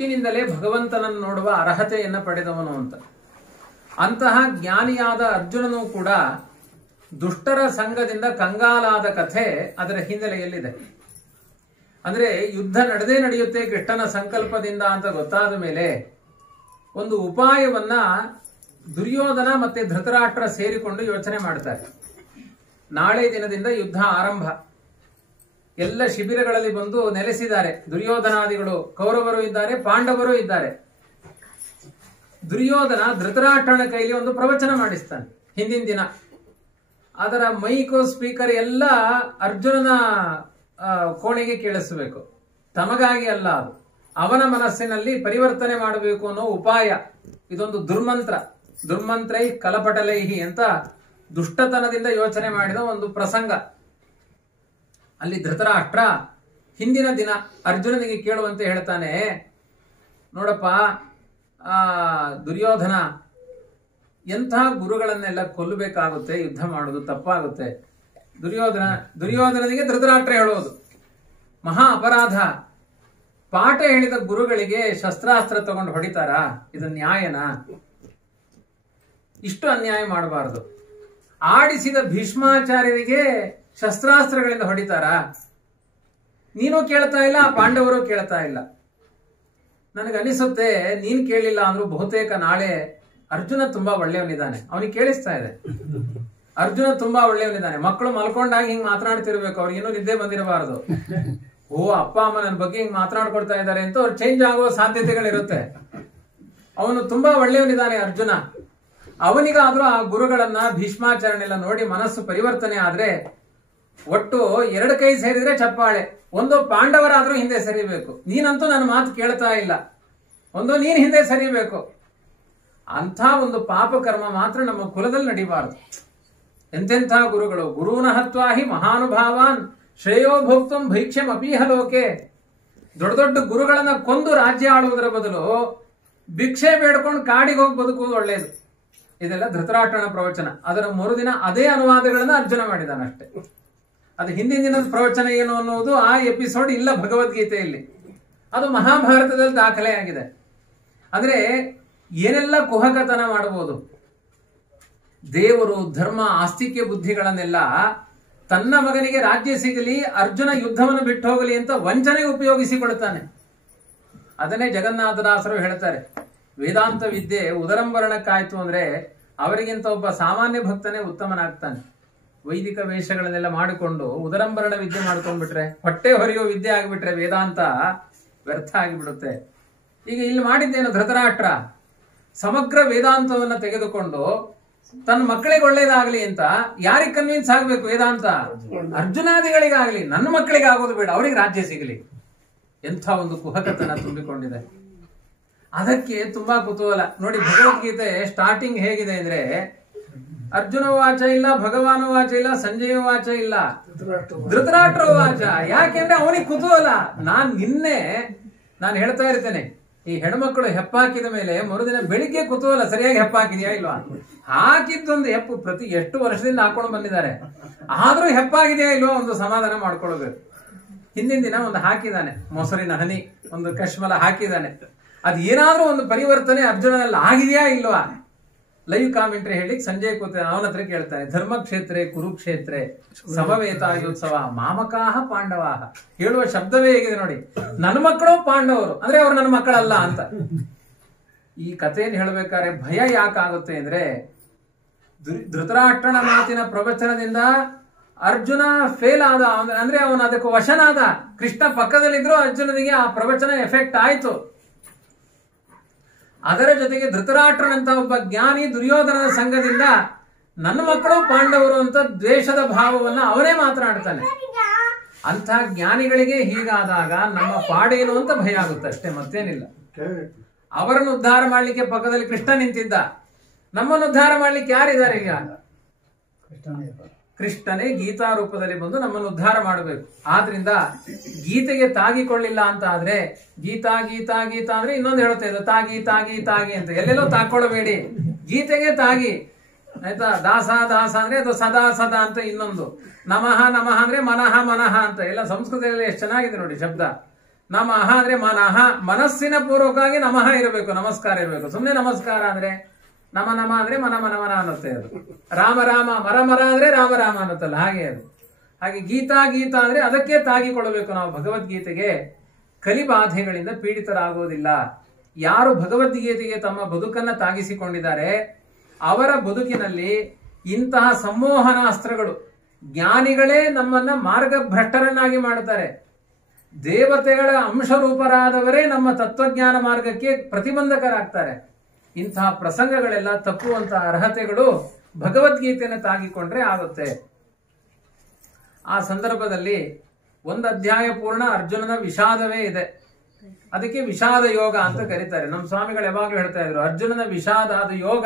ಹುಟ್ಟಿನಿಂದಲೇ ಭಗವಂತನನ್ನು ನೋಡುವ ಅರ್ಹತೆಯನ್ನು ಪಡೆದವನು ಅಂತ. ಅಂತಹ ಜ್ಞಾನಿಯಾದ ಅರ್ಜುನನೂ ಕೂಡ ದುಷ್ಟರ ಸಂಘದಿಂದ ಕಂಗಾಲಾದ ಕಥೆ ಅದರ ಹಿನ್ನೆಲೆಯಲ್ಲಿದೆ. ಅಂದ್ರೆ ಯುದ್ಧ ನಡೆದೇ ನಡೆಯುತ್ತೆ ಕೃಷ್ಣನ ಸಂಕಲ್ಪದಿಂದ ಅಂತ ಗೊತ್ತಾದ ಮೇಲೆ ಒಂದು ಉಪಾಯವನ್ನ ದುರ್ಯೋಧನ ಮತ್ತೆ ಧೃತರಾಷ್ಟ್ರ ಸೇರಿಕೊಂಡು ಯೋಚನೆ ಮಾಡ್ತಾರೆ. ನಾಳೆ ದಿನದಿಂದ ಯುದ್ಧ ಆರಂಭ. ಎಲ್ಲ ಶಿಬಿರಗಳಲ್ಲಿ ಬಂದು ನೆಲೆಸಿದ್ದಾರೆ. ದುರ್ಯೋಧನಾದಿಗಳು, ಕೌರವರು ಇದ್ದಾರೆ, ಪಾಂಡವರು ಇದ್ದಾರೆ. ದುರ್ಯೋಧನ ಧೃತರಾಷ್ಟ್ರನ ಕೈಲಿ ಒಂದು ಪ್ರವಚನ ಮಾಡಿಸ್ತಾನೆ ಹಿಂದಿನ ದಿನ. ಅದರ ಮೈಕು ಸ್ಪೀಕರ್ ಎಲ್ಲ ಅರ್ಜುನನ ಕೋಣೆಗೆ ಕೇಳಿಸಬೇಕು. ತಮಗಾಗಿ ಅಲ್ಲ, ಅದು ಅವನ ಮನಸ್ಸಿನಲ್ಲಿ ಪರಿವರ್ತನೆ ಮಾಡಬೇಕು ಅನ್ನೋ ಉಪಾಯ. ಇದೊಂದು ದುರ್ಮಂತ್ರ. ದುರ್ಮಂತ್ರೈ ಕಲಪಟಲೈಹಿ ಅಂತ ದುಷ್ಟತನದಿಂದ ಯೋಚನೆ ಮಾಡಿದ ಒಂದು ಪ್ರಸಂಗ. ಅಲ್ಲಿ ಧೃತರಾಷ್ಟ್ರ ಹಿಂದಿನ ದಿನ ಅರ್ಜುನನಿಗೆ ಕೇಳುವಂತೆ ಹೇಳ್ತಾನೆ, ನೋಡಪ್ಪ ದುರ್ಯೋಧನ, ಎಂಥ ಗುರುಗಳನ್ನೆಲ್ಲ ಕೊಲ್ಲಬೇಕಾಗುತ್ತೆ, ಯುದ್ಧ ಮಾಡೋದು ತಪ್ಪಾಗುತ್ತೆ. ದುರ್ಯೋಧನನಿಗೆ ಧೃತರಾಷ್ಟ್ರ ಹೇಳೋದು ಮಹಾ ಅಪರಾಧ. ಪಾಠ ಹೇಳಿದ ಗುರುಗಳಿಗೆ ಶಸ್ತ್ರಾಸ್ತ್ರ ತಗೊಂಡು ಹೊಡಿತಾರಾ? ಇದು ನ್ಯಾಯನಾ? ಇಷ್ಟು ಅನ್ಯಾಯ ಮಾಡಬಾರದು. ಆಡಿಸಿದ ಭೀಷ್ಮಾಚಾರ್ಯರಿಗೆ ಶಸ್ತ್ರಾಸ್ತ್ರಗಳಿಂದ ಹೊಡಿತಾರಾ? ನೀನು ಕೇಳ್ತಾ ಇಲ್ಲ, ಪಾಂಡವರು ಕೇಳ್ತಾ ಇಲ್ಲ. ನನಗನಿಸುತ್ತೆ ನೀನ್ ಕೇಳಿಲ್ಲ ಅಂದ್ರೂ ಬಹುತೇಕ ನಾಳೆ ಅರ್ಜುನ ತುಂಬಾ ಒಳ್ಳೆಯವನಿದ್ದಾನೆ, ಅವನಿಗೆ ಕೇಳಿಸ್ತಾ ಇದೆ. ಅರ್ಜುನ ತುಂಬಾ ಒಳ್ಳೆಯವನಿದ್ದಾನೆ. ಮಕ್ಕಳು ಮಲ್ಕೊಂಡಾಗ ಹಿಂಗ್ ಮಾತನಾಡ್ತಿರ್ಬೇಕು, ಅವ್ರಿಗೇನೋ ನಿದ್ದೆ ಬಂದಿರಬಾರದು. ಓ ಅಪ್ಪ ಅಮ್ಮ ನನ್ನ ಬಗ್ಗೆ ಹಿಂಗ್ ಮಾತನಾಡ್ಕೊಡ್ತಾ ಇದ್ದಾರೆ ಅಂತ ಅವ್ರು ಚೇಂಜ್ ಆಗುವ ಸಾಧ್ಯತೆಗಳಿರುತ್ತೆ. ಅವನು ತುಂಬಾ ಒಳ್ಳೆಯವನಿದ್ದಾನೆ ಅರ್ಜುನ. ಅವನಿಗಾದ್ರೂ ಆ ಗುರುಗಳನ್ನ ಭೀಷ್ಮಾಚರಣೆಲ್ಲ ನೋಡಿ ಮನಸ್ಸು ಪರಿವರ್ತನೆ ಆದ್ರೆ ಒಟ್ಟು 2 ಕೈ ಸೇರಿದ್ರೆ ಚಪ್ಪಾಳೆ. ಒಂದು ಪಾಂಡವರಾದ್ರೂ ಹಿಂದೆ ಸರಿಬೇಕು. ನೀನಂತೂ ನನ್ನ ಮಾತು ಕೇಳ್ತಾ ಇಲ್ಲ, ಒಂದು ನೀನ್ ಹಿಂದೆ ಸರಿಬೇಕು. ಅಂಥ ಒಂದು ಪಾಪ ಕರ್ಮ ಮಾತ್ರ ನಮ್ಮ ಕುಲದಲ್ಲಿ ನಡಿಬಾರದು. ಎಂತೆಂಥ ಗುರುಗಳು! ಗುರುನ ಹತ್ವಾಹಿ ಮಹಾನುಭಾವಾನ್ ಶ್ರೇಯೋ ಭೋಕ್ತಂ ಭೈಕ್ಷ್ಯಂ ಅಪೀಹ ಲೋಕೆ. ದೊಡ್ಡ ದೊಡ್ಡ ಗುರುಗಳನ್ನ ಕೊಂದು ರಾಜ್ಯ ಆಳುವುದರ ಬದಲು ಭಿಕ್ಷೆ ಬೇಡ್ಕೊಂಡು ಕಾಡಿಗೆ ಹೋಗಿ ಬದುಕುವುದು ಒಳ್ಳೆಯದು. ಇದೆಲ್ಲ ಧೃತರಾಷ್ಟ್ರನ ಪ್ರವಚನ. ಅದರ ಮರುದಿನ ಅದೇ ಅನುವಾದಗಳನ್ನ ಅರ್ಜುನ ಮಾಡಿದಾನಷ್ಟೇ. ಅದು ಹಿಂದಿನ ದಿನದ ಪ್ರವಚನ ಏನು ಅನ್ನೋದು ಆ ಎಪಿಸೋಡ್ ಇಲ್ಲ ಭಗವದ್ಗೀತೆಯಲ್ಲಿ. ಅದು ಮಹಾಭಾರತದಲ್ಲಿ ದಾಖಲೆ ಆಗಿದೆ. ಅಂದ್ರೆ ಏನೆಲ್ಲ ಕುಹಕತನ ಮಾಡಬಹುದು. ದೇವರು, ಧರ್ಮ, ಆಸ್ತಿಕ್ಯ ಬುದ್ಧಿಗಳನ್ನೆಲ್ಲ ತನ್ನ ಮಗನಿಗೆ ರಾಜ್ಯ ಸಿಗಲಿ, ಅರ್ಜುನ ಯುದ್ಧವನ್ನು ಬಿಟ್ಟು ಹೋಗಲಿ ಅಂತ ವಂಚನೆಗೆ ಉಪಯೋಗಿಸಿಕೊಳ್ತಾನೆ. ಅದನ್ನೇ ಜಗನ್ನಾಥದಾಸರು ಹೇಳ್ತಾರೆ, ವೇದಾಂತ ವಿದ್ಯೆ ಉದರಂಬರಣಕ್ಕಾಯ್ತು ಅಂದ್ರೆ ಅವರಿಗಿಂತ ಒಬ್ಬ ಸಾಮಾನ್ಯ ಭಕ್ತನೇ ಉತ್ತಮನಾಗ್ತಾನೆ. ವೈದಿಕ ವೇಷಗಳನ್ನೆಲ್ಲ ಮಾಡಿಕೊಂಡು ಉದರಂಬರಣ ವಿದ್ಯೆ ಮಾಡ್ಕೊಂಡ್ಬಿಟ್ರೆ, ಹೊಟ್ಟೆ ಹೊರೆಯೋ ವಿದ್ಯೆ ಆಗಿಬಿಟ್ರೆ ವೇದಾಂತ ವ್ಯರ್ಥ ಆಗಿಬಿಡುತ್ತೆ. ಈಗ ಇಲ್ಲಿ ಮಾಡಿದ್ದೇನು ಧೃತರಾಷ್ಟ್ರ? ಸಮಗ್ರ ವೇದಾಂತವನ್ನ ತೆಗೆದುಕೊಂಡು ತನ್ನ ಮಕ್ಕಳಿಗೆ ಒಳ್ಳೇದಾಗ್ಲಿ ಅಂತ ಯಾರಿಗೆ ಕನ್ವಿನ್ಸ್ ಆಗ್ಬೇಕು ವೇದಾಂತ? ಅರ್ಜುನಾದಿಗಳಿಗಾಗ್ಲಿ, ನನ್ನ ಮಕ್ಕಳಿಗೆ ಆಗೋದು ಬೇಡ, ಅವ್ರಿಗೆ ರಾಜ್ಯ ಸಿಗಲಿ. ಎಂಥ ಒಂದು ಕುಹಕತನ ತುಂಬಿಕೊಂಡಿದೆ. ಅದಕ್ಕೆ ತುಂಬಾ ಕುತೂಹಲ ನೋಡಿ. ಭಗವದ್ಗೀತೆ ಸ್ಟಾರ್ಟಿಂಗ್ ಹೇಗಿದೆ ಅಂದ್ರೆ, ಅರ್ಜುನ ವಾಚ ಇಲ್ಲ, ಭಗವಾನ ವಾಚ ಇಲ್ಲ, ಸಂಜಯ ವಾಚ ಇಲ್ಲ, ಧೃತರಾಷ್ಟ್ರ ವಾಚ. ಯಾಕೆಂದ್ರೆ ಅವನಿಗೆ ಕುತೂಹಲ. ನಾನು ಹೇಳ್ತಾ ಇರ್ತೇನೆ, ಈ ಹೆಣ್ಮಕ್ಳು ಹೆಪ್ಪಾಕಿದ ಮೇಲೆ ಮರುದಿನ ಬೆಳಿಗ್ಗೆ ಕುತೂಹಲ, ಸರಿಯಾಗಿ ಹೆಪ್ಪಾಕಿದ್ಯಾ ಇಲ್ವಾ? ಹಾಕಿದ್ದೊಂದು ಹೆಪ್ಪು ಪ್ರತಿ ಎಷ್ಟು ವರ್ಷದಿಂದ ಹಾಕೊಂಡು ಬಂದಿದ್ದಾರೆ, ಆದ್ರೂ ಹೆಪ್ಪಾಗಿದೆಯಾ ಇಲ್ವಾ ಒಂದು ಸಮಾಧಾನ ಮಾಡ್ಕೊಳ್ಬೇಕು. ಹಿಂದಿನ ದಿನ ಒಂದು ಹಾಕಿದಾನೆ, ಮೊಸರಿನ ಹನಿ, ಒಂದು ಕಶ್ಮಲ ಹಾಕಿದಾನೆ. ಅದ್ ಏನಾದ್ರೂ ಒಂದು ಪರಿವರ್ತನೆ ಅರ್ಜುನನಲ್ಲಿ ಆಗಿದೆಯಾ ಇಲ್ವಾ? ಲೈವ್ ಕಾಮೆಂಟ್ರಿ ಹೇಳಿ ಸಂಜಯ್ ಕೂತ ಅವನ ಹತ್ರ ಕೇಳ್ತಾನೆ, ಧರ್ಮಕ್ಷೇತ್ರೆ ಕುರುಕ್ಷೇತ್ರೆ ಸಮವೇತಾಯೋತ್ಸವ ಮಾಮಕಾಹ ಪಾಂಡವಾಹ. ಹೇಳುವ ಶಬ್ದವೇ ಹೇಗಿದೆ ನೋಡಿ, ನನ್ನ ಮಕ್ಕಳು ಪಾಂಡವರು ಅಂದ್ರೆ ಅವ್ರು ನನ್ನ ಮಕ್ಕಳಲ್ಲ ಅಂತ. ಈ ಕಥೆಯನ್ನು ಹೇಳ್ಬೇಕಾದ್ರೆ ಭಯ ಯಾಕಾಗುತ್ತೆ ಅಂದ್ರೆ, ಧೃತರಾಷ್ಟ್ರನ ಮಾತಿನ ಪ್ರವಚನದಿಂದ ಅರ್ಜುನ ಫೇಲ್ ಆದ, ಅಂದ್ರೆ ಅವನು ಅದಕ್ಕೆ ವಶನಾದ. ಕೃಷ್ಣ ಪಕ್ಕದಲ್ಲಿದ್ರು ಅರ್ಜುನನಿಗೆ ಆ ಪ್ರವಚನ ಎಫೆಕ್ಟ್ ಆಯ್ತು. ಅದರ ಜೊತೆಗೆ ಧೃತರಾಷ್ಟ್ರನಂತ ಒಬ್ಬ ಜ್ಞಾನಿ ದುರ್ಯೋಧನನ ಸಂಘದಿಂದ ನನ್ನ ಮಕ್ಕಳು ಪಾಂಡವರು ಅಂತ ದ್ವೇಷದ ಭಾವವನ್ನ ಅವನೇ ಮಾತನಾಡ್ತಾನೆ. ಅಂಥ ಜ್ಞಾನಿಗಳಿಗೆ ಹೀಗಾದಾಗ ನಮ್ಮ ಪಾಡೇನು ಅಂತ ಭಯ ಆಗುತ್ತೆ ಅಷ್ಟೇ, ಮತ್ತೇನಿಲ್ಲ. ಅವರನ್ನು ಉದ್ಧಾರ ಮಾಡ್ಲಿಕ್ಕೆ ಪಕ್ಕದಲ್ಲಿ ಕೃಷ್ಣ ನಿಂತಿದ್ದ, ನಮ್ಮನ್ನು ಉದ್ಧಾರ ಮಾಡ್ಲಿಕ್ಕೆ ಯಾರಿದ್ದಾರೆ? ಈಗ ಕೃಷ್ಣನೇ ಗೀತಾ ರೂಪದಲ್ಲಿ ಬಂದು ನಮ್ಮನ್ನು ಉದ್ಧಾರ ಮಾಡಬೇಕು. ಆದ್ರಿಂದ ಗೀತೆಗೆ ತಾಗಿಕೊಳ್ಳಿಲ್ಲ ಅಂತ ಆದ್ರೆ, ಗೀತಾ ಗೀತಾ ಗೀತಾ ಅಂದ್ರೆ ಇನ್ನೊಂದು ಹೇಳುತ್ತೆ, ಇದು ತಾಗಿ ತಾಗಿ ತಾಗಿ ಅಂತ. ಎಲ್ಲೆಲ್ಲೋ ತಾಕೊಳ್ಳಬೇಡಿ, ಗೀತೆಗೆ ತಾಗಿ, ಆಯ್ತಾ? ದಾಸ ದಾಸ ಅಂದ್ರೆ ಅದು ಸದಾ ಸದಾ ಅಂತ ಇನ್ನೊಂದು, ನಮಃ ನಮಃ ಅಂದ್ರೆ ಮನಃ ಮನಃ ಅಂತ. ಎಲ್ಲ ಸಂಸ್ಕೃತದಲ್ಲಿ ಎಷ್ಟು ಚೆನ್ನಾಗಿದೆ ನೋಡಿ ಶಬ್ದ. ನಮಃ ಅಂದ್ರೆ ಮನಃ, ಮನಸ್ಸಿನ ಪೂರ್ವಕವಾಗಿ ನಮಃ ಇರಬೇಕು, ನಮಸ್ಕಾರ ಇರಬೇಕು. ಸುಮ್ನೆ ನಮಸ್ಕಾರ ಅಂದ್ರೆ ನಮ ನಮ ಅಂದ್ರೆ ಮನ ಮನ ಮನ ಅನ್ನುತ್ತೆ ಅದು. ರಾಮ ರಾಮ ಮರ ಮರ ಅಂದ್ರೆ ರಾಮ ರಾಮ ಅನ್ನುತ್ತಲ್ಲ, ಹಾಗೆ ಅದು. ಹಾಗೆ ಗೀತಾ ಗೀತಾ ಅಂದ್ರೆ ಅದಕ್ಕೆ ತಾಗಿಕೊಳ್ಳಬೇಕು ನಾವು. ಭಗವದ್ಗೀತೆಗೆ ಕಲಿಬಾಧೆಗಳಿಂದ ಪೀಡಿತರಾಗುವುದಿಲ್ಲ. ಯಾರು ಭಗವದ್ಗೀತೆಗೆ ತಮ್ಮ ಬದುಕನ್ನ ತಾಗಿಸಿಕೊಂಡಿದ್ದಾರೆ ಅವರ ಬದುಕಿನಲ್ಲಿ ಇಂತಹ ಸಂಮೋಹನಾಸ್ತ್ರಗಳು, ಜ್ಞಾನಿಗಳೇ ನಮ್ಮನ್ನ ಮಾರ್ಗಭ್ರಷ್ಟರನ್ನಾಗಿ ಮಾಡುತ್ತಾರೆ. ದೇವತೆಗಳ ಅಂಶರೂಪರಾದವರೇ ನಮ್ಮ ತತ್ವಜ್ಞಾನ ಮಾರ್ಗಕ್ಕೆ ಪ್ರತಿಬಂಧಕರಾಗ್ತಾರೆ. ಇಂತಹ ಪ್ರಸಂಗಗಳೆಲ್ಲ ತಪ್ಪುವಂತಹ ಅರ್ಹತೆಗಳು ಭಗವದ್ಗೀತೆಯನ್ನು ತಾಗಿಕೊಂಡ್ರೆ ಆಗುತ್ತೆ. ಆ ಸಂದರ್ಭದಲ್ಲಿ ಒಂದು ಅಧ್ಯಾಯ ಪೂರ್ಣ ಅರ್ಜುನನ ವಿಷಾದವೇ ಇದೆ. ಅದಕ್ಕೆ ವಿಷಾದ ಯೋಗ ಅಂತ ಕರೀತಾರೆ. ನಮ್ಮ ಸ್ವಾಮಿಗಳು ಯಾವಾಗಲೂ ಹೇಳ್ತಾ ಇದ್ರು, ಅರ್ಜುನನ ವಿಷಾದ ಅದು ಯೋಗ,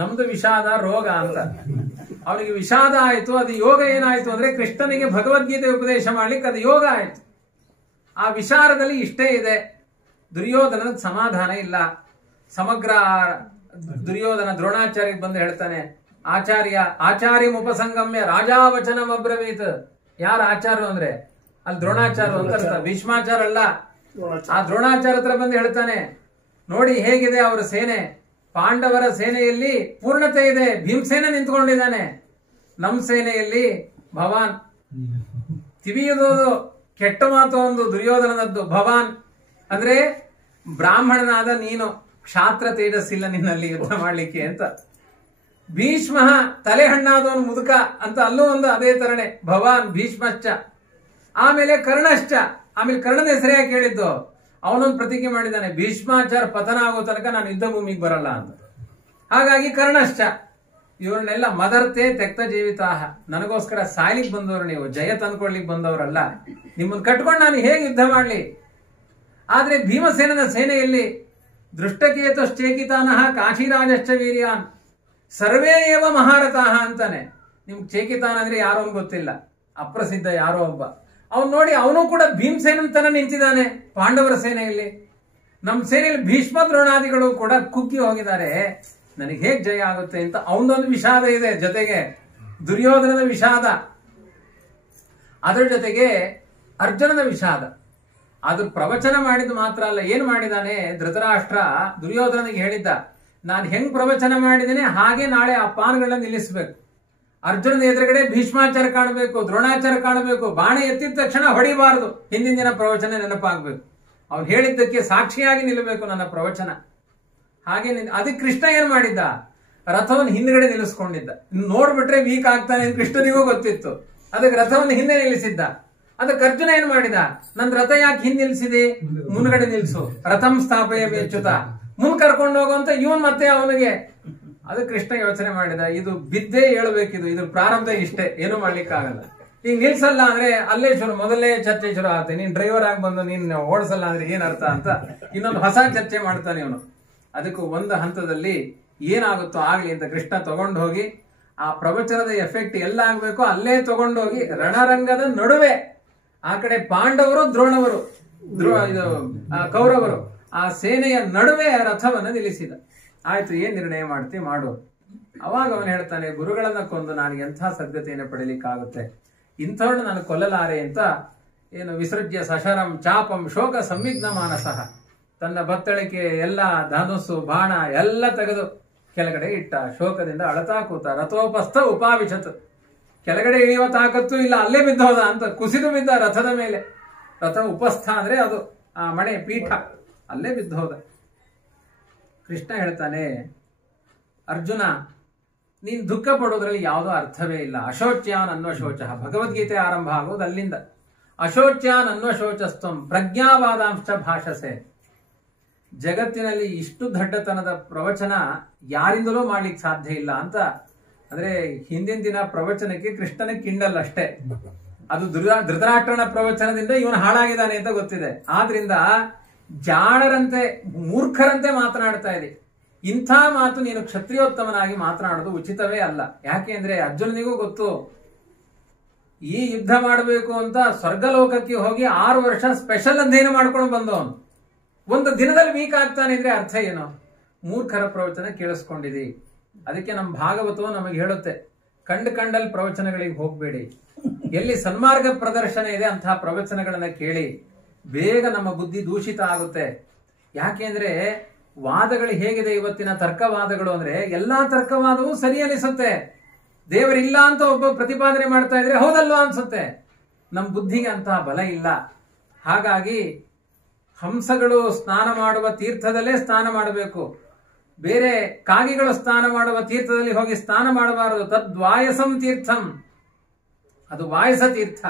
ನಮ್ದು ವಿಷಾದ ರೋಗ ಅಂತ. ಅವನಿಗೆ ವಿಷಾದ ಆಯ್ತು, ಅದು ಯೋಗ ಏನಾಯ್ತು ಅಂದ್ರೆ ಕೃಷ್ಣನಿಗೆ ಭಗವದ್ಗೀತೆ ಉಪದೇಶ ಮಾಡ್ಲಿಕ್ಕೆ ಅದು ಯೋಗ ಆಯ್ತು. ಆ ವಿಚಾರದಲ್ಲಿ ಇಷ್ಟೇ ಇದೆ, ದುರ್ಯೋಧನ ಸಮಾಧಾನ ಇಲ್ಲ. ಸಮಗ್ರ ದುರ್ಯೋಧನ ದ್ರೋಣಾಚಾರ್ಯ ಬಂದು ಹೇಳ್ತಾನೆ, ಆಚಾರ್ಯ ಉಪಸಂಗಮ್ಯ ರಾಜಾವಚನಂ ಅಬ್ರವೀತ್. ಯಾರ ಆಚಾರ್ಯ ಅಂದ್ರೆ ಅಲ್ಲಿ ದ್ರೋಣಾಚಾರ್ಯ ಅಂತ ಅರ್ಥ, ಭೀಷ್ಮಾಚಾರ ಅಲ್ಲ. ಆ ದ್ರೋಣಾಚಾರ್ಯ ಹತ್ರ ಬಂದು ಹೇಳ್ತಾನೆ, ನೋಡಿ ಹೇಗಿದೆ ಅವರ ಸೇನೆ, ಪಾಂಡವರ ಸೇನೆಯಲ್ಲಿ ಪೂರ್ಣತೆ ಇದೆ, ಭೀಮಸೇನ ನಿಂತ್ಕೊಂಡಿದ್ದಾನೆ. ನಮ್ ಸೇನೆಯಲ್ಲಿ ಭವಾನ್, ತಿವಿಯುವುದು ಕೆಟ್ಟ ಮಾತು ಒಂದು ದುರ್ಯೋಧನದದ್ದು. ಭವಾನ್ ಅಂದ್ರೆ ಬ್ರಾಹ್ಮಣನಾದ ನೀನು, ಕ್ಷಾತ್ರ ತೇಜಸ್ಸಿಲ್ಲ ನಿನ್ನಲ್ಲಿ ಯುದ್ಧ ಮಾಡ್ಲಿಕ್ಕೆ ಅಂತ. ಭೀಷ್ಮ ತಲೆ ಹಣ್ಣಾದವನು ಮುದುಕ ಅಂತ ಅಲ್ಲೂ ಒಂದು ಅದೇ ತರನೇ, ಭವಾನ್ ಭೀಷ್ಮಶ್ಚ. ಆಮೇಲೆ ಕರ್ಣಶ್ಚ, ಆಮೇಲೆ ಕರ್ಣನ ಹೆಸರೇ ಕೇಳಿದ್ದು. ಅವನೊಂದು ಪ್ರತಿಜ್ಞೆ ಮಾಡಿದ್ದಾನೆ, ಭೀಷ್ಮಾಚಾರ ಪತನ ಆಗೋ ತನಕ ನಾನು ಯುದ್ಧ ಭೂಮಿಗೆ ಬರಲ್ಲ ಅಂತ. ಹಾಗಾಗಿ ಕರ್ಣಶ್ಚ. ಇವ್ರನ್ನೆಲ್ಲ ಮದರ್ತೆ ತೆಕ್ತ ಜೀವಿತಾಹ, ನನಗೋಸ್ಕರ ಸಾಯ್ಲಿಕ್ಕೆ ಬಂದವರು ನೀವು, ಜಯ ತಂದ್ಕೊಡ್ಲಿಕ್ಕೆ ಬಂದವರಲ್ಲ. ನಿಮ್ಮನ್ನು ಕಟ್ಕೊಂಡು ನಾನು ಹೇಗೆ ಯುದ್ಧ ಮಾಡ್ಲಿ? ಆದ್ರೆ ಭೀಮಸೇನನ ಸೇನೆಯಲ್ಲಿ ದೃಷ್ಟಕೇತುಶ್ಚೇಕಿತಾನಃ ಕಾಶಿರಾಜಶ್ಚ ವೀರ್ಯಾನ್ ಸರ್ವೇ ಏವ ಮಹಾರಥಾಹ ಅಂತಾನೆ. ನಿಮ್ಗೆ ಚೇಕಿತಾನ ಅಂದ್ರೆ ಯಾರೋ ಗೊತ್ತಿಲ್ಲ, ಅಪ್ರಸಿದ್ಧ ಯಾರೋ ಒಬ್ಬ. ಅವ್ನು ನೋಡಿ ಅವನು ಕೂಡ ಭೀಮಸೇನನ್ ತನ ನಿಂತಿದ್ದಾನೆ ಪಾಂಡವರ ಸೇನೆಯಲ್ಲಿ. ನಮ್ಮ ಸೇನೆಯಲ್ಲಿ ಭೀಷ್ಮ ದ್ರೋಣಾದಿಗಳು ಕೂಡ ಕುಗ್ಗಿ ಹೋಗಿದ್ದಾರೆ, ನನಗೆ ಹೇಗ್ ಜಯ ಆಗುತ್ತೆ ಅಂತ ಅವನದೊಂದು ವಿಷಾದ ಇದೆ. ಜೊತೆಗೆ ದುರ್ಯೋಧನದ ವಿಷಾದ, ಅದರ ಜೊತೆಗೆ ಅರ್ಜುನನ ವಿಷಾದ. ಅದು ಪ್ರವಚನ ಮಾಡಿದ್ದು ಮಾತ್ರ ಅಲ್ಲ, ಏನ್ ಮಾಡಿದಾನೆ ಧೃತರಾಷ್ಟ್ರ ದುರ್ಯೋಧನನಿಗೆ ಹೇಳಿದ್ದ, ನಾನು ಹೆಂಗ್ ಪ್ರವಚನ ಮಾಡಿದ್ದೇನೆ ಹಾಗೆ ನಾಳೆ ಆ ಪಾನ್ಗಳನ್ನ ನಿಲ್ಲಿಸಬೇಕು. ಅರ್ಜುನನ ಎದುರುಗಡೆ ಭೀಷ್ಮಾಚಾರ ಕಾಣಬೇಕು, ದ್ರೋಣಾಚಾರ ಕಾಣಬೇಕು, ಬಾಣ ಎತ್ತಿದ ತಕ್ಷಣ ಹೊಡಿಬಾರದು, ಹಿಂದಿನ ದಿನ ಪ್ರವಚನ ನೆನಪಾಗಬೇಕು. ಅವ್ನು ಹೇಳಿದ್ದಕ್ಕೆ ಸಾಕ್ಷಿಯಾಗಿ ನಿಲ್ಲಬೇಕು ನನ್ನ ಪ್ರವಚನ. ಹಾಗೆ ಅದಕ್ಕೆ ಕೃಷ್ಣ ಏನ್ ಮಾಡಿದ್ದ, ರಥವನ್ನು ಹಿಂದ್ಗಡೆ ನಿಲ್ಲಿಸ್ಕೊಂಡಿದ್ದ. ನೋಡ್ಬಿಟ್ರೆ ವೀಕ್ ಆಗ್ತಾನೆ ಅಂತ ಕೃಷ್ಣನಿಗೂ ಗೊತ್ತಿತ್ತು, ಅದಕ್ಕೆ ರಥವನ್ನು ಹಿಂದೆ ನಿಲ್ಲಿಸಿದ್ದ. ಅದಕ್ಕೆ ಅರ್ಜುನ ಏನ್ ಮಾಡಿದ, ನನ್ ರಥ ಯಾಕೆ ಹಿಂದೆ ನಿಲ್ಸಿದೆ, ಮುನ್ಗಡೆ ನಿಲ್ಸು, ರಥಂ ಸ್ಥಾಪಯ ಮೆಚ್ಚುತ, ಮುನ್ ಕರ್ಕೊಂಡು ಹೋಗುವಂತ ಇವನ್ ಮತ್ತೆ ಅವನಿಗೆ. ಅದು ಕೃಷ್ಣ ಯೋಚನೆ ಮಾಡಿದ, ಇದು ಬಿದ್ದೇ ಹೇಳ್ಬೇಕಿದು, ಇದ್ರ ಪ್ರಾರಂಭ ಇಷ್ಟೇ, ಏನು ಮಾಡ್ಲಿಕ್ಕಾಗಲ್ಲ. ಈಗ ನಿಲ್ಸಲ್ಲ ಅಂದ್ರೆ ಅಲ್ಲೇ ಮೊದಲೇ ಚರ್ಚೆ ಶುರು ಆಗುತ್ತೆ. ನೀನ್ ಡ್ರೈವರ್ ಆಗಿ ಬಂದು ನೀನ್ ಓಡಿಸಲ್ಲ ಅಂದ್ರೆ ಏನ್ ಅರ್ಥ ಅಂತ ಇನ್ನೊಂದು ಹೊಸ ಚರ್ಚೆ ಮಾಡ್ತಾನೆ ಇವನು. ಅದಕ್ಕೂ ಒಂದು ಹಂತದಲ್ಲಿ ಏನಾಗುತ್ತೋ ಆಗ್ಲಿ ಅಂತ ಕೃಷ್ಣ ತಗೊಂಡು ಹೋಗಿ ಆ ಪ್ರವಚನದ ಎಫೆಕ್ಟ್ ಎಲ್ಲ ಆಗ್ಬೇಕು ಅಲ್ಲೇ ತಗೊಂಡೋಗಿ ರಣರಂಗದ ನಡುವೆ, ಆ ಕಡೆ ಪಾಂಡವರು ದ್ರೋಣವರು ಕೌರವರು, ಆ ಸೇನೆಯ ನಡುವೆ ರಥವನ್ನು ನಿಲ್ಲಿಸಿದ. ಆಯ್ತು, ಏನ್ ನಿರ್ಣಯ ಮಾಡ್ತಿ ಮಾಡು. ಅವಾಗ ಅವನು ಹೇಳ್ತಾನೆ, ಗುರುಗಳನ್ನ ಕೊಂದು ನಾನು ಎಂಥ ಸದ್ಗತೆಯನ್ನು ಪಡೀಲಿಕ್ಕಾಗುತ್ತೆ, ಇಂಥವ್ರನ್ನ ನಾನು ಕೊಲ್ಲಲಾರೆ ಅಂತ ಏನು ವಿಸೃಜ್ಯ ಸಶರಂ ಚಾಪಂ ಶೋಕ ಸಂವಿಘ್ನ ಮಾನಸಃ, ತನ್ನ ಬತ್ತಳಿಕೆ ಎಲ್ಲ ಧನುಸ್ಸು ಬಾಣ ಎಲ್ಲ ತೆಗೆದು ಕೆಳಗಡೆ ಇಟ್ಟ. ಶೋಕದಿಂದ ಅಳತಾ ಕೂತ. ರಥೋಪಸ್ಥ ಉಪಾವಿಶತ್, ಕೆಳಗಡೆ ಇಳಿಯುವ ತಾಕತ್ತು ಇಲ್ಲ, ಅಲ್ಲೇ ಬಿದ್ದೋದ ಅಂತ ಕುಸಿದು ಬಿದ್ದ ರಥದ ಮೇಲೆ. ರಥ ಉಪಸ್ಥ ಅಂದ್ರೆ ಅದು ಆ ಮಣೆ ಪೀಠ, ಅಲ್ಲೇ ಬಿದ್ದೋದ. ಕೃಷ್ಣ ಹೇಳ್ತಾನೆ, ಅರ್ಜುನ ನೀನ್ ದುಃಖ ಪಡೋದ್ರಲ್ಲಿ ಯಾವುದೋ ಅರ್ಥವೇ ಇಲ್ಲ. ಅಶೋಚ್ಯಾನ್ ಅನ್ವಶೋಚ, ಭಗವದ್ಗೀತೆ ಆರಂಭ ಆಗೋದು ಅಲ್ಲಿಂದ. ಅಶೋಚ್ಯಾನ್ ಅನ್ವಶೋಚಸ್ತಂ ಪ್ರಜ್ಞಾವಾದಾಂಶ ಭಾಷಸೆ. ಜಗತ್ತಿನಲ್ಲಿ ಇಷ್ಟು ದಡ್ಡತನದ ಪ್ರವಚನ ಯಾರಿಂದಲೂ ಮಾಡ್ಲಿಕ್ಕೆ ಸಾಧ್ಯ ಇಲ್ಲ ಅಂತ. ಅಂದ್ರೆ ಹಿಂದಿನ ದಿನ ಪ್ರವಚನಕ್ಕೆ ಕೃಷ್ಣನ ಕಿಂಡಲ್ ಅಷ್ಟೇ, ಅದು ಧೃತರಾಷ್ಟ್ರನ ಪ್ರವಚನದಿಂದ ಇವನು ಹಾಳಾಗಿದ್ದಾನೆ ಅಂತ ಗೊತ್ತಿದೆ. ಆದ್ರಿಂದ ಜಾಣರಂತೆ ಮೂರ್ಖರಂತೆ ಮಾತನಾಡ್ತಾ ಇದೆ. ಇಂಥ ಮಾತು ನೀನು ಕ್ಷತ್ರಿಯೋತ್ತಮನಾಗಿ ಮಾತನಾಡೋದು ಉಚಿತವೇ ಅಲ್ಲ. ಯಾಕೆ ಅಂದ್ರೆ ಅರ್ಜುನನಿಗೂ ಗೊತ್ತು, ಈ ಯುದ್ಧ ಮಾಡಬೇಕು ಅಂತ ಸ್ವರ್ಗಲೋಕಕ್ಕೆ ಹೋಗಿ 6 ವರ್ಷ ಸ್ಪೆಷಲ್ ಅಧ್ಯಯನ ಮಾಡ್ಕೊಂಡು ಬಂದವನು ಒಂದು ದಿನದಲ್ಲಿ ವೀಕ್ ಆಗ್ತಾನೆ ಅಂದ್ರೆ ಅರ್ಥ ಏನು? ಮೂರ್ಖರ ಪ್ರವಚನ ಕೇಳಿಸ್ಕೊಂಡಿದಿ. ಅದಕ್ಕೆ ನಮ್ಮ ಭಾಗವತವು ನಮಗೆ ಹೇಳುತ್ತೆ, ಕಂಡಲ್ಲಿ ಪ್ರವಚನಗಳಿಗೆ ಹೋಗ್ಬೇಡಿ, ಎಲ್ಲಿ ಸನ್ಮಾರ್ಗ ಪ್ರದರ್ಶನ ಇದೆ ಅಂತಹ ಪ್ರವಚನಗಳನ್ನ ಕೇಳಿ. ಬೇಗ ನಮ್ಮ ಬುದ್ಧಿ ದೂಷಿತ ಆಗುತ್ತೆ. ಯಾಕೆಂದ್ರೆ ವಾದಗಳು ಹೇಗಿದೆ ಇವತ್ತಿನ ತರ್ಕವಾದಗಳು ಅಂದ್ರೆ ಎಲ್ಲಾ ತರ್ಕವಾದವೂ ಸರಿ ಅನಿಸುತ್ತೆ. ದೇವರಿಲ್ಲ ಅಂತ ಒಬ್ಬ ಪ್ರತಿಪಾದನೆ ಮಾಡ್ತಾ ಇದ್ರೆ ಹೌದಲ್ವಾ ಅನ್ಸುತ್ತೆ. ನಮ್ಮ ಬುದ್ಧಿಗೆ ಅಂತಹ ಬಲ ಇಲ್ಲ. ಹಾಗಾಗಿ ಹಂಸಗಳು ಸ್ನಾನ ಮಾಡುವ ತೀರ್ಥದಲ್ಲೇ ಸ್ನಾನ ಮಾಡಬೇಕು. ಬೇರೆ ಕಾಗಿಗಳು ಸ್ನಾನ ಮಾಡುವ ತೀರ್ಥದಲ್ಲಿ ಹೋಗಿ ಸ್ನಾನ ಮಾಡಬಾರದು. ತದ್ವಾಯಸಂ ತೀರ್ಥಂ, ಅದು ವಾಯಸ ತೀರ್ಥ.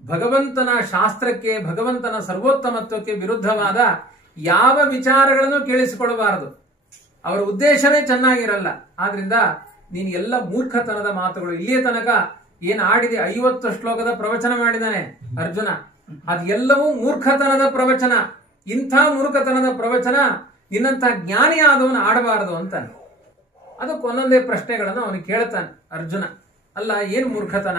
ಭಗವಂತನ ಶಾಸ್ತ್ರಕ್ಕೆ, ಭಗವಂತನ ಸರ್ವೋತ್ತಮತ್ವಕ್ಕೆ ವಿರುದ್ಧವಾದ ಯಾವ ವಿಚಾರಗಳನ್ನು ಕೇಳಿಸಿಕೊಳ್ಳಬಾರದು. ಅವರ ಉದ್ದೇಶವೇ ಚೆನ್ನಾಗಿರಲ್ಲ. ಆದ್ರಿಂದ ನೀನು ಎಲ್ಲ ಮೂರ್ಖತನದ ಮಾತುಗಳು. ಇಲ್ಲಿಯ ತನಕ ಏನ್ ಆಡಿದೆ, 50 ಶ್ಲೋಕದ ಪ್ರವಚನ ಮಾಡಿದ್ದಾನೆ ಅರ್ಜುನ. ಅದೆಲ್ಲವೂ ಮೂರ್ಖತನದ ಪ್ರವಚನ. ಇಂಥ ಮೂರ್ಖತನದ ಪ್ರವಚನ ನಿನ್ನಂತ ಜ್ಞಾನಿ ಆದವನು ಆಡಬಾರದು ಅಂತಾನೆ. ಅದಕ್ಕೆ ಒಂದೊಂದೇ ಪ್ರಶ್ನೆಗಳನ್ನು ಅವನು ಕೇಳ್ತಾನೆ ಅರ್ಜುನ. ಅಲ್ಲ, ಏನ್ ಮೂರ್ಖತನ?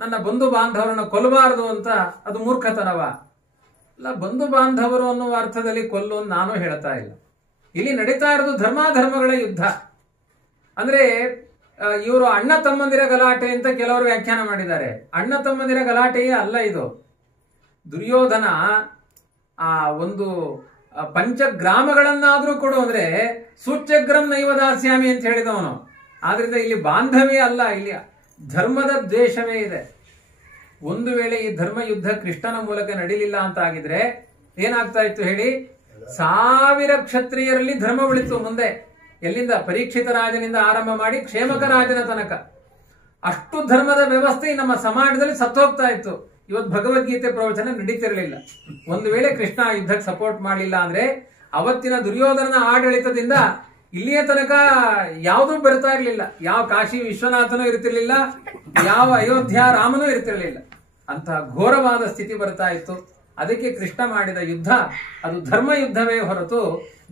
ನನ್ನ ಬಂಧು ಬಾಂಧವರನ್ನು ಕೊಲ್ಲಬಾರದು ಅಂತ ಅದು ಮೂರ್ಖತನವ? ಅಲ್ಲ, ಬಂಧು ಬಾಂಧವರು ಅನ್ನುವ ಅರ್ಥದಲ್ಲಿ ಕೊಲ್ಲು ಅಂತ ನಾನು ಹೇಳ್ತಾ ಇಲ್ಲ. ಇಲ್ಲಿ ನಡೀತಾ ಇರೋದು ಧರ್ಮಾಧರ್ಮಗಳ ಯುದ್ಧ. ಅಂದ್ರೆ ಇವರು ಅಣ್ಣ ತಮ್ಮಂದಿರ ಗಲಾಟೆ ಅಂತ ಕೆಲವರು ವ್ಯಾಖ್ಯಾನ ಮಾಡಿದ್ದಾರೆ. ಅಣ್ಣ ತಮ್ಮಂದಿರ ಗಲಾಟೆಯೇ ಅಲ್ಲ ಇದು. ದುರ್ಯೋಧನ ಆ ಒಂದು ಪಂಚಗ್ರಾಮಗಳನ್ನಾದ್ರೂ ಕೊಡು ಅಂದ್ರೆ ಸೂಚ್ಯಗ್ರಂ ನೈವ ದಾಸ್ಯಾಮಿ ಅಂತ ಹೇಳಿದವನು. ಆದ್ರಿಂದ ಇಲ್ಲಿ ಬಾಂಧವ್ಯ ಅಲ್ಲ, ಇಲ್ಲಿ ಧರ್ಮದ ದ್ವೇಷವೇ ಇದೆ. ಒಂದು ವೇಳೆ ಈ ಧರ್ಮ ಯುದ್ಧ ಕೃಷ್ಣನ ಮೂಲಕ ನಡೀಲಿಲ್ಲ ಅಂತ ಆಗಿದ್ರೆ ಏನಾಗ್ತಾ ಇತ್ತು ಹೇಳಿ? 1000 ಕ್ಷತ್ರಿಯರಲ್ಲಿ ಧರ್ಮ ಉಳಿತು ಮುಂದೆ. ಎಲ್ಲಿಂದ? ಪರೀಕ್ಷಿತ ರಾಜನಿಂದ ಆರಂಭ ಮಾಡಿ ಕ್ಷೇಮಕ ರಾಜನ ತನಕ ಅಷ್ಟು ಧರ್ಮದ ವ್ಯವಸ್ಥೆ ನಮ್ಮ ಸಮಾಜದಲ್ಲಿ ಸತ್ತೋಗ್ತಾ ಇತ್ತು. ಇವತ್ತು ಭಗವದ್ಗೀತೆ ಪ್ರವಚನ ನಡೀತಿರಲಿಲ್ಲ. ಒಂದು ವೇಳೆ ಕೃಷ್ಣ ಯುದ್ಧಕ್ಕೆ ಸಪೋರ್ಟ್ ಮಾಡಲಿಲ್ಲ ಅಂದ್ರೆ ಅವತ್ತಿನ ದುರ್ಯೋಧನನ ಆಡಳಿತದಿಂದ ಇಲ್ಲಿಯ ತನಕ ಯಾವುದೂ ಬರ್ತಾ ಇರಲಿಲ್ಲ. ಯಾವ ಕಾಶಿ ವಿಶ್ವನಾಥನೂ ಇರ್ತಿರ್ಲಿಲ್ಲ, ಯಾವ ಅಯೋಧ್ಯ ರಾಮನೂ ಇರ್ತಿರ್ಲಿಲ್ಲ. ಅಂತಹ ಘೋರವಾದ ಸ್ಥಿತಿ ಬರ್ತಾ ಇತ್ತು. ಅದಕ್ಕೆ ಕೃಷ್ಣ ಮಾಡಿದ ಯುದ್ಧ ಅದು ಧರ್ಮ ಯುದ್ಧವೇ ಹೊರತು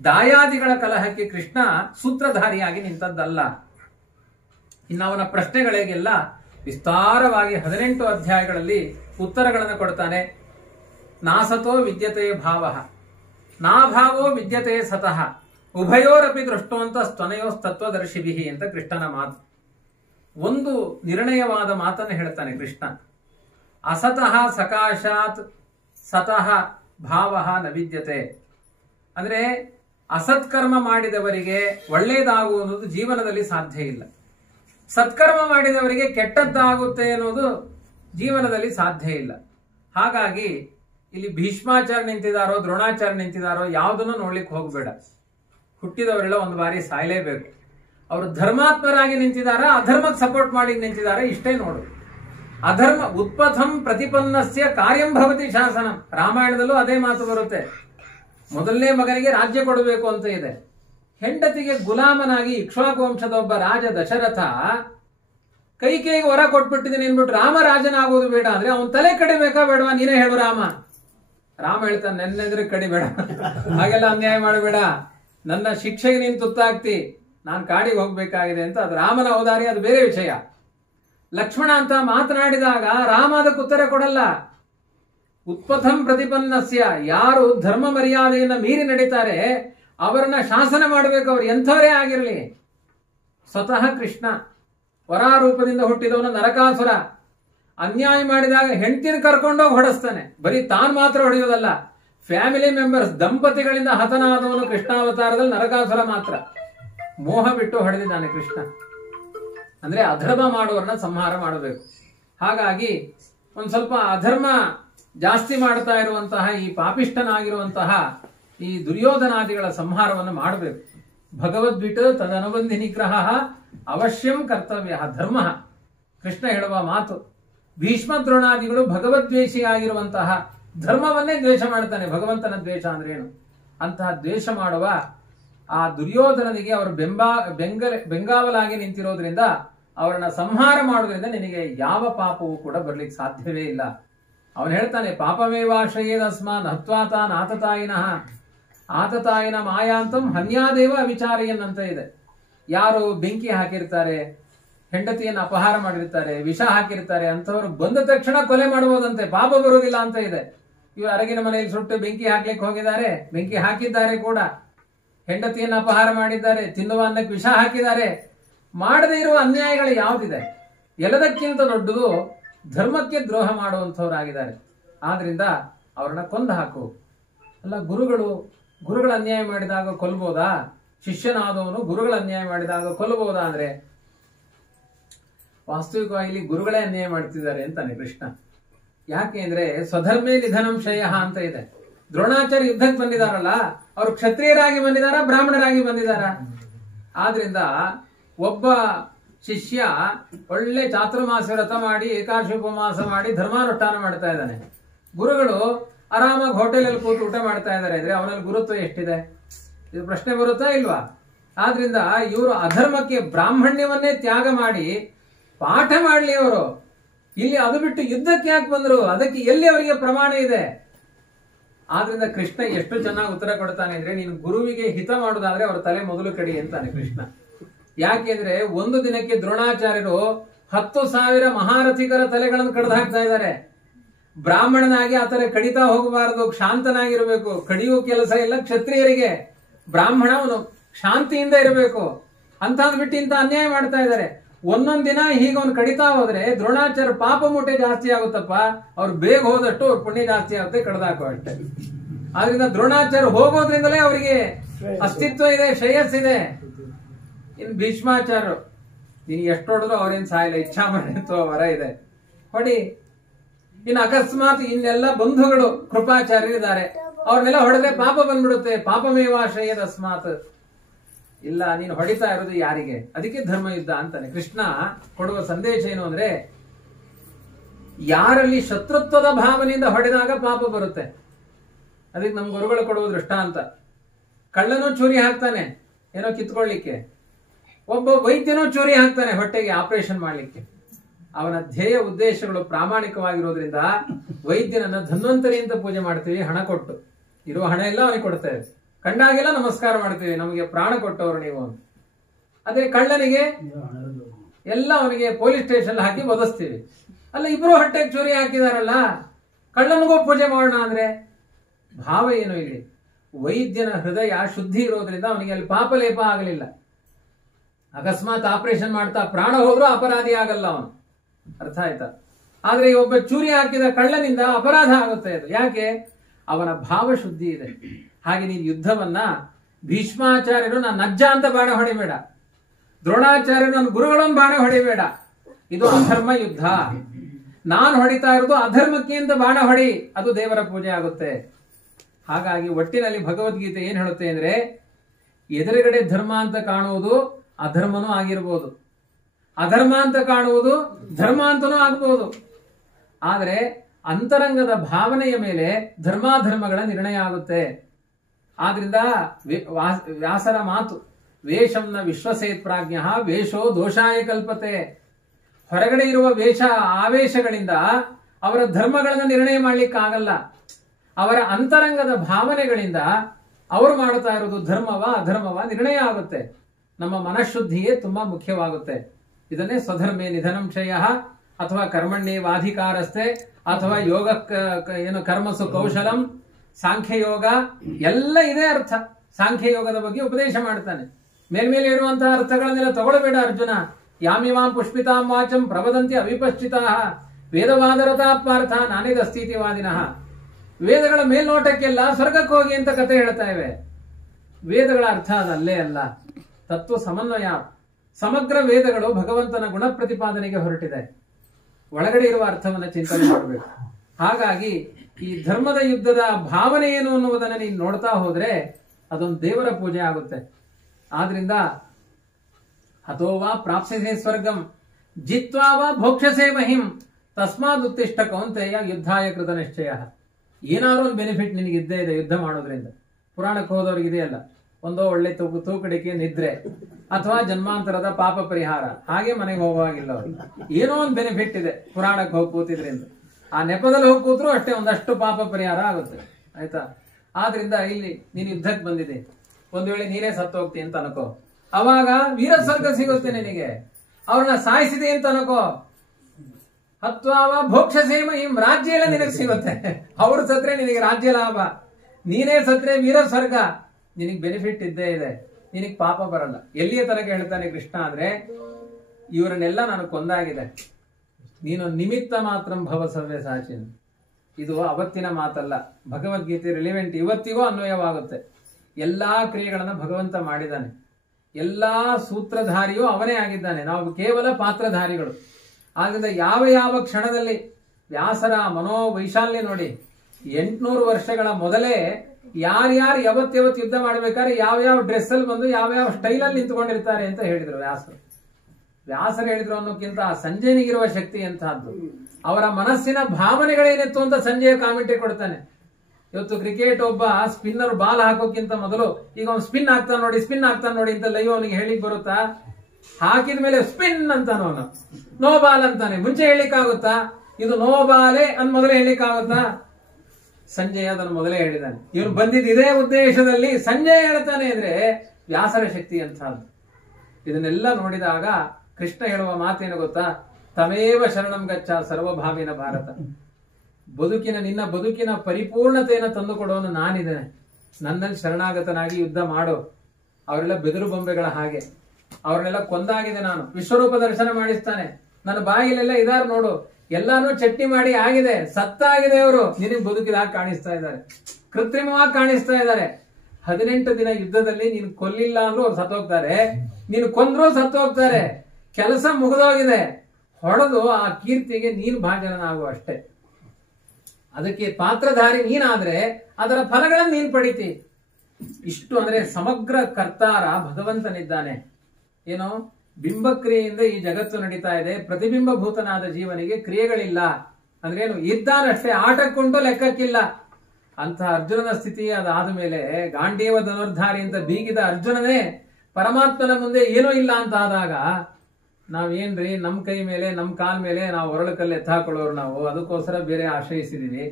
ದಾಯಾದಿಗಳ ಕಲಹಕ್ಕೆ ಕೃಷ್ಣ ಸೂತ್ರಧಾರಿಯಾಗಿ ನಿಂತದ್ದಲ್ಲ. ಇನ್ನು ಅವನ ಪ್ರಶ್ನೆಗಳಿಗೆಲ್ಲ ವಿಸ್ತಾರವಾಗಿ 18 ಅಧ್ಯಾಯಗಳಲ್ಲಿ ಉತ್ತರಗಳನ್ನು ಕೊಡ್ತಾನೆ. ನಾಸತೋ ವಿದ್ಯತೆ ಭಾವ, ನಾಭಾವೋ ವಿದ್ಯತೆ ಸತಃ, ಉಭಯೋರಪಿ ದೃಷ್ಟೋಂತ ಸ್ತನಯೋಸ್ತತ್ವದರ್ಶಿಭಿ ಅಂತ ಕೃಷ್ಣನ ಮಾತು. ಒಂದು ನಿರ್ಣಯವಾದ ಮಾತನ್ನು ಹೇಳ್ತಾನೆ ಕೃಷ್ಣ. ಅಸತಃ ಸಕಾಶಾತ್ ಸತಃ ಭಾವ ನ ವಿದ್ಯತೆ. ಅಂದ್ರೆ ಅಸತ್ಕರ್ಮ ಮಾಡಿದವರಿಗೆ ಒಳ್ಳೆಯದಾಗುವುದು ಜೀವನದಲ್ಲಿ ಸಾಧ್ಯ ಇಲ್ಲ. ಸತ್ಕರ್ಮ ಮಾಡಿದವರಿಗೆ ಕೆಟ್ಟದ್ದಾಗುತ್ತೆ ಅನ್ನೋದು ಜೀವನದಲ್ಲಿ ಸಾಧ್ಯ ಇಲ್ಲ. ಹಾಗಾಗಿ ಇಲ್ಲಿ ಭೀಷ್ಮಾಚಾರ್ಯ ನಿಂತಿದಾರೋ ದ್ರೋಣಾಚಾರ್ಯ ನಿಂತಿದಾರೋ ಯಾವುದನ್ನು ನೋಡ್ಲಿಕ್ಕೆ ಹೋಗ್ಬೇಡ. ಹುಟ್ಟಿದವರೆಲ್ಲ ಒಂದು ಬಾರಿ ಸಾಯಲೇಬೇಕು. ಅವರು ಧರ್ಮಾತ್ಮರಾಗಿ ನಿಂತಿದಾರ, ಅಧರ್ಮಕ್ಕೆ ಸಪೋರ್ಟ್ ಮಾಡಿ ನಿಂತಿದ್ದಾರೆ, ಇಷ್ಟೇ ನೋಡು. ಅಧರ್ಮ ಉತ್ಪಥಂ ಪ್ರತಿಪನ್ನಸ್ಯ ಕಾರ್ಯಂ ಭವತಿ ಶಾಸನಂ. ರಾಮಾಯಣದಲ್ಲೂ ಅದೇ ಮಾತು ಬರುತ್ತೆ. ಮೊದಲನೇ ಮಗನಿಗೆ ರಾಜ್ಯ ಕೊಡಬೇಕು ಅಂತ ಇದೆ. ಹೆಂಡತಿಗೆ ಗುಲಾಮನಾಗಿ ಇಕ್ಷ್ವಾಕು ವಂಶದ ಒಬ್ಬ ರಾಜ ದಶರಥ ಕೈಕೇಯಿಗೆ ವರ ಕೊಟ್ಬಿಟ್ಟಿದ್ದೀನಿ ಅನ್ಬಿಟ್ಟು ರಾಮ ರಾಜನಾಗೋದು ಬೇಡ ಅಂದ್ರೆ ಅವನ್ ತಲೆ ಕಡಿಬೇಕಾ ಬೇಡವಾ? ನೀನೇ ಹೇಳು ರಾಮ. ರಾಮ ಹೇಳ್ತಾನೆ, ನೆನ್ನೆದ್ರೆ ಕಡಿಬೇಡ, ಹಾಗೆಲ್ಲ ಅನ್ಯಾಯ ಮಾಡಬೇಡ, ನನ್ನ ಶಿಕ್ಷೆಗೆ ನೀನು ತುತ್ತಾಗ್ತಿ, ನಾನು ಕಾಡಿಗೆ ಹೋಗ್ಬೇಕಾಗಿದೆ ಅಂತ. ಅದು ರಾಮನ ಔದಾರ್ಯ, ಅದು ಬೇರೆ ವಿಷಯ. ಲಕ್ಷ್ಮಣ ಅಂತ ಮಾತನಾಡಿದಾಗ ರಾಮ ಅದಕ್ಕೆ ಉತ್ತರ ಕೊಡಲ್ಲ. ಉತ್ಪಥಂ ಪ್ರತಿಪನ್ನಸ್ಯ, ಯಾರು ಧರ್ಮ ಮರ್ಯಾದೆಯನ್ನ ಮೀರಿ ನಡೀತಾರೆ ಅವರನ್ನ ಶಾಸನ ಮಾಡಬೇಕು, ಅವ್ರು ಎಂಥವರೇ ಆಗಿರಲಿ. ಸ್ವತಃ ಕೃಷ್ಣ ವರಾರೂಪದಿಂದ ಹುಟ್ಟಿದವನು ನರಕಾಸುರ. ಅನ್ಯಾಯ ಮಾಡಿದಾಗ ಹೆಂಡತಿನ ಕರ್ಕೊಂಡೋಗಿ ಹೊಡೆಸ್ತಾನೆ. ಬರೀ ತಾನು ಮಾತ್ರ ಹೊಡೆಯೋದಲ್ಲ, ಫ್ಯಾಮಿಲಿ ಮೆಂಬರ್ಸ್ ದಂಪತಿಗಳಿಂದ ಹತನಾದವನು ಕೃಷ್ಣಾವತಾರದಲ್ಲಿ ನರಕಾಸುರ ಮಾತ್ರ. ಮೋಹ ಬಿಟ್ಟು ಹೊಡೆದಿದ್ದಾನೆ ಕೃಷ್ಣ. ಅಂದ್ರೆ ಅಧರ್ಮ ಮಾಡುವವರನ್ನ ಸಂಹಾರ ಮಾಡಬೇಕು. ಹಾಗಾಗಿ ಒಂದ್ ಸ್ವಲ್ಪ ಅಧರ್ಮ ಜಾಸ್ತಿ ಮಾಡ್ತಾ ಇರುವಂತಹ ಈ ಪಾಪಿಷ್ಠನಾಗಿರುವಂತಹ ಈ ದುರ್ಯೋಧನಾದಿಗಳ ಸಂಹಾರವನ್ನು ಮಾಡಬೇಕು. ಭಗವದ್ವಿಟ್ ತದನುಬಂಧಿ ನಿಗ್ರಹ ಅವಶ್ಯಂ ಕರ್ತವ್ಯ ಧರ್ಮ. ಕೃಷ್ಣ ಹೇಳುವ ಮಾತು. ಭೀಷ್ಮ ದ್ರೋಣಾದಿಗಳು ಭಗವದ್ವೇಷಿಯಾಗಿರುವಂತಹ ಧರ್ಮವನ್ನೇ ದ್ವೇಷ ಮಾಡ್ತಾನೆ. ಭಗವಂತನ ದ್ವೇಷ ಅಂದ್ರೆ ಏನು? ಅಂತಹ ದ್ವೇಷ ಮಾಡುವ ಆ ದುರ್ಯೋಧನನಿಗೆ ಅವರು ಬೆಂಗಾವಲಾಗಿ ನಿಂತಿರೋದ್ರಿಂದ ಅವರನ್ನ ಸಂಹಾರ ಮಾಡೋದ್ರಿಂದ ನಿನಗೆ ಯಾವ ಪಾಪವೂ ಕೂಡ ಬರ್ಲಿಕ್ಕೆ ಸಾಧ್ಯವೇ ಇಲ್ಲ. ಅವನು ಹೇಳ್ತಾನೆ, ಪಾಪಮೇವಾಶ್ರಯೇದಸ್ಮಾನ್ ಹತ್ವಾತಾನ್ ಆತತಾಯಿನಃ ಆತತಾಯಿನ ಮಾಯಾಂತಂ ಹನ್ಯಾದೇವ ಅವಿಚಾರಯನ್ ಅಂತ ಇದೆ. ಯಾರು ಬೆಂಕಿ ಹಾಕಿರ್ತಾರೆ, ಹೆಂಡತಿಯನ್ನು ಅಪಹಾರ ಮಾಡಿರ್ತಾರೆ, ವಿಷ ಹಾಕಿರ್ತಾರೆ, ಅಂತವರು ಬಂದ ತಕ್ಷಣ ಕೊಲೆ ಮಾಡಬಹುದಂತೆ, ಪಾಪ ಬರುವುದಿಲ್ಲ ಅಂತ ಇದೆ. ಇವರು ಅರಗಿನ ಮನೆಯಲ್ಲಿ ಸುಟ್ಟು ಬೆಂಕಿ ಹಾಕ್ಲಿಕ್ಕೆ ಹೋಗಿದ್ದಾರೆ, ಬೆಂಕಿ ಹಾಕಿದ್ದಾರೆ ಕೂಡ. ಹೆಂಡತಿಯನ್ನು ಅಪಹಾರ ಮಾಡಿದ್ದಾರೆ, ತಿನ್ನುವ ಅನ್ನಕ್ಕೆ ವಿಷ ಹಾಕಿದ್ದಾರೆ. ಮಾಡದೇ ಇರುವ ಅನ್ಯಾಯಗಳು ಯಾವುದಿದೆ? ಎಲ್ಲದಕ್ಕಿಂತ ದೊಡ್ಡದು ಧರ್ಮಕ್ಕೆ ದ್ರೋಹ ಮಾಡುವಂಥವರಾಗಿದ್ದಾರೆ. ಆದ್ರಿಂದ ಅವ್ರನ್ನ ಕೊಂದು ಹಾಕು. ಅಲ್ಲ, ಗುರುಗಳ ಅನ್ಯಾಯ ಮಾಡಿದಾಗ ಕೊಲ್ಬೋದಾ? ಶಿಷ್ಯನಾದವನು ಗುರುಗಳ ಅನ್ಯಾಯ ಮಾಡಿದಾಗ ಕೊಲ್ಲಬಹುದಾ ಅಂದ್ರೆ ವಾಸ್ತವಿಕವಾಗಿ ಇಲ್ಲಿ ಗುರುಗಳೇ ಅನ್ಯಾಯ ಮಾಡ್ತಿದ್ದಾರೆ ಅಂತಾನೆ ಕೃಷ್ಣ. ಯಾಕೆ ಅಂದ್ರೆ ಸ್ವಧರ್ಮೇ ನಿಧನಂ ಶ್ರೇಯಃ ಅಂತ ಇದೆ. ದ್ರೋಣಾಚಾರ್ಯ ಯುದ್ಧಕ್ಕೆ ಬಂದಿದಾರಲ್ಲ, ಅವರು ಕ್ಷತ್ರಿಯರಾಗಿ ಬಂದಿದಾರ, ಬ್ರಾಹ್ಮಣರಾಗಿ ಬಂದಿದಾರ? ಆದ್ರಿಂದ ಒಬ್ಬ ಶಿಷ್ಯ ಒಳ್ಳೆ ಚಾತುರ್ಮಾಸ ವ್ರತ ಮಾಡಿ ಏಕಾದಶಿ ಉಪವಾಸ ಮಾಡಿ ಧರ್ಮಾನುಷ್ಠಾನ ಮಾಡ್ತಾ ಇದ್ದಾನೆ. ಗುರುಗಳು ಆರಾಮಾಗಿ ಹೋಟೆಲಲ್ಲಿ ಕೂತು ಊಟ ಮಾಡ್ತಾ ಇದ್ದಾರೆ ಅಂದ್ರೆ ಅವನಲ್ಲಿ ಗುರುತ್ವ ಎಷ್ಟಿದೆ? ಇದು ಪ್ರಶ್ನೆ ಬರುತ್ತಾ ಇಲ್ವಾ? ಆದ್ರಿಂದ ಇವರು ಅಧರ್ಮಕ್ಕೆ ಬ್ರಾಹ್ಮಣ್ಯವನ್ನೇ ತ್ಯಾಗ ಮಾಡಿ ಪಾಠ ಮಾಡ್ಲಿ ಅವರು. ಇಲ್ಲಿ ಅದು ಬಿಟ್ಟು ಯುದ್ಧಕ್ಕೆ ಯಾಕೆ ಬಂದ್ರು? ಅದಕ್ಕೆ ಎಲ್ಲಿ ಅವರಿಗೆ ಪ್ರಮಾಣ ಇದೆ? ಆದ್ರಿಂದ ಕೃಷ್ಣ ಎಷ್ಟು ಚೆನ್ನಾಗಿ ಉತ್ತರ ಕೊಡ್ತಾನೆ ಅಂದ್ರೆ, ನೀನು ಗುರುವಿಗೆ ಹಿತ ಮಾಡುದಾದ್ರೆ ಅವ್ರ ತಲೆ ಮೊದಲು ಕಡಿ ಅಂತಾನೆ ಕೃಷ್ಣ. ಯಾಕೆಂದ್ರೆ ಒಂದು ದಿನಕ್ಕೆ ದ್ರೋಣಾಚಾರ್ಯರು 10,000 ಮಹಾರಥಿಕರ ತಲೆಗಳನ್ನು ಕಡ್ದು ಹಾಕ್ತಾ ಇದ್ದಾರೆ. ಬ್ರಾಹ್ಮಣನಾಗಿ ಆತರ ಕಡಿತಾ ಹೋಗಬಾರದು, ಶಾಂತನಾಗಿರ್ಬೇಕು. ಕಡಿಯುವ ಕೆಲಸ ಎಲ್ಲ ಕ್ಷತ್ರಿಯರಿಗೆ, ಬ್ರಾಹ್ಮಣ ಅವನು ಶಾಂತಿಯಿಂದ ಇರಬೇಕು ಅಂತ ಬಿಟ್ಟು ಇಂತ ಅನ್ಯಾಯ ಮಾಡ್ತಾ ಇದ್ದಾರೆ. ಒಂದೊಂದ್ ದಿನ ಹೀಗೆ ಅವ್ನು ಕಡಿತಾ ಹೋದ್ರೆ ದ್ರೋಣಾಚಾರ್ಯ ಪಾಪ ಮೂಟೆ ಜಾಸ್ತಿ ಆಗುತ್ತಪ್ಪ. ಅವ್ರು ಬೇಗ ಹೋದಷ್ಟು ಅವ್ರ ಪುಣ್ಯ ಜಾಸ್ತಿ ಆಗುತ್ತೆ, ಕಡ್ದಾಕೋ ಅಷ್ಟೇ. ಆದ್ರಿಂದ ದ್ರೋಣಾಚಾರ್ಯ ಹೋಗೋದ್ರಿಂದಲೇ ಅವರಿಗೆ ಅಸ್ತಿತ್ವ ಇದೆ, ಶ್ರೇಯಸ್ಸಿದೆ. ಇನ್ ಭೀಷ್ಮಾಚಾರ್ಯರು ನೀನ್ ಎಷ್ಟು ಹೊಡೆದ್ರು ಅವ್ರೇನ್ ಸಾಯಿಲ್ಲ, ಇಚ್ಛಾಮರಣಿತ್ವ ವರ ಇದೆ, ಹೊಡಿ. ಇನ್ನು ಅಕಸ್ಮಾತ್ ಇನ್ನೆಲ್ಲ ಬಂಧುಗಳು ಕೃಪಾಚಾರ್ಯರಿದ್ದಾರೆ, ಅವ್ರನ್ನೆಲ್ಲ ಹೊಡೆದ್ರೆ ಪಾಪ ಬಂದ್ಬಿಡುತ್ತೆ. ಪಾಪಮೇವಾಶ್ರಯದ ಅಸ್ಮಾತ್. ಇಲ್ಲ, ನೀನು ಹೊಡಿತಾ ಇರೋದು ಯಾರಿಗೆ? ಅದಕ್ಕೆ ಧರ್ಮ ಯುದ್ಧ ಅಂತಾನೆ. ಕೃಷ್ಣ ಕೊಡುವ ಸಂದೇಶ ಏನು ಅಂದ್ರೆ, ಯಾರಲ್ಲಿ ಶತ್ರುತ್ವದ ಭಾವನೆಯಿಂದ ಹೊಡೆದಾಗ ಪಾಪ ಬರುತ್ತೆ. ಅದಕ್ಕೆ ನಮ್ ಗುರುಗಳು ಕೊಡುವ ದೃಷ್ಟಾಂತ, ಕಳ್ಳನೂ ಚೂರಿ ಹಾಕ್ತಾನೆ ಏನೋ ಕಿತ್ಕೊಳ್ಳಿಕ್ಕೆ, ಒಬ್ಬ ವೈದ್ಯನೂ ಚೂರಿ ಹಾಕ್ತಾನೆ ಹೊಟ್ಟೆಗೆ ಆಪರೇಷನ್ ಮಾಡ್ಲಿಕ್ಕೆ. ಅವನ ಧ್ಯೇಯ ಉದ್ದೇಶಗಳು ಪ್ರಾಮಾಣಿಕವಾಗಿರೋದ್ರಿಂದ ವೈದ್ಯನನ್ನ ಧನ್ವಂತರಿ ಅಂತ ಪೂಜೆ ಮಾಡ್ತೀವಿ, ಹಣ ಕೊಟ್ಟು. ಇರುವ ಹಣ ಎಲ್ಲ ಅವನಿಗೆ ಕೊಡ್ತೇವೆ, ಕಂಡಾಗೆಲ್ಲ ನಮಸ್ಕಾರ ಮಾಡ್ತೀವಿ, ನಮಗೆ ಪ್ರಾಣ ಕೊಟ್ಟವರು ನೀವು ಅಂತ. ಅದೇ ಕಳ್ಳನಿಗೆ ಎಲ್ಲ ಅವನಿಗೆ ಪೊಲೀಸ್ ಸ್ಟೇಷನ್ ಹಾಕಿ ಒದಿಸ್ತೀವಿ. ಅಲ್ಲ, ಇಬ್ರು ಹೊಟ್ಟೆಗೆ ಚೂರಿ ಹಾಕಿದಾರಲ್ಲ, ಕಳ್ಳನಿಗೂ ಪೂಜೆ ಮಾಡೋಣ ಅಂದ್ರೆ ಭಾವ ಏನು ಇಲ್ಲಿ? ವೈದ್ಯನ ಹೃದಯ ಶುದ್ಧಿ ಇರೋದ್ರಿಂದ ಅವನಿಗೆ ಅಲ್ಲಿ ಪಾಪಲೇಪ ಆಗಲಿಲ್ಲ. ಅಕಸ್ಮಾತ್ ಆಪರೇಷನ್ ಮಾಡ್ತಾ ಪ್ರಾಣ ಹೋದ್ರೂ ಅಪರಾಧಿ ಆಗಲ್ಲ ಅವನು, ಅರ್ಥ ಆಯ್ತಾ? ಆದ್ರೆ ಒಬ್ಬ ಚೂರಿ ಹಾಕಿದ ಕಳ್ಳನಿಂದ ಅಪರಾಧ ಆಗುತ್ತೆ. ಅದು ಯಾಕೆ? ಅವನ ಭಾವ ಶುದ್ಧಿ ಇದೆ. ಹಾಗೆ ನೀನು ಯುದ್ಧವನ್ನ ಭೀಷ್ಮಾಚಾರ್ಯರು ನನ್ನ ಅಜ್ಜ ಅಂತ ಬಾಣ ಹೊಡಿಬೇಡ, ದ್ರೋಣಾಚಾರ್ಯರು ನನ್ನ ಗುರುಗಳನ್ನು ಬಾಣ ಹೊಡಿಬೇಡ. ಇದು ಅಧರ್ಮ ಯುದ್ಧ. ನಾನು ಹೊಡಿತಾ ಇರೋದು ಅಧರ್ಮಕ್ಕೆ ಅಂತ ಬಾಣ ಹೊಡಿ, ಅದು ದೇವರ ಪೂಜೆ ಆಗುತ್ತೆ. ಹಾಗಾಗಿ ಒಟ್ಟಿನಲ್ಲಿ ಭಗವದ್ಗೀತೆ ಏನ್ ಹೇಳುತ್ತೆ ಅಂದ್ರೆ, ಎದುರುಗಡೆ ಧರ್ಮ ಅಂತ ಕಾಣುವುದು ಅಧರ್ಮನೂ ಆಗಿರ್ಬೋದು, ಅಧರ್ಮ ಅಂತ ಕಾಣುವುದು ಧರ್ಮ ಅಂತನೂ ಆಗ್ಬೋದು. ಆದ್ರೆ ಅಂತರಂಗದ ಭಾವನೆಯ ಮೇಲೆ ಧರ್ಮಾಧರ್ಮಗಳ ನಿರ್ಣಯ ಆಗುತ್ತೆ. ಆದ್ರಿಂದ ವ್ಯಾಸರ ಮಾತು, ವೇಷಂನ ವಿಶ್ವಸೇತ್ ಪ್ರಾಜ್ಞ ವೇಷೋ ದೋಷಾಯ ಕಲ್ಪತೆ. ಹೊರಗಡೆ ಇರುವ ವೇಷ ಆವೇಶಗಳಿಂದ ಅವರ ಧರ್ಮಗಳನ್ನು ನಿರ್ಣಯ ಮಾಡ್ಲಿಕ್ಕಾಗಲ್ಲ. ಅವರ ಅಂತರಂಗದ ಭಾವನೆಗಳಿಂದ ಅವರು ಮಾಡ್ತಾ ಇರೋದು ಧರ್ಮವ ಅಧರ್ಮವ ನಿರ್ಣಯ ಆಗುತ್ತೆ. ನಮ್ಮ ಮನಃಶುದ್ಧಿಯೇ ತುಂಬಾ ಮುಖ್ಯವಾಗುತ್ತೆ. ಇದನ್ನೇ ಸ್ವಧರ್ಮೇ ನಿಧನಂ ಕ್ಷಯಃ ಅಥವಾ ಕರ್ಮಣ್ಯೇವಾಧಿಕಾರಸ್ಥೆ ಅಥವಾ ಯೋಗ ಏನು ಕರ್ಮಸು ಕೌಶಲಂ, ಸಾಂಖ್ಯ ಯೋಗ ಎಲ್ಲ ಇದೇ ಅರ್ಥ. ಸಾಂಖ್ಯ ಯೋಗದ ಬಗ್ಗೆ ಉಪದೇಶ ಮಾಡ್ತಾನೆ. ಮೇಲ್ಮೇಲೆ ಇರುವಂತಹ ಅರ್ಥಗಳನ್ನೆಲ್ಲ ತಗೊಳ್ಬೇಡ ಅರ್ಜುನ. ಯಾಮಿಮಾಂ ಪುಷ್ಪಿತಾಂ ವಾಚಂ ಪ್ರವದಂತಿ ಅವಿಪಶ್ಚಿತಾ ವೇದವಾದರತಾ ಪಾರ್ಥ ನಾನಿದಸ್ಥಿತಿವಾದಿನಃ. ವೇದಗಳ ಮೇಲ್ನೋಟಕ್ಕೆಲ್ಲ ಸ್ವರ್ಗಕ್ಕೆ ಹೋಗಿ ಅಂತ ಕತೆ ಹೇಳ್ತಾ ಇವೆ. ವೇದಗಳ ಅರ್ಥ ಅದಲ್ಲೇ ಅಲ್ಲ, ತತ್ವ ಸಮನ್ವಯ. ಸಮಗ್ರ ವೇದಗಳು ಭಗವಂತನ ಗುಣ ಪ್ರತಿಪಾದನೆಗೆ ಹೊರಟಿದೆ. ಒಳಗಡೆ ಇರುವ ಅರ್ಥವನ್ನ ಚಿಂತನೆ ಮಾಡಬೇಕು. ಹಾಗಾಗಿ ಈ ಧರ್ಮದ ಯುದ್ಧದ ಭಾವನೆ ಏನು ಅನ್ನುವುದನ್ನ ನೀನು ನೋಡ್ತಾ ಹೋದ್ರೆ ಅದೊಂದು ದೇವರ ಪೂಜೆ ಆಗುತ್ತೆ. ಆದ್ರಿಂದ ಹತೋವಾ ಪ್ರಾಪ್ಸ್ಯಸೇ ಸ್ವರ್ಗಂ ಜಿತ್ವಾವಾ ಭೋಕ್ಷಸೇ ಮಹಿಂ ತಸ್ಮಾದ್ ಉತ್ತಿಷ್ಠ ಕೌಂತೆಯ ಯುದ್ಧಾಯ ಕೃತ ನಿಶ್ಚಯ. ಏನಾದ್ರೂ ಒಂದು ಬೆನಿಫಿಟ್ ನಿನಗೆ ಇದ್ದೇ ಇದೆ ಯುದ್ಧ ಮಾಡೋದ್ರಿಂದ. ಪುರಾಣಕ್ಕೆ ಹೋದವ್ರಿಗೆ ಇದೆಯಲ್ಲ, ಒಂದೋ ಒಳ್ಳೆ ತೂಕಡಿಕೆ ನಿದ್ರೆ ಅಥವಾ ಜನ್ಮಾಂತರದ ಪಾಪ ಪರಿಹಾರ, ಹಾಗೆ ಮನೆಗೆ ಹೋಗುವಾಗಿಲ್ಲ ಅವ್ರಿಗೆ. ಏನೋ ಒಂದು ಬೆನಿಫಿಟ್ ಇದೆ ಪುರಾಣಕ್ಕೆ ಹೋಗಿ ಕೂತಿದ್ರಿಂದ. ಆ ನೆಪದಲ್ಲಿ ಹೋಗಿ ಕೂತ್ರು ಅಷ್ಟೇ ಒಂದಷ್ಟು ಪಾಪ ಪರಿಹಾರ ಆಗುತ್ತೆ, ಆಯ್ತಾ? ಆದ್ರಿಂದ ಇಲ್ಲಿ ನೀನು ಯುದ್ಧಕ್ಕೆ ಬಂದಿದೆ, ಒಂದ್ ವೇಳೆ ನೀನೇ ಸತ್ತು ಹೋಗ್ತಿ ಅಂತ ಅನ್ಕೋ, ಅವಾಗ ವೀರ ಸ್ವರ್ಗ ಸಿಗುತ್ತೆ ನಿನಗೆ. ಅವ್ರನ್ನ ಸಾಯಿಸಿದೆ ಅಂತ ಅನ್ಕೋ, ಹತ್ವಾವ ಭೋಕ್ಷಸೇಮ ರಾಜ್ಯ ಎಲ್ಲ ನಿನಗೆ ಸಿಗುತ್ತೆ. ಅವ್ರು ಸತ್ರೆ ನಿನಗೆ ರಾಜ್ಯ ಲಾಭ, ನೀನೇ ಸತ್ರೆ ವೀರ ಸ್ವರ್ಗ. ನಿನಗೆ ಬೆನಿಫಿಟ್ ಇದ್ದೇ ಇದೆ, ನಿನಗೆ ಪಾಪ ಬರಲ್ಲ. ಎಲ್ಲಿಯ ತನಕ ಹೇಳ್ತಾನೆ ಕೃಷ್ಣ ಅಂದ್ರೆ, ಇವರನ್ನೆಲ್ಲ ನಾನು ಕೊಂದಾಗಿದೆ, ನೀನು ನಿಮಿತ್ತ ಮಾತ್ರ ಭವ ಸವ್ಯ ಸಾಚಿನ. ಇದು ಅವತ್ತಿನ ಮಾತಲ್ಲ, ಭಗವದ್ಗೀತೆ ರಿಲಿವೆಂಟ್, ಇವತ್ತಿಗೂ ಅನ್ವಯವಾಗುತ್ತೆ. ಎಲ್ಲಾ ಕ್ರಿಯೆಗಳನ್ನ ಭಗವಂತ ಮಾಡಿದ್ದಾನೆ, ಎಲ್ಲಾ ಸೂತ್ರಧಾರಿಯೂ ಅವನೇ ಆಗಿದ್ದಾನೆ, ನಾವು ಕೇವಲ ಪಾತ್ರಧಾರಿಗಳು. ಆದ್ರಿಂದ ಯಾವ ಯಾವ ಕ್ಷಣದಲ್ಲಿ ವ್ಯಾಸರ ಮನೋವೈಶಾಲ್ಯ ನೋಡಿ, 800 ವರ್ಷಗಳ ಮೊದಲೇ ಯಾರ್ಯಾರು ಯಾವತ್ತು ಯುದ್ಧ ಮಾಡ್ಬೇಕಾದ್ರೆ ಯಾವ ಡ್ರೆಸ್ ಅಲ್ಲಿ ಬಂದು ಯಾವ ಸ್ಟೈಲಲ್ಲಿ ನಿಂತ್ಕೊಂಡಿರ್ತಾರೆ ಅಂತ ಹೇಳಿದ್ರು ವ್ಯಾಸರು ಹೇಳಿದ್ರು ಅನ್ನೋಕ್ಕಿಂತ ಸಂಜಯನಿಗಿರುವ ಶಕ್ತಿ ಎಂತಹದ್ದು, ಅವರ ಮನಸ್ಸಿನ ಭಾವನೆಗಳೇನಿತ್ತು ಅಂತ ಸಂಜಯ ಕಾಮೆಂಟ್ರಿ ಕೊಡ್ತಾನೆ. ಇವತ್ತು ಕ್ರಿಕೆಟ್ ಒಬ್ಬ ಸ್ಪಿನ್ನರ್ ಬಾಲ್ ಹಾಕೋಕ್ಕಿಂತ ಮೊದಲು ಈಗ ಅವ್ನು ಸ್ಪಿನ್ ಆಗ್ತಾನೆ ನೋಡಿ ಅಂತ ಲೈವ್ ಅವನಿಗೆ ಹೇಳಿಕ್ ಬರುತ್ತಾ? ಹಾಕಿದ ಮೇಲೆ ಸ್ಪಿನ್ ಅಂತಾನ ಅವನು, ನೋ ಬಾಲ್ ಅಂತಾನೆ. ಮುಂಚೆ ಹೇಳಿಕ್ಕಾಗುತ್ತಾ? ಇದು ನೋ ಬಾಲೆ ಅಂದ್ ಮೊದಲೇ ಹೇಳಿಕ್ಕಾಗುತ್ತಾ? ಸಂಜಯ್ ಅದನ್ನು ಮೊದಲೇ ಹೇಳಿದ್ದಾನೆ. ಇವನು ಬಂದಿದ್ದ ಇದೇ ಉದ್ದೇಶದಲ್ಲಿ ಸಂಜಯ್ ಹೇಳ್ತಾನೆ ಅಂದ್ರೆ ವ್ಯಾಸರ ಶಕ್ತಿ ಅಂತಹದ್ದು. ಇದನ್ನೆಲ್ಲ ನೋಡಿದಾಗ ಕೃಷ್ಣ ಹೇಳುವ ಮಾತೇನು ಗೊತ್ತಾ? ತಮೇವ ಶರಣಂ ಗಚ್ಚ ಸರ್ವಭಾವಿನ ಭಾರತ. ನಿನ್ನ ಬದುಕಿನ ಪರಿಪೂರ್ಣತೆಯನ್ನು ತಂದುಕೊಡೋನು ನಾನಿದ್ದೇನೆ, ನನ್ನಲ್ಲಿ ಶರಣಾಗತನಾಗಿ ಯುದ್ಧ ಮಾಡು. ಅವರೆಲ್ಲ ಬೆದರು ಬೊಂಬೆಗಳ ಹಾಗೆ, ಅವ್ರನ್ನೆಲ್ಲ ಕೊಂದಾಗಿದೆ ನಾನು. ವಿಶ್ವರೂಪ ದರ್ಶನ ಮಾಡಿಸ್ತಾನೆ, ನನ್ನ ಬಾಯಿಲೆಲ್ಲ ಇದಾರು ನೋಡು, ಎಲ್ಲಾನು ಚಟ್ನಿ ಮಾಡಿ ಆಗಿದೆ, ಸತ್ತಾಗಿದೆ. ಅವರು ನಿನಗೆ ಬದುಕಿದಾಗ ಕಾಣಿಸ್ತಾ ಇದ್ದಾರೆ, ಕೃತ್ರಿಮವಾಗಿ ಕಾಣಿಸ್ತಾ ಇದ್ದಾರೆ. 18 ದಿನ ಯುದ್ಧದಲ್ಲಿ ನೀನು ಕೊಲ್ಲಿಲ್ಲ ಅಂದ್ರೂ ಅವ್ರು ಸತ್ತೋಗ್ತಾರೆ, ನೀನು ಕೊಂದ್ರೂ ಸತ್ತೋಗ್ತಾರೆ. ಕೆಲಸ ಮುಗಿದೋಗಿದೆ, ಹೊಡೆದು ಆ ಕೀರ್ತಿಗೆ ನೀನು ಭಾಜನನಾಗು ಅಷ್ಟೇ. ಅದಕ್ಕೆ ಪಾತ್ರಧಾರಿ ನೀನಾದ್ರೆ ಅದರ ಫಲಗಳನ್ನು ನೀನು ಪಡಿತಿ. ಇಷ್ಟು ಅಂದ್ರೆ ಸಮಗ್ರ ಕರ್ತಾರ ಭಗವಂತನಿದ್ದಾನೆ. ಏನೋ ಬಿಂಬಕ್ರಿಯೆಯಿಂದ ಈ ಜಗತ್ತು ನಡೀತಾ ಇದೆ, ಪ್ರತಿಬಿಂಬಭೂತನಾದ ಜೀವನಿಗೆ ಕ್ರಿಯೆಗಳಿಲ್ಲ ಅಂದ್ರೆ ಏನು? ಇದ್ದಾನಷ್ಟೇ, ಆಟಕ್ಕುಂಟು ಲೆಕ್ಕಕ್ಕಿಲ್ಲ ಅಂತ ಅರ್ಜುನನ ಸ್ಥಿತಿ. ಅದಾದ ಮೇಲೆ ಗಾಂಡೀವ ಧನುರ್ಧಾರಿ ಅಂತ ಬೀಗಿದ ಅರ್ಜುನನೇ ಪರಮಾತ್ಮನ ಮುಂದೆ ಏನೂ ಇಲ್ಲ ಅಂತ ಆದಾಗ ನಾವೇನ್ರಿ ನಮ್ ಕೈ ಮೇಲೆ ನಮ್ ಕಾಲ್ ಮೇಲೆ ನಾವು ಹೊರಳಕಲ್ಲಿ ಎತ್ತಾಕೊಳ್ಳೋರು ನಾವು, ಅದಕ್ಕೋಸ್ಕರ ಬೇರೆ ಆಶ್ರಯಿಸಿದೀವಿ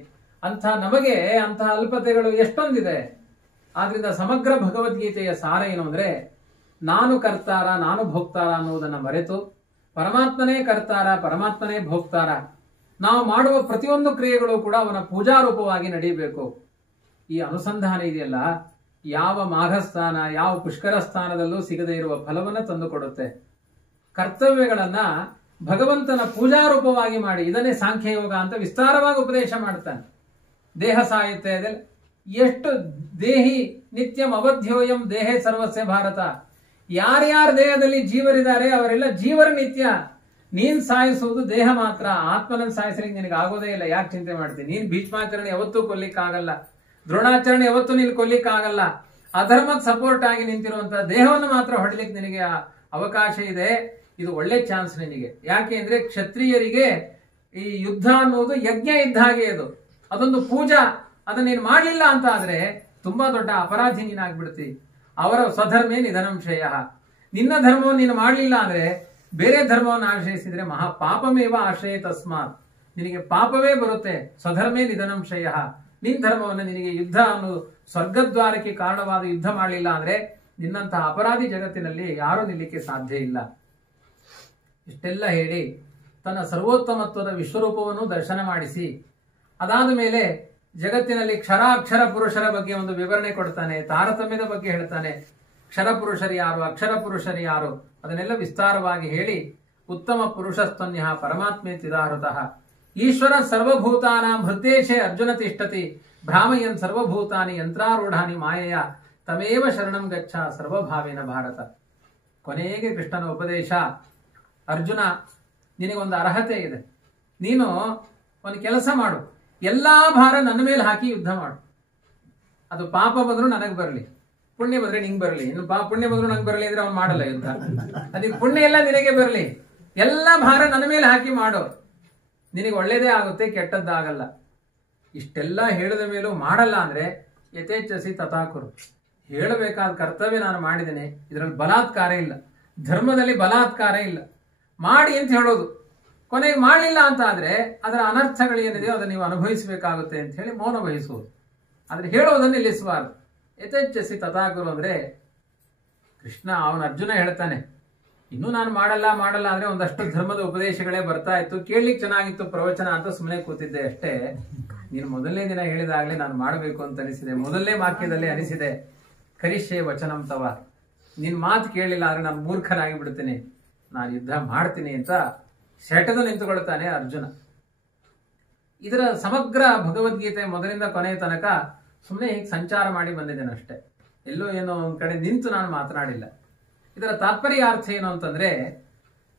ಅಂತ ನಮಗೆ ಅಂತಹ ಅಲ್ಪತೆಗಳು ಎಷ್ಟೊಂದಿದೆ. ಆದ್ರಿಂದ ಸಮಗ್ರ ಭಗವದ್ಗೀತೆಯ ಸಾರ ಏನು ಅಂದ್ರೆ, ನಾನು ಕರ್ತಾರ ನಾನು ಭೋಕ್ತಾರ ಅನ್ನುವುದನ್ನ ಮರೆತು ಪರಮಾತ್ಮನೇ ಕರ್ತಾರ ಪರಮಾತ್ಮನೇ ಭೋಕ್ತಾರ. ನಾವು ಮಾಡುವ ಪ್ರತಿಯೊಂದು ಕ್ರಿಯೆಗಳು ಕೂಡ ಅವನ ಪೂಜಾರೂಪವಾಗಿ ನಡೆಯಬೇಕು. ಈ ಅನುಸಂಧಾನ ಇದೆಯಲ್ಲ, ಯಾವ ಮಾಘಸ್ಥಾನ ಯಾವ ಪುಷ್ಕರ ಸ್ಥಾನದಲ್ಲೂ ಸಿಗದೇ ಇರುವ ಫಲವನ್ನ ತಂದುಕೊಡುತ್ತೆ. ಕರ್ತವ್ಯಗಳನ್ನ ಭಗವಂತನ ಪೂಜಾರೂಪವಾಗಿ ಮಾಡಿ, ಇದನ್ನೇ ಸಾಂಖ್ಯಯೋಗ ಅಂತ ವಿಸ್ತಾರವಾಗಿ ಉಪದೇಶ ಮಾಡ್ತಾನೆ. ದೇಹ ಸಾಹಿತ್ಯದಲ್ಲಿ ಎಷ್ಟು ದೇಹಿ ನಿತ್ಯಂ ಅವಧ್ಯೋಯಂ ದೇಹೇ ಸರ್ವಸ್ಯ ಭಾರತ. ಯಾರ್ಯಾರ ದೇಹದಲ್ಲಿ ಜೀವರಿದ್ದಾರೆ ಅವರೆಲ್ಲ ಜೀವರ ನಿತ್ಯ. ನೀನ್ ಸಾಯಿಸುವುದು ದೇಹ ಮಾತ್ರ, ಆತ್ಮನನ್ನು ಸಾಯಿಸಲಿಕ್ಕೆ ನಿನಗೆ ಆಗೋದೇ ಇಲ್ಲ. ಯಾಕೆ ಚಿಂತೆ ಮಾಡ್ತೀನಿ? ನೀನ್ ಭೀಷ್ಮಾಚರಣೆ ಯಾವತ್ತೂ ಕೊಲ್ಲಿಕ್ಕಾಗಲ್ಲ, ದ್ರೋಣಾಚರಣೆ ಯಾವತ್ತೂ ನೀನು ಕೊಲ್ಲಿಕ್ಕಾಗಲ್ಲ. ಅಧರ್ಮಕ್ಕೆ ಸಪೋರ್ಟ್ ಆಗಿ ನಿಂತಿರುವಂತಹ ದೇಹವನ್ನು ಮಾತ್ರ ಹೊಡಿಲಿಕ್ಕೆ ನಿನಗೆ ಅವಕಾಶ ಇದೆ. ಇದು ಒಳ್ಳೆ ಚಾನ್ಸ್ ನಿನಗೆ. ಯಾಕೆ ಅಂದ್ರೆ ಕ್ಷತ್ರಿಯರಿಗೆ ಈ ಯುದ್ಧ ಅನ್ನೋದು ಯಜ್ಞ ಇದ್ದ ಹಾಗೆ, ಅದೊಂದು ಪೂಜಾ. ಅದನ್ನ ನೀನು ಮಾಡಲಿಲ್ಲ ಅಂತ ಆದ್ರೆ ತುಂಬಾ ದೊಡ್ಡ ಅಪರಾಧಿ ನೀನಾಗ್ಬಿಡ್ತಿ. ಅವರ ಸ್ವಧರ್ಮೇ ನಿಧನಂಶಯ. ನಿನ್ನ ಧರ್ಮವನ್ನು ನೀನು ಮಾಡಲಿಲ್ಲ ಅಂದ್ರೆ ಬೇರೆ ಧರ್ಮವನ್ನು ಆಶ್ರಯಿಸಿದ್ರೆ ಮಹಾ ಪಾಪಮೇವ ಆಶ್ರಯ ತಸ್ಮಾತ್, ನಿನಗೆ ಪಾಪವೇ ಬರುತ್ತೆ. ಸ್ವಧರ್ಮೇ ನಿಧನಂಶಯ. ನಿನ್ ಧರ್ಮವನ್ನು ನಿನಗೆ ಯುದ್ಧ ಅನ್ನೋದು ಸ್ವರ್ಗದ್ವಾರಕ್ಕೆ ಕಾರಣವಾದ ಯುದ್ಧ ಮಾಡಲಿಲ್ಲ ಅಂದ್ರೆ ನಿನ್ನಂತಹ ಅಪರಾಧಿ ಜಗತ್ತಿನಲ್ಲಿ ಯಾರೂ ನಿಲ್ಲಿಕ್ಕೆ ಸಾಧ್ಯ ಇಲ್ಲ. ಇಷ್ಟೆಲ್ಲ ಹೇಳಿ ತನ್ನ ಸರ್ವೋತ್ತಮತ್ವದ ವಿಶ್ವರೂಪವನ್ನು ದರ್ಶನ ಮಾಡಿಸಿ, ಅದಾದ ಮೇಲೆ ಜಗತ್ತಿನಲ್ಲಿ ಕ್ಷರಾಕ್ಷರ ಪುರುಷರ ಬಗ್ಗೆ ಒಂದು ವಿವರಣೆ ಕೊಡ್ತಾನೆ, ತಾರತಮ್ಯದ ಬಗ್ಗೆ ಹೇಳ್ತಾನೆ. ಕ್ಷರ ಪುರುಷರು ಯಾರು, ಅಕ್ಷರ ಪುರುಷರು ಯಾರು, ಅದನ್ನೆಲ್ಲ ವಿಸ್ತಾರವಾಗಿ ಹೇಳಿ, ಉತ್ತಮ ಪುರುಷಸ್ತನ್ಯ ಪರಮಾತ್ಮೇತಿದಾಹೃತಃ ಈಶ್ವರ ಸರ್ವಭೂತಾನಾಂ ಹೃದ್ದೇಶೇ ಅರ್ಜುನ ತಿಷ್ಠತಿ ಭ್ರಾಮಯನ್ ಸರ್ವಭೂತಾನಿ ಯಂತ್ರಾರೂಢಾನಿ ಮಾಯೆಯ ತಮೇವ ಶರಣಂ ಗಚ್ಚ ಸರ್ವಭಾವೇನ ಭಾರತ. ಕೊನೆಗೆ ಕೃಷ್ಣನ ಉಪದೇಶ, ಅರ್ಜುನ ನಿನಗೊಂದು ಅರ್ಹತೆ ಇದೆ, ನೀನು ಒಂದು ಕೆಲಸ ಮಾಡು, ಎಲ್ಲಾ ಭಾರ ನನ್ನ ಮೇಲೆ ಹಾಕಿ ಯುದ್ಧ ಮಾಡು. ಅದು ಪಾಪ ಬಂದ್ರು ನನಗೆ ಬರಲಿ, ಪುಣ್ಯ ಬಂದ್ರೆ ನಿಂಗೆ ಬರಲಿ. ಇನ್ನು ಪುಣ್ಯ ಬಂದ್ರು ನಂಗೆ ಬರಲಿ ಅಂದ್ರೆ ಅವ್ನು ಮಾಡಲ್ಲ ಯುದ್ಧ. ಅದಕ್ಕೆ ಪುಣ್ಯ ಎಲ್ಲ ನಿನಗೆ ಬರಲಿ, ಎಲ್ಲ ಭಾರ ನನ್ನ ಮೇಲೆ ಹಾಕಿ ಮಾಡು, ನಿನಗೆ ಒಳ್ಳೇದೇ ಆಗುತ್ತೆ, ಕೆಟ್ಟದ್ದಾಗಲ್ಲ. ಇಷ್ಟೆಲ್ಲ ಹೇಳಿದ ಮೇಲೂ ಮಾಡಲ್ಲ ಅಂದ್ರೆ ಯಥೇಚ್ಛಸಿ ತಥಾಕುರು. ಹೇಳಬೇಕಾದ ಕರ್ತವ್ಯ ನಾನು ಮಾಡಿದ್ದೇನೆ, ಇದರಲ್ಲಿ ಬಲಾತ್ಕಾರ ಇಲ್ಲ, ಧರ್ಮದಲ್ಲಿ ಬಲಾತ್ಕಾರ ಇಲ್ಲ, ಮಾಡಿ ಅಂತ ಹೇಳೋದು. ಕೊನೆಗೆ ಮಾಡಲಿಲ್ಲ ಅಂತ ಆದ್ರೆ ಅದರ ಅನರ್ಥಗಳೇನಿದೆಯೋ ಅದನ್ನು ನೀವು ಅನುಭವಿಸಬೇಕಾಗುತ್ತೆ ಅಂತ ಹೇಳಿ ಮೌನ ವಹಿಸುವುದು. ಆದ್ರೆ ಹೇಳೋದನ್ನು ನಿಲ್ಲಿಸಬಾರದು. ಯಥೇಚ್ಛಸಿ ತಥಾಕುರು ಅಂದ್ರೆ ಕೃಷ್ಣ ಅವನ ಅರ್ಜುನ ಹೇಳ್ತಾನೆ, ಇನ್ನೂ ನಾನು ಮಾಡಲ್ಲ ಅಂದ್ರೆ ಒಂದಷ್ಟು ಧರ್ಮದ ಉಪದೇಶಗಳೇ ಬರ್ತಾ ಇತ್ತು, ಕೇಳಲಿಕ್ಕೆ ಚೆನ್ನಾಗಿತ್ತು ಪ್ರವಚನ ಅಂತ ಸುಮ್ಮನೆ ಕೂತಿದ್ದೆ ಅಷ್ಟೇ. ನೀನು ಮೊದಲನೇ ದಿನ ಹೇಳಿದಾಗಲೇ ನಾನು ಮಾಡಬೇಕು ಅಂತ ಅನಿಸಿದೆ, ಮೊದಲನೇ ವಾಕ್ಯದಲ್ಲೇ ಅನಿಸಿದೆ, ಕರಿಷ್ಯೆ ವಚನಂ ತವ, ನಿನ್ ಮಾತು ಕೇಳಿಲ್ಲ ಆದ್ರೆ ನಾನು ಮೂರ್ಖನಾಗಿ ಬಿಡ್ತೇನೆ, ನಾನು ಯುದ್ಧ ಮಾಡ್ತೀನಿ ಅಂತ ಶೆಟದು ನಿಂತುಕೊಳ್ತಾನೆ ಅರ್ಜುನ. ಇದರ ಸಮಗ್ರ ಭಗವದ್ಗೀತೆ ಮೊದಲಿಂದ ಕೊನೆಯ ತನಕ ಸುಮ್ಮನೆ ಹೀಗೆ ಸಂಚಾರ ಮಾಡಿ ಬಂದಿದ್ದೇನೆ ಅಷ್ಟೇ. ಎಲ್ಲೋ ಏನೋ ಒಂದ್ ಕಡೆ ನಿಂತು ನಾನು ಮಾತನಾಡಿಲ್ಲ. ಇದರ ತಾತ್ಪರ್ಯಾರ್ಥ ಏನು ಅಂತಂದ್ರೆ,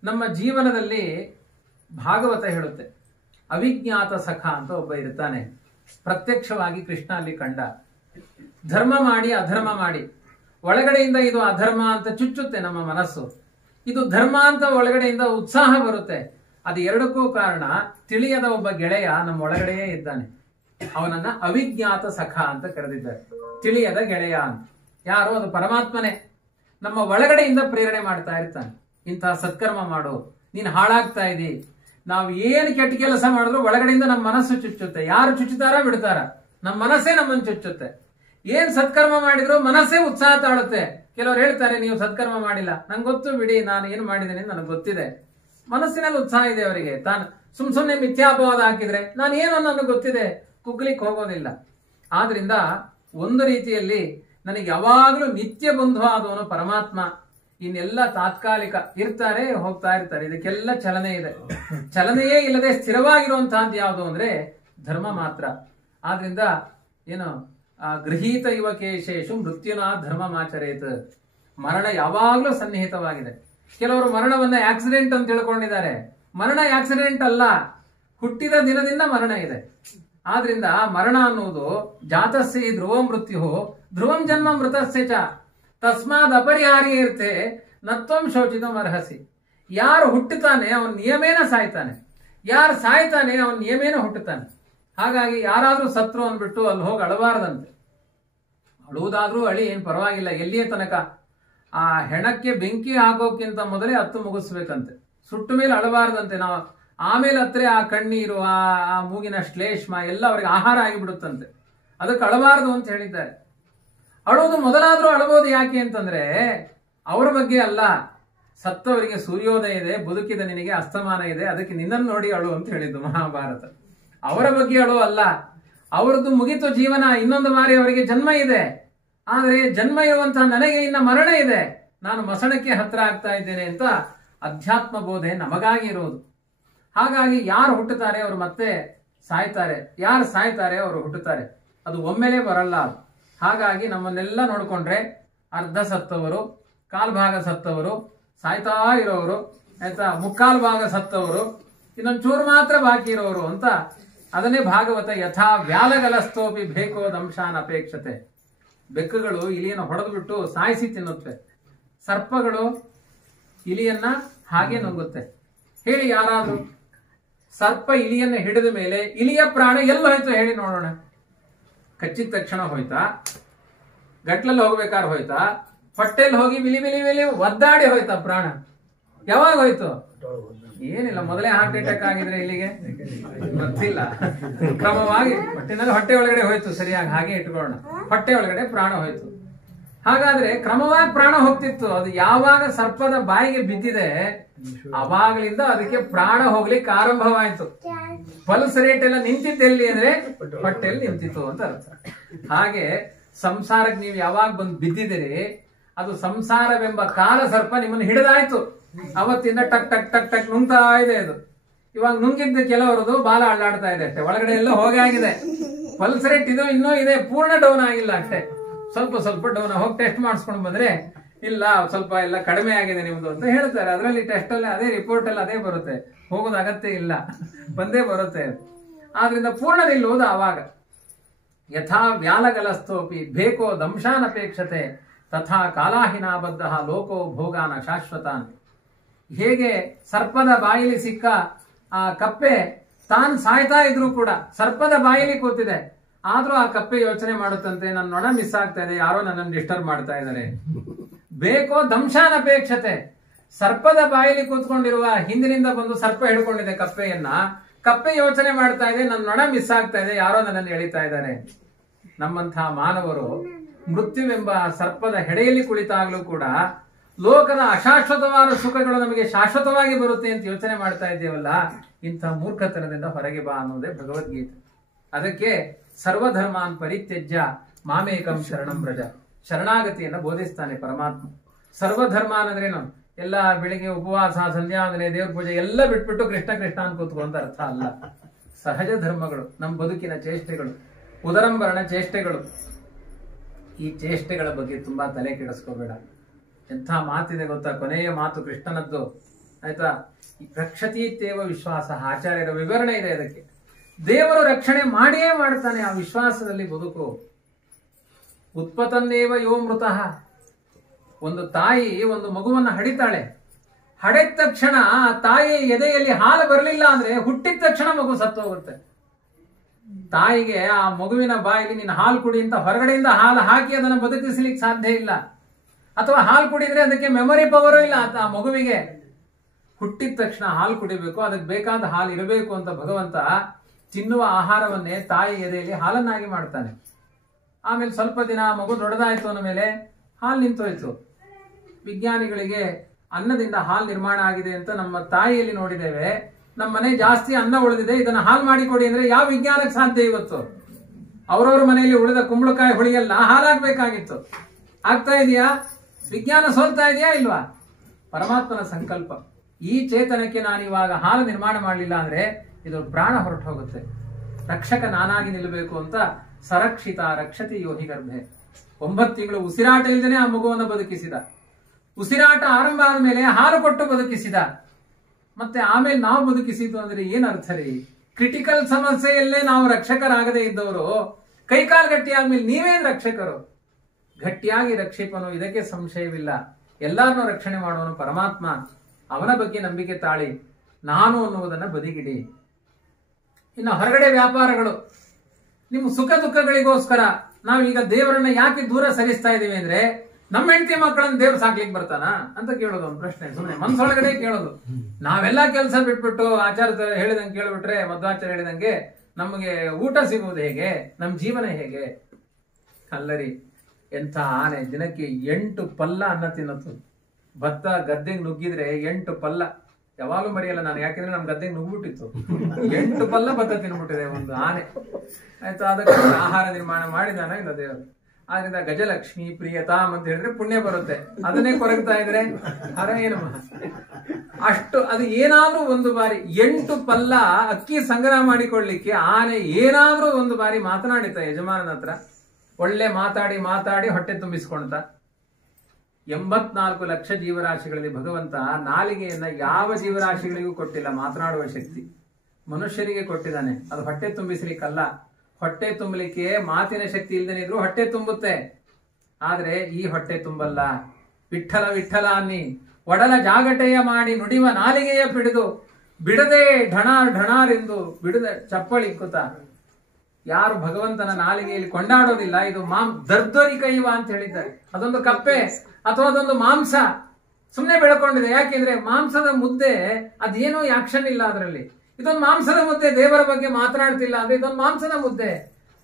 ನಮ್ಮ ಜೀವನದಲ್ಲಿ ಭಾಗವತ ಹೇಳುತ್ತೆ, ಅವಿಜ್ಞಾತ ಸಖ ಅಂತ ಒಬ್ಬ ಇರ್ತಾನೆ, ಪ್ರತ್ಯಕ್ಷವಾಗಿ ಕೃಷ್ಣ ಅಲ್ಲಿ ಕಂಡ. ಧರ್ಮ ಮಾಡಿ ಅಧರ್ಮ ಮಾಡಿ, ಒಳಗಡೆಯಿಂದ ಇದು ಅಧರ್ಮ ಅಂತ ಚುಚ್ಚುತ್ತೆ ನಮ್ಮ ಮನಸ್ಸು, ಇದು ಧರ್ಮ ಅಂತ ಒಳಗಡೆಯಿಂದ ಉತ್ಸಾಹ ಬರುತ್ತೆ. ಅದು ಎರಡಕ್ಕೂ ಕಾರಣ ತಿಳಿಯದ ಒಬ್ಬ ಗೆಳೆಯ ನಮ್ಮ ಒಳಗಡೆಯೇ ಇದ್ದಾನೆ. ಅವನನ್ನ ಅವಿಜ್ಞಾತ ಸಖ ಅಂತ ಕರೆದಿದ್ದಾರೆ, ತಿಳಿಯದ ಗೆಳೆಯ ಅಂತ. ಯಾರು? ಅದು ಪರಮಾತ್ಮನೇ ನಮ್ಮ ಒಳಗಡೆಯಿಂದ ಪ್ರೇರಣೆ ಮಾಡ್ತಾ ಇರ್ತಾನೆ. ಇಂತಹ ಸತ್ಕರ್ಮ ಮಾಡು, ನೀನ್ ಹಾಳಾಗ್ತಾ ಇದ್ದಿ. ನಾವು ಏನು ಕೆಟ್ಟ ಕೆಲಸ ಮಾಡಿದ್ರು ಒಳಗಡೆಯಿಂದ ನಮ್ಮ ಮನಸ್ಸು ಚುಚ್ಚುತ್ತೆ. ಯಾರು ಚುಚ್ಚುತ್ತಾರ ಬಿಡ್ತಾರ, ನಮ್ಮ ಮನಸ್ಸೇ ನಮ್ಮನ್ನು ಚುಚ್ಚುತ್ತೆ. ಏನ್ ಸತ್ಕರ್ಮ ಮಾಡಿದ್ರು ಮನಸ್ಸೇ ಉತ್ಸಾಹ ತಾಳುತ್ತೆ. ಕೆಲವರು ಹೇಳ್ತಾರೆ ನೀವು ಸತ್ಕರ್ಮ ಮಾಡಿಲ್ಲ, ನಂಗೆ ಗೊತ್ತು ಬಿಡಿ, ನಾನು ಏನು ಮಾಡಿದ್ದೇನೆ ನನಗೆ ಗೊತ್ತಿದೆ. ಮನಸ್ಸಿನಲ್ಲಿ ಉತ್ಸಾಹ ಇದೆ ಅವರಿಗೆ. ತಾನು ಸುಮ್ನೆ ಮಿಥ್ಯಾಪವಾದ ಹಾಕಿದ್ರೆ ನಾನು ಏನು ನನಗೆ ಗೊತ್ತಿದೆ, ಕುಗ್ಲಿಕ್ಕೆ ಹೋಗೋದಿಲ್ಲ. ಆದ್ರಿಂದ ಒಂದು ರೀತಿಯಲ್ಲಿ ನನಗೆ ಯಾವಾಗಲೂ ನಿತ್ಯ ಬಂಧು ಆದವನು ಪರಮಾತ್ಮ. ಇನ್ನೆಲ್ಲ ತಾತ್ಕಾಲಿಕ, ಇರ್ತಾರೆ ಹೋಗ್ತಾ ಇರ್ತಾರೆ, ಇದಕ್ಕೆಲ್ಲ ಚಲನೆ ಇದೆ. ಚಲನೆಯೇ ಇಲ್ಲದೆ ಸ್ಥಿರವಾಗಿರುವಂತಹದ್ದು ಯಾವುದು ಅಂದ್ರೆ ಧರ್ಮ ಮಾತ್ರ. ಆದ್ರಿಂದ ಏನು ಗೃಹೀತ ಯುವಕೇಶೇಷು ಮೃತ್ಯುನಾ ಧರ್ಮಮಾಚರೇತ್. ಮರಣ ಯಾವಾಗಲೂ ಸನ್ನಿಹಿತವಾಗಿದೆ. ಕೆಲವರು ಮರಣವನ್ನ ಆಕ್ಸಿಡೆಂಟ್ ಅಂತ ತಿಳ್ಕೊಂಡಿದ್ದಾರೆ. ಮರಣ ಆಕ್ಸಿಡೆಂಟ್ ಅಲ್ಲ, ಹುಟ್ಟಿದ ದಿನದಿಂದ ಮರಣ ಇದೆ. ಆದ್ರಿಂದ ಮರಣ ಅನ್ನುವುದು ಜಾತಸ್ಯ ಧ್ರುವಂ ಮೃತ್ಯು ಧ್ರುವಂ ಜನ್ಮ ಮೃತಸ್ಯ ಚ ತಸ್ಮಾದ್ ಅಪರಿಹಾರ್ಯ ಇರ್ತೆ ನತ್ವಂ ಶೋಚಿತಂ ಅರ್ಹಸಿ. ಯಾರು ಹುಟ್ಟುತ್ತಾನೆ ಅವನ್ ನಿಯಮೇನ ಸಾಯ್ತಾನೆ, ಯಾರು ಸಾಯ್ತಾನೆ ಅವನ್ ನಿಯಮೇನ ಹುಟ್ಟುತ್ತಾನೆ. ಹಾಗಾಗಿ ಯಾರಾದ್ರೂ ಸತ್ರು ಅಂದ್ಬಿಟ್ಟು ಅಲ್ಲಿ ಹೋಗಿ ಅಳಬಾರದಂತೆ. ಅಳುವುದಾದ್ರೂ ಅಳಿ, ಏನ್ ಪರವಾಗಿಲ್ಲ. ಎಲ್ಲಿಯ ತನಕ? ಆ ಹೆಣಕ್ಕೆ ಬೆಂಕಿ ಹಾಕೋಕ್ಕಿಂತ ಮೊದಲೇ ಹತ್ತು ಮುಗಿಸ್ಬೇಕಂತೆ. ಸುಟ್ಟ ಮೇಲೆ ಅಳಬಾರದಂತೆ. ನಾವು ಆಮೇಲೆ ಹತ್ರ ಆ ಕಣ್ಣೀರು, ಆ ಮೂಗಿನ ಶ್ಲೇಷ್ಮ ಎಲ್ಲ ಅವರಿಗೆ ಆಹಾರ ಆಗಿಬಿಡುತ್ತಂತೆ. ಅದಕ್ಕೆ ಅಳಬಾರದು ಅಂತ ಹೇಳಿದ್ದಾರೆ. ಅಳುವುದು ಮೊದಲಾದ್ರೂ ಅಳಬಹುದು. ಯಾಕೆ ಅಂತಂದ್ರೆ ಅವರ ಬಗ್ಗೆ ಅಲ್ಲ, ಸತ್ತವರಿಗೆ ಸೂರ್ಯೋದಯ ಇದೆ, ಬದುಕಿದ ನಿನಗೆ ಅಸ್ತಮಾನ ಇದೆ, ಅದಕ್ಕೆ ನಿನ್ನನ್ನು ನೋಡಿ ಅಳು ಅಂತ ಹೇಳಿದ್ದು ಮಹಾಭಾರತ. ಅವರ ಬಗ್ಗೆ ಅಳು ಅಲ್ಲ. ಅವರದ್ದು ಮುಗಿತು ಜೀವನ, ಇನ್ನೊಂದು ಬಾರಿ ಅವರಿಗೆ ಜನ್ಮ ಇದೆ. ಆದರೆ ಜನ್ಮ ಇರುವಂತಹ ನನಗೆ ಇನ್ನ ಮರಣ ಇದೆ, ನಾನು ಮಸಣಕ್ಕೆ ಹತ್ರ ಆಗ್ತಾ ಇದ್ದೇನೆ ಅಂತ ಅಧ್ಯಾತ್ಮ ಬೋಧೆ ನಮಗಾಗಿ ಇರುವುದು. ಹಾಗಾಗಿ ಯಾರು ಹುಟ್ಟುತ್ತಾರೆ ಅವರು ಮತ್ತೆ ಸಾಯ್ತಾರೆ, ಯಾರು ಸಾಯ್ತಾರೆ ಅವರು ಹುಟ್ಟುತ್ತಾರೆ. ಅದು ಒಮ್ಮೆಲೆ ಬರಲ್ಲ. ಹಾಗಾಗಿ ನಮ್ಮನ್ನೆಲ್ಲ ನೋಡ್ಕೊಂಡ್ರೆ ಅರ್ಧ ಸತ್ತವರು, ಕಾಲ್ಭಾಗ ಸತ್ತವರು, ಸಾಯ್ತಾ ಇರೋರು, ಆಯ್ತಾ, ಮುಕ್ಕಾಲು ಭಾಗ ಸತ್ತವರು, ಇನ್ನೊಂದು ಚೂರು ಮಾತ್ರ ಬಾಕಿ ಇರೋರು ಅಂತ. ಅದನ್ನೇ ಭಾಗವತ ಯಥಾ ವ್ಯಾಲಗಲಸ್ತೋಪಿ ಬೇಕೋ ದಂಶಾನ್ ಅಪೇಕ್ಷತೆ. ಬೆಕ್ಕುಗಳು ಇಲಿಯನ್ನು ಹೊಡೆದು ಬಿಟ್ಟು ಸಾಯಿಸಿ ತಿನ್ನುತ್ತೆ, ಸರ್ಪಗಳು ಇಲಿಯನ್ನ ಹಾಗೆ ನುಂಗುತ್ತೆ. ಹೇಳಿ ಯಾರಾದ್ರೂ, ಸರ್ಪ ಇಲಿಯನ್ನು ಹಿಡಿದ ಮೇಲೆ ಇಲಿಯ ಪ್ರಾಣ ಎಲ್ಲ ಹೋಯ್ತು ಹೇಳಿ ನೋಡೋಣ. ಕಚ್ಚಿದ ತಕ್ಷಣ ಹೋಯ್ತಾ? ಗಟ್ಲಲ್ಲಿ ಹೋಗ್ಬೇಕಾದ್ರೆ ಹೋಯ್ತಾ? ಹೊಟ್ಟೆಲ್ ಹೋಗಿ ವಿಲಿ ವಿಲಿ ವಿಲಿ ಒದ್ದಾಡಿ ಹೋಯ್ತಾ ಪ್ರಾಣ? ಯಾವಾಗ ಹೋಯ್ತು? ಏನಿಲ್ಲ, ಮೊದಲೇ ಹಾರ್ಟ್ ಅಟ್ಯಾಕ್ ಆಗಿದ್ರೆ ಇಲ್ಲಿಗೆ ಗೊತ್ತಿಲ್ಲ. ಕ್ರಮವಾಗಿ ಹೊಟ್ಟೆನಲ್ಲಿ ಹೊಟ್ಟೆ ಒಳಗಡೆ ಹೋಯ್ತು, ಸರಿಯಾಗಿ ಹಾಗೆ ಇಟ್ಕೊಳ್ಳೋಣ. ಹೊಟ್ಟೆ ಒಳಗಡೆ ಪ್ರಾಣ ಹೋಯ್ತು. ಹಾಗಾದ್ರೆ ಕ್ರಮವಾಗಿ ಪ್ರಾಣ ಹೋಗ್ತಿತ್ತು. ಅದು ಯಾವಾಗ ಸರ್ಪದ ಬಾಯಿಗೆ ಬಿದ್ದಿದೆ ಅವಾಗಲಿಂದ ಅದಕ್ಕೆ ಪ್ರಾಣ ಹೋಗ್ಲಿಕ್ಕೆ ಆರಂಭವಾಯ್ತು. ಪಲ್ಸ್ ರೇಟ್ ಎಲ್ಲ ನಿಂತಿದ್ದೆಲ್ಲಿ ಅಂದ್ರೆ ಹೊಟ್ಟೆಯಲ್ಲಿ ನಿಂತಿತ್ತು ಅಂತ ಅರ್ಥ. ಹಾಗೆ ಸಂಸಾರಕ್ಕೆ ನೀವು ಯಾವಾಗ ಬಂದು ಬಿದ್ದಿದ್ದೀರಿ, ಅದು ಸಂಸಾರವೆಂಬ ಕಾಲ ಸರ್ಪ ನಿಮ್ಮನ್ನು ಹಿಡಿದಾಯ್ತು. ಅವತ್ತಿಂದ ಟಕ್ ಟಕ್ ಟಕ್ ಟಕ್ ನುಂಗ್ತಾ ಇದೆ. ಅದು ಇವಾಗ ನುಂಗಿದ್ದ ಕೆಲವರದು ಬಾಲ ಅಳ್ಳಾಡ್ತಾ ಇದೆ ಅಷ್ಟೇ, ಒಳಗಡೆ ಎಲ್ಲ ಹೋಗಾಗಿದೆ. ಪಲ್ಸ್ ರೇಟ್ ಇದು ಇನ್ನೂ ಇದೆ, ಪೂರ್ಣ ಡೌನ್ ಆಗಿಲ್ಲ ಅಷ್ಟೇ, ಸ್ವಲ್ಪ ಸ್ವಲ್ಪ ಡೌನ್. ಹೋಗಿ ಟೆಸ್ಟ್ ಮಾಡಿಸ್ಕೊಂಡು ಬಂದ್ರೆ ಇಲ್ಲ ಸ್ವಲ್ಪ ಎಲ್ಲ ಕಡಿಮೆ ಆಗಿದೆ ನಿಮ್ದು ಅಂತ ಹೇಳ್ತಾರೆ. ಅದರಲ್ಲಿ ಟೆಸ್ಟ್ ಅಲ್ಲಿ ಅದೇ ರಿಪೋರ್ಟ್ ಅಲ್ಲಿ ಅದೇ ಬರುತ್ತೆ, ಹೋಗೋದು ಅಗತ್ಯ ಇಲ್ಲ, ಬಂದೇ ಬರುತ್ತೆ. ಆದ್ರಿಂದ ಪೂರ್ಣ ನಿಲ್ಲುವುದು ಆವಾಗ. ಯಥಾ ವ್ಯಾಲಗಲಸ್ತೋಪಿ ಬೇಕೋ ದಂಶಾನಪೇಕ್ಷತೆ ತಥಾ ಕಾಲಾಹಿನಾಬದ್ಧ ಲೋಕೋ ಭೋಗಾನ ಶಾಶ್ವತಾನ್. ಹೇಗೆ ಸರ್ಪದ ಬಾಯಿಲಿ ಸಿಕ್ಕ ಆ ಕಪ್ಪೆ ತಾನು ಸಾಯ್ತಾ ಇದ್ರು ಕೂಡ ಸರ್ಪದ ಬಾಯಿಲಿ ಕೂತಿದೆ, ಆದ್ರೂ ಆ ಕಪ್ಪೆ ಯೋಚನೆ ಮಾಡುತ್ತಂತೆ, ನನ್ನ ನೊಣ ಮಿಸ್ ಆಗ್ತಾ ಇದೆ, ಯಾರೋ ನನ್ನನ್ನು ಡಿಸ್ಟರ್ಬ್ ಮಾಡ್ತಾ ಇದ್ದಾರೆ. ಬೇಕೋ ದಂಶಾನಪೇಕ್ಷತೆ. ಸರ್ಪದ ಬಾಯಿಲಿ ಕೂತ್ಕೊಂಡಿರುವ ಹಿಂದಿನಿಂದ ಬಂದು ಸರ್ಪ ಹಿಡ್ಕೊಂಡಿದೆ ಕಪ್ಪೆಯನ್ನ, ಕಪ್ಪೆ ಯೋಚನೆ ಮಾಡ್ತಾ ಇದೆ, ನನ್ನ ನೊಣ ಮಿಸ್ ಆಗ್ತಾ ಇದೆ, ಯಾರೋ ನನ್ನನ್ನು ಎಳಿತಾ ಇದ್ದಾರೆ. ನಮ್ಮಂತಹ ಮಾನವರು ಮೃತ್ಯುವೆಂಬ ಸರ್ಪದ ಹೆಡೆಯಲ್ಲಿ ಕುಳಿತಾಗ್ಲೂ ಕೂಡ ಲೋಕದ ಅಶಾಶ್ವತವಾದ ಸುಖಗಳು ನಮಗೆ ಶಾಶ್ವತವಾಗಿ ಬರುತ್ತೆ ಅಂತ ಯೋಚನೆ ಮಾಡ್ತಾ ಇದ್ದೇವಲ್ಲ, ಇಂತಹ ಮೂರ್ಖತನದಿಂದ ಹೊರಗೆ ಬಾ ಅನ್ನೋದೇ ಭಗವದ್ಗೀತೆ. ಅದಕ್ಕೆ ಸರ್ವಧರ್ಮಾನ್ ಪರಿತ್ಯಜ್ಯ ಮಾಮೇಕಂ ಶರಣಂ ವ್ರಜ. ಶರಣಾಗತಿಯನ್ನ ಬೋಧಿಸ್ತಾನೆ ಪರಮಾತ್ಮ. ಸರ್ವಧರ್ಮ ಅನ್ನೋದ್ರೇನು? ಎಲ್ಲ ಬೆಳಿಗ್ಗೆ ಉಪವಾಸ, ಸಂಧ್ಯಾ ವಂದನೆ, ದೇವ್ರ ಪೂಜೆ ಎಲ್ಲ ಬಿಟ್ಬಿಟ್ಟು ಕೃಷ್ಣ ಕೃಷ್ಣ ಅಂತ ಕೂತ್ಕೊ ಅಂತ ಅರ್ಥ ಅಲ್ಲ. ಸಹಜ ಧರ್ಮಗಳು, ನಮ್ಮ ಬದುಕಿನ ಚೇಷ್ಟೆಗಳು, ಉದರಂಬರಣ ಚೇಷ್ಟೆಗಳು. ಈ ಚೇಷ್ಟೆಗಳ ಬಗ್ಗೆ ತುಂಬಾ ತಲೆ ಕೆಡಿಸ್ಕೋಬೇಡ. ಎಂಥ ಮಾತಿದೆ ಗೊತ್ತಾ? ಕೊನೆಯ ಮಾತು ಕೃಷ್ಣನದ್ದು, ಆಯ್ತಾ? ರಕ್ಷತೀತ್ಯೇವ ವಿಶ್ವಾಸ, ಆಚಾರ್ಯರ ವಿವರಣೆ ಇದೆ ಅದಕ್ಕೆ. ದೇವರು ರಕ್ಷಣೆ ಮಾಡಿಯೇ ಮಾಡ್ತಾನೆ, ಆ ವಿಶ್ವಾಸದಲ್ಲಿ ಬದುಕು. ಉತ್ಪತನ್ನೇವ ಯೋ ಮೃತಃ. ಒಂದು ತಾಯಿ ಒಂದು ಮಗುವನ್ನ ಹಡಿತಾಳೆ, ಹಡೆದ ತಕ್ಷಣ ಆ ತಾಯಿಯ ಎದೆಯಲ್ಲಿ ಹಾಲು ಬರಲಿಲ್ಲ ಅಂದ್ರೆ ಹುಟ್ಟಿದ ತಕ್ಷಣ ಮಗು ಸತ್ತೋಗುತ್ತೆ. ತಾಯಿಗೆ ಆ ಮಗುವಿನ ಬಾಯಿಲಿ ನೀನು ಹಾಲು ಕುಡಿ ಅಂತ ಹೊರಗಡೆಯಿಂದ ಹಾಲು ಹಾಕಿ ಅದನ್ನು ಬದುಕಿಸ್ಲಿಕ್ಕೆ ಸಾಧ್ಯ ಇಲ್ಲ. ಅಥವಾ ಹಾಲು ಕುಡಿದ್ರೆ ಅದಕ್ಕೆ ಮೆಮೊರಿ ಪವರು ಇಲ್ಲ. ಆ ಮಗುವಿಗೆ ಹುಟ್ಟಿದ ತಕ್ಷಣ ಹಾಲು ಕುಡಿಬೇಕು, ಅದಕ್ಕೆ ಬೇಕಾದ ಹಾಲು ಇರಬೇಕು ಅಂತ ಭಗವಂತ ತಿನ್ನುವ ಆಹಾರವನ್ನೇ ತಾಯಿ ಎದೆಯಲ್ಲಿ ಹಾಲನ್ನಾಗಿ ಮಾಡ್ತಾನೆ. ಆಮೇಲೆ ಸ್ವಲ್ಪ ದಿನ ಮಗು ದೊಡ್ಡದಾಯ್ತು ಅಂದ ಮೇಲೆ ಹಾಲು ನಿಂತೋಯ್ತು. ವಿಜ್ಞಾನಿಗಳಿಗೆ ಅನ್ನದಿಂದ ಹಾಲು ನಿರ್ಮಾಣ ಆಗಿದೆ ಅಂತ ನಮ್ಮ ತಾಯಿಯಲ್ಲಿ ನೋಡಿದ್ದೇವೆ. ನಮ್ಮ ಮನೆ ಜಾಸ್ತಿ ಅನ್ನ ಉಳಿದಿದೆ, ಇದನ್ನ ಹಾಲು ಮಾಡಿಕೊಡಿ ಅಂದ್ರೆ ಯಾವ ವಿಜ್ಞಾನಕ್ಕೆ ಸಾಧ್ಯ ಇವತ್ತು? ಅವ್ರವ್ರ ಮನೆಯಲ್ಲಿ ಉಳಿದ ಕುಂಬಳಕಾಯಿ ಹುಳಿಯೆಲ್ಲ ಹಾಲಾಗ್ಬೇಕಾಗಿತ್ತು. ಆಗ್ತಾ ಇದೆಯಾ? ವಿಜ್ಞಾನ ಸೋಲ್ತಾ ಇದೆಯಾ ಇಲ್ವಾ? ಪರಮಾತ್ಮನ ಸಂಕಲ್ಪ. ಈ ಚೇತನಕ್ಕೆ ನಾನು ಇವಾಗ ಹಾಲು ನಿರ್ಮಾಣ ಮಾಡಲಿಲ್ಲ ಅಂದ್ರೆ ಇದು ಪ್ರಾಣ ಹೊರಟು ಹೋಗುತ್ತೆ. ರಕ್ಷಕ ನಾನಾಗಿ ನಿಲ್ಲಬೇಕು ಅಂತ ಸರಕ್ಷಿತ ರಕ್ಷತಿ ಯೋಹಿ ಗರ್ಭೆ. 9 ತಿಂಗಳು ಉಸಿರಾಟ ಇಲ್ದೇನೆ ಆ ಮಗುವನ್ನು ಬದುಕಿಸಿದ. ಉಸಿರಾಟ ಆರಂಭ ಆದ್ಮೇಲೆ ಹಾಲು ಕೊಟ್ಟು ಬದುಕಿಸಿದ. ಮತ್ತೆ ಆಮೇಲೆ ನಾವು ಬದುಕಿಸಿದ್ದು ಅಂದ್ರೆ ಏನ್ ಅರ್ಥ ರೀ? ಕ್ರಿಟಿಕಲ್ ಸಮಸ್ಯೆಯಲ್ಲೇ ನಾವು ರಕ್ಷಕರಾಗದೇ ಇದ್ದವರು ಕೈಕಾಲು ಗಟ್ಟಿ ಆದ್ಮೇಲೆ ನೀವೇನ್ ರಕ್ಷಕರು? ಗಟ್ಟಿಯಾಗಿ ರಕ್ಷಿಪನು, ಇದಕ್ಕೆ ಸಂಶಯವಿಲ್ಲ. ಎಲ್ಲರನ್ನೂ ರಕ್ಷಣೆ ಮಾಡುವನು ಪರಮಾತ್ಮ. ಅವನ ಬಗ್ಗೆ ನಂಬಿಕೆ ತಾಳಿ ನಾನು ಅನ್ನುವುದನ್ನ ಬದಿಗಿಡಿ. ಇನ್ನು ಹೊರಗಡೆ ವ್ಯಾಪಾರಗಳು, ನಿಮ್ಮ ಸುಖ ದುಃಖಗಳಿಗೋಸ್ಕರ ನಾವೀಗ ದೇವರನ್ನ ಯಾಕೆ ದೂರ ಸರಿಸ್ತಾ ಇದೀವಿ ಅಂದ್ರೆ, ನಮ್ಮ ಹೆಂಡತಿ ಮಕ್ಕಳನ್ನ ದೇವ್ರು ಸಾಕ್ಲಿಕ್ಕೆ ಬರ್ತಾನ ಅಂತ ಕೇಳೋದು ಒಂದು ಪ್ರಶ್ನೆ. ಸುಮ್ಮನೆ ಮನಸ್ಸೊಳಗಡೆ ಕೇಳೋದು. ನಾವೆಲ್ಲಾ ಕೆಲಸ ಬಿಟ್ಬಿಟ್ಟು ಆಚಾರ್ಯ ಹೇಳಿದಂಗೆ ಕೇಳ್ಬಿಟ್ರೆ, ಮಧ್ವಾಚಾರ್ಯ ಹೇಳಿದಂಗೆ ನಮಗೆ ಊಟ ಸಿಗುವುದು ಹೇಗೆ? ನಮ್ಮ ಜೀವನ ಹೇಗೆ? ಅಲ್ಲರಿ, ಎಂಥ ಆನೆ ದಿನಕ್ಕೆ 8 ಪಲ್ಲ ಅನ್ನ ತಿನ್ನತ್ತು. ಭತ್ತ ಗದ್ದೆಗೆ ನುಗ್ಗಿದ್ರೆ 8 ಪಲ್ಲ. ಯಾವಾಗಲೂ ಮರೆಯಲ್ಲ ನಾನು, ಯಾಕೆಂದ್ರೆ ನಮ್ ಗದ್ದೆಗೆ ನುಗ್ಬಿಟ್ಟಿತ್ತು. 8 ಪಲ್ಲ ಭತ್ತ ತಿನ್ಬಿಟ್ಟಿದೆ ಒಂದು ಆನೆ. ಆಯ್ತಾ? ಅದಕ್ಕೆ ಆಹಾರ ನಿರ್ಮಾಣ ಮಾಡಿದಾನ ಇಲ್ಲ ದೇವರು. ಆದ್ರಿಂದ ಗಜಲಕ್ಷ್ಮಿ ಪ್ರಿಯತಾಮ್ ಅಂತ ಹೇಳಿದ್ರೆ ಪುಣ್ಯ ಬರುತ್ತೆ. ಅದನ್ನೇ ಕೊರಗ್ತಾ ಇದ್ರೆ ಅರ ಏನು ಅಷ್ಟು. ಅದು ಏನಾದ್ರೂ ಒಂದು ಬಾರಿ 8 ಪಲ್ಲ ಅಕ್ಕಿ ಸಂಗ್ರಹ ಮಾಡಿಕೊಳ್ಳಿಕ್ಕೆ ಆನೆ ಏನಾದ್ರೂ ಒಂದು ಬಾರಿ ಮಾತನಾಡಿತ ಯಜಮಾನನ ಹತ್ರ. ಒಳ್ಳೆ ಮಾತಾಡಿ ಮಾತಾಡಿ ಹೊಟ್ಟೆ ತುಂಬಿಸ್ಕೊಂತ. 84 ಲಕ್ಷ ಜೀವರಾಶಿಗಳಲ್ಲಿ ಭಗವಂತ ನಾಲಿಗೆಯನ್ನ ಯಾವ ಜೀವರಾಶಿಗಳಿಗೂ ಕೊಟ್ಟಿಲ್ಲ ಮಾತನಾಡುವ ಶಕ್ತಿ. ಮನುಷ್ಯರಿಗೆ ಕೊಟ್ಟಿದ್ದಾನೆ. ಅದು ಹೊಟ್ಟೆ ತುಂಬಿಸ್ಲಿಕ್ಕಲ್ಲ. ಹೊಟ್ಟೆ ತುಂಬಲಿಕ್ಕೆ ಮಾತಿನ ಶಕ್ತಿ ಇಲ್ದೇನೆ ಇದ್ರು ಹೊಟ್ಟೆ ತುಂಬುತ್ತೆ. ಆದ್ರೆ ಈ ಹೊಟ್ಟೆ ತುಂಬಲ್ಲ. ವಿಠಲ ವಿಠಲ ಅನ್ನಿ ಒಡಲ ಜಾಗಟೆಯ ಮಾಡಿ ನುಡಿವ ನಾಲಿಗೆಯ ಪಿಡಿದು ಬಿಡದೆ ಢಣಾರ್ ಢಣಾರೆಂದು ಬಿಡದ ಚಪ್ಪಳಿಕ್ಕುತ್ತ. ಯಾರು ಭಗವಂತನ ನಾಲಿಗೆಯಲ್ಲಿ ಕೊಂಡಾಡೋದಿಲ್ಲ, ಇದು ದರ್ದರಿ ಕೈವ ಅಂತ ಹೇಳಿದ್ದಾರೆ. ಅದೊಂದು ಕಪ್ಪೆ ಅಥವಾ ಅದೊಂದು ಮಾಂಸ ಸುಮ್ಮನೆ ಬೆಳ್ಕೊಂಡಿದೆ. ಯಾಕೆಂದ್ರೆ ಮಾಂಸದ ಮುದ್ದೆ ಅದೇನೋ ಆಕ್ಷನ್ ಇಲ್ಲ ಅದರಲ್ಲಿ. ಇದೊಂದು ಮಾಂಸದ ಮುದ್ದೆ, ದೇವರ ಬಗ್ಗೆ ಮಾತನಾಡ್ತಿಲ್ಲ ಅಂದ್ರೆ ಇದೊಂದು ಮಾಂಸದ ಮುದ್ದೆ,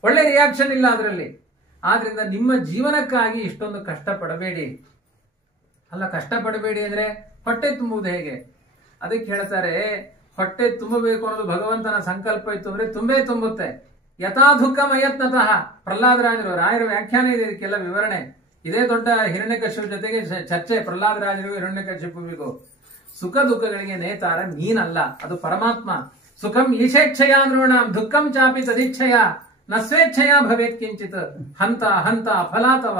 ಒಳ್ಳೆ ರಿಯಾಕ್ಷನ್ ಇಲ್ಲ ಅದರಲ್ಲಿ. ಆದ್ರಿಂದ ನಿಮ್ಮ ಜೀವನಕ್ಕಾಗಿ ಇಷ್ಟೊಂದು ಕಷ್ಟಪಡಬೇಡಿ. ಅಲ್ಲ, ಕಷ್ಟಪಡಬೇಡಿ ಅಂದ್ರೆ ಹೊಟ್ಟೆ ತುಂಬುವುದು ಹೇಗೆ? ಅದಕ್ಕೆ ಹೇಳ್ತಾರೆ, ಹೊಟ್ಟೆ ತುಂಬಬೇಕು ಅನ್ನೋದು ಭಗವಂತನ ಸಂಕಲ್ಪ ಇತ್ತು ಅಂದ್ರೆ ತುಂಬೇ ತುಂಬುತ್ತೆ. ಯಥಾ ದುಃಖಮಯತ್ನತಃ. ಪ್ರಹ್ಲಾದರಾಜರು, ರಾಯರ ವ್ಯಾಖ್ಯಾನ ಇದೆ ಇದಕ್ಕೆಲ್ಲ ವಿವರಣೆ. ಇದೇ ದೊಡ್ಡ ಹಿರಣ್ಯಕಶಿಪು ಜೊತೆಗೆ ಚರ್ಚೆ ಪ್ರಹ್ಲಾದರಾಜರಿಗೂ ಹಿರಣ್ಯಕಶಿಪುವಿಗೂ. ಸುಖ ದುಃಖಗಳಿಗೆ ನೇತಾರ ನೀನಲ್ಲ, ಅದು ಪರಮಾತ್ಮ. ಸುಖಂ ಈಶೇಚ್ಛೆಯ ನೃಣಾಂ ದುಃಖಂ ಚಾಪಿ ತದಿಚ್ಛೆಯ ನ ಸ್ವೇಚ್ಛೆಯ ಭವೇತ್ ಕಿಂಚಿತ್ ಹಂತ ಹಂತ ಅಫಲಾತವ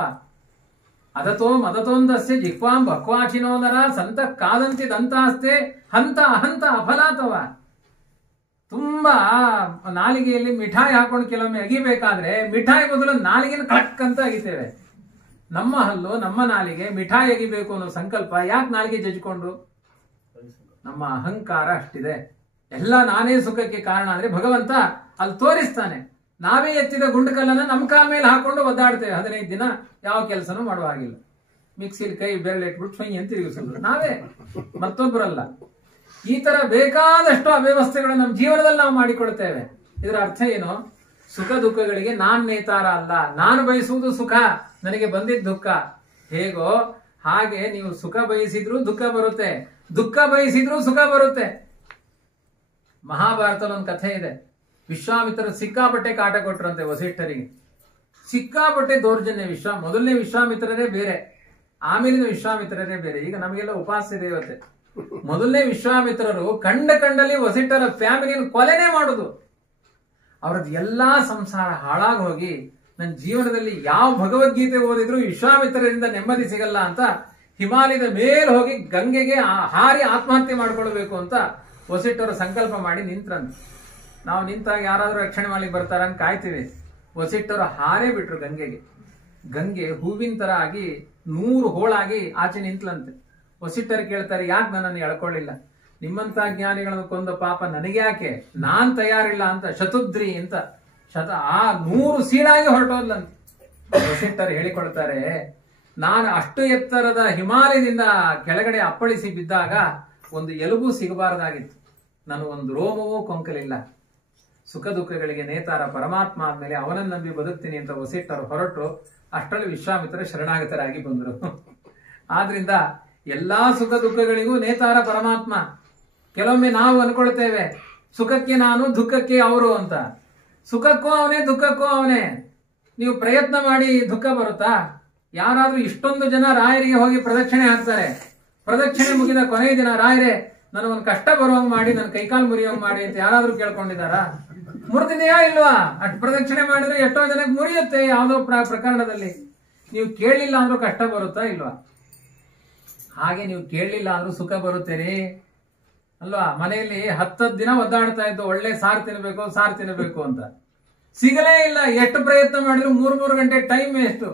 ಅದತೋ ಮದತೋಂದಸ್ಯ ಜಿಹ್ವಾಂ ಭಕ್ವಾಚಿನೋ ನರ ಸಂತ ಕಾದಂತಿ ದಂತಾಸ್ತೆ ಹಂತ ಹಂತ ಅಫಲಾತವ. ತುಂಬಾ ನಾಲಿಗೆಯಲ್ಲಿ ಮಿಠಾಯಿ ಹಾಕೊಂಡು ಕೆಲವೊಮ್ಮೆ ಅಗಿಬೇಕಾದ್ರೆ ಮಿಠಾಯಿ ಬದಲು ನಾಲಿಗೆನ ಕಳಕ್ ಅಂತ ಅಗಿತೇವೆ. ನಮ್ಮ ಹಲ್ಲು ನಮ್ಮ ನಾಲಿಗೆ ಮಿಠಾಯಿ ಅಗಿಬೇಕು ಅನ್ನೋ ಸಂಕಲ್ಪ ಯಾಕೆ ನಾಲಿಗೆ ಜಜ್ಕೊಂಡು? ನಮ್ಮ ಅಹಂಕಾರ ಅಷ್ಟಿದೆ. ಎಲ್ಲ ನಾನೇ ಸುಖಕ್ಕೆ ಕಾರಣ ಅಂದ್ರೆ ಭಗವಂತ ಅಲ್ಲಿ ತೋರಿಸ್ತಾನೆ. ನಾವೇ ಎತ್ತಿದ ಗುಂಡುಕಲ್ಲನ್ನ ನಮ್ಮ ಕಾಲ ಮೇಲೆ ಹಾಕೊಂಡು ಒದ್ದಾಡ್ತೇವೆ. 15 ದಿನ ಯಾವ ಕೆಲಸನೂ ಮಾಡುವ ಹಾಗಿಲ್ಲ. ಮಿಕ್ಸಿಲಿ ಕೈ ಬೆರಳು ಇಟ್ಬಿಟ್ಟು ಸ್ವಯಂ ತಿರುಗಿಸೋದು ನಾವೇ, ಮತ್ತೊಬ್ಬರಲ್ಲ. ಈ ತರ ಬೇಕಾದಷ್ಟು ಅವ್ಯವಸ್ಥೆಗಳು ನಮ್ಮ ಜೀವನದಲ್ಲಿ ನಾವು ಮಾಡಿಕೊಳ್ತೇವೆ. ಇದರ ಅರ್ಥ ಏನು? ಸುಖ ದುಃಖಗಳಿಗೆ ನಾನ್ ನೇತಾರ ಅಲ್ಲ. ನಾನು ಬಯಸುವುದು ಸುಖ, ನನಗೆ ಬಂದಿದ್ದ ದುಃಖ. ಹೇಗೋ ಹಾಗೆ ನೀವು ಸುಖ ಬಯಸಿದ್ರು ದುಃಖ ಬರುತ್ತೆ, ದುಃಖ ಬಯಸಿದ್ರು ಸುಖ ಬರುತ್ತೆ. ಮಹಾಭಾರತದಲ್ಲಿ ಒಂದು ಕಥೆ ಇದೆ. ವಿಶ್ವಾಮಿತ್ರರು ಸಿಕ್ಕಾಪಟ್ಟೆ ಕಾಟ ಕೊಟ್ರಂತೆ ವಸಿಷ್ಠರಿಗೆ. ಸಿಕ್ಕಾಪಟ್ಟೆ ದೌರ್ಜನ್ಯ. ಮೊದಲನೇ ವಿಶ್ವಾಮಿತ್ರರೇ ಬೇರೆ, ಆಮೇಲಿನ ವಿಶ್ವಾಮಿತ್ರರೇ ಬೇರೆ. ಈಗ ನಮಗೆಲ್ಲ ಉಪಾಸ್ಯ ದೇವತೆ. ಮೊದಲನೇ ವಿಶ್ವಾಮಿತ್ರರು ಕಂಡಲ್ಲಿ ವಸಿಷ್ಠರ ಫ್ಯಾಮಿಲಿಯನ್ನು ಕೊಲೆನೇ ಮಾಡುದು. ಅವ್ರದ್ದು ಎಲ್ಲಾ ಸಂಸಾರ ಹಾಳಾಗಿ ಹೋಗಿ ನನ್ನ ಜೀವನದಲ್ಲಿ ಯಾವ ಭಗವದ್ಗೀತೆ ಓದಿದ್ರು ವಿಶ್ವಾಮಿತ್ರರಿಂದ ನೆಮ್ಮದಿ ಸಿಗಲ್ಲ ಅಂತ ಹಿಮಾಲಯದ ಮೇಲೆ ಹೋಗಿ ಗಂಗೆಗೆ ಹಾರಿ ಆತ್ಮಹತ್ಯೆ ಮಾಡ್ಕೊಳ್ಬೇಕು ಅಂತ ವಸಿಷ್ಠರು ಸಂಕಲ್ಪ ಮಾಡಿ ನಿಂತ್ರಂತ. ನಾವು ನಿಂತಾಗ ಯಾರಾದ್ರೂ ರಕ್ಷಣೆ ಮಾಡ್ಲಿಕ್ಕೆ ಬರ್ತಾರಂತ ಕಾಯ್ತೀವಿ. ವಸಿಷ್ಠರು ಹಾರೇ ಬಿಟ್ರು ಗಂಗೆಗೆ. ಗಂಗೆ ಹೂವಿನ ತರ ಆಗಿ 100 ಹೋಳಾಗಿ ಆಚೆ ನಿಂತ್ಲಂತೆ. ವಸಿಷ್ಠರು ಕೇಳ್ತಾರೆ, ಯಾಕೆ ನನ್ನನ್ನು ಎಳ್ಕೊಳ್ಳಿಲ್ಲ? ನಿಮ್ಮಂತ ಜ್ಞಾನಿಗಳನ್ನು ಕೊಂದ ಪಾಪ ನನಗೆ ಯಾಕೆ? ನಾನ್ ತಯಾರಿಲ್ಲ ಅಂತ ಶತುದ್ರಿ ಅಂತ 100 ಸೀಳಾಗಿ ಹೊರಟೋದ್ಲಂತೆ. ವಸಿಷ್ಠರು ಹೇಳಿಕೊಡ್ತಾರೆ, ನಾನು ಅಷ್ಟು ಎತ್ತರದ ಹಿಮಾಲಯದಿಂದ ಕೆಳಗಡೆ ಅಪ್ಪಳಿಸಿ ಬಿದ್ದಾಗ ಒಂದು ಎಲುಬು ಸಿಗಬಾರದಾಗಿತ್ತು, ನಾನು ಒಂದು ರೋಮವೂ ಕೊಂಕಲಿಲ್ಲ. ಸುಖ ದುಃಖಗಳಿಗೆ ನೇತಾರ ಪರಮಾತ್ಮ ಆದ್ಮೇಲೆ ಅವನನ್ನು ನಂಬಿ ಬದುಕ್ತೀನಿ ಅಂತ ವಸಿಷ್ಠರು ಹೊರಟು ಅಷ್ಟರಲ್ಲಿ ವಿಶ್ವಾಮಿತ್ರ ಶರಣಾಗತರಾಗಿ ಬಂದರು. ಆದ್ರಿಂದ ಎಲ್ಲಾ ಸುಖ ದುಃಖಗಳಿಗೂ ನೇತಾರ ಪರಮಾತ್ಮ. ಕೆಲವೊಮ್ಮೆ ನಾವು ಅನ್ಕೊಳ್ತೇವೆ ಸುಖಕ್ಕೆ ನಾನು ದುಃಖಕ್ಕೆ ಅವರು ಅಂತ. ಸುಖಕ್ಕೂ ಅವನೇ ದುಃಖಕ್ಕೂ ಅವನೇ. ನೀವು ಪ್ರಯತ್ನ ಮಾಡಿ ದುಃಖ ಬರುತ್ತಾ? ಯಾರಾದ್ರೂ ಇಷ್ಟೊಂದು ಜನ ರಾಯರಿಗೆ ಹೋಗಿ ಪ್ರದಕ್ಷಿಣೆ ಹಾಕ್ತಾರೆ. ಪ್ರದಕ್ಷಿಣೆ ಮುಗಿದ ಕೊನೆಯ ದಿನ ರಾಯರೇ ನನಗೊಂದು ಕಷ್ಟ ಬರುವಂಗ್ ಮಾಡಿ, ನನ್ನ ಕೈಕಾಲು ಮುರಿಯೋಂಗ್ ಮಾಡಿ ಅಂತ ಯಾರಾದ್ರೂ ಕೇಳ್ಕೊಂಡಿದಾರಾ? ಮುರಿದಿದೆಯಾ ಇಲ್ವಾ? ಅಷ್ಟು ಪ್ರದಕ್ಷಿಣೆ ಮಾಡಿದ್ರೆ ಎಷ್ಟೋ ಜನಕ್ಕೆ ಮುರಿಯುತ್ತೆ ಯಾವುದೋ ಪ್ರಕರಣದಲ್ಲಿ. ನೀವು ಕೇಳಲಿಲ್ಲ ಅಂದ್ರೂ ಕಷ್ಟ ಬರುತ್ತಾ ಇಲ್ವಾ? ಹಾಗೆ ನೀವು ಕೇಳಲಿಲ್ಲ ಅಂದ್ರೂ ಸುಖ ಬರುತ್ತೇನೆ ಅಲ್ವಾ? ಮನೆಯಲ್ಲಿ 10 ದಿನ ಒದ್ದಾಡ್ತಾ ಇದ್ದು ಒಳ್ಳೆ ಸಾರು ತಿನ್ನಬೇಕು ಅಂತ ಸಿಗಲೇ ಇಲ್ಲ. ಎಷ್ಟು ಪ್ರಯತ್ನ ಮಾಡಿದ್ರು 3 ಗಂಟೆ ಟೈಮ್ ವೇಸ್ಟ್.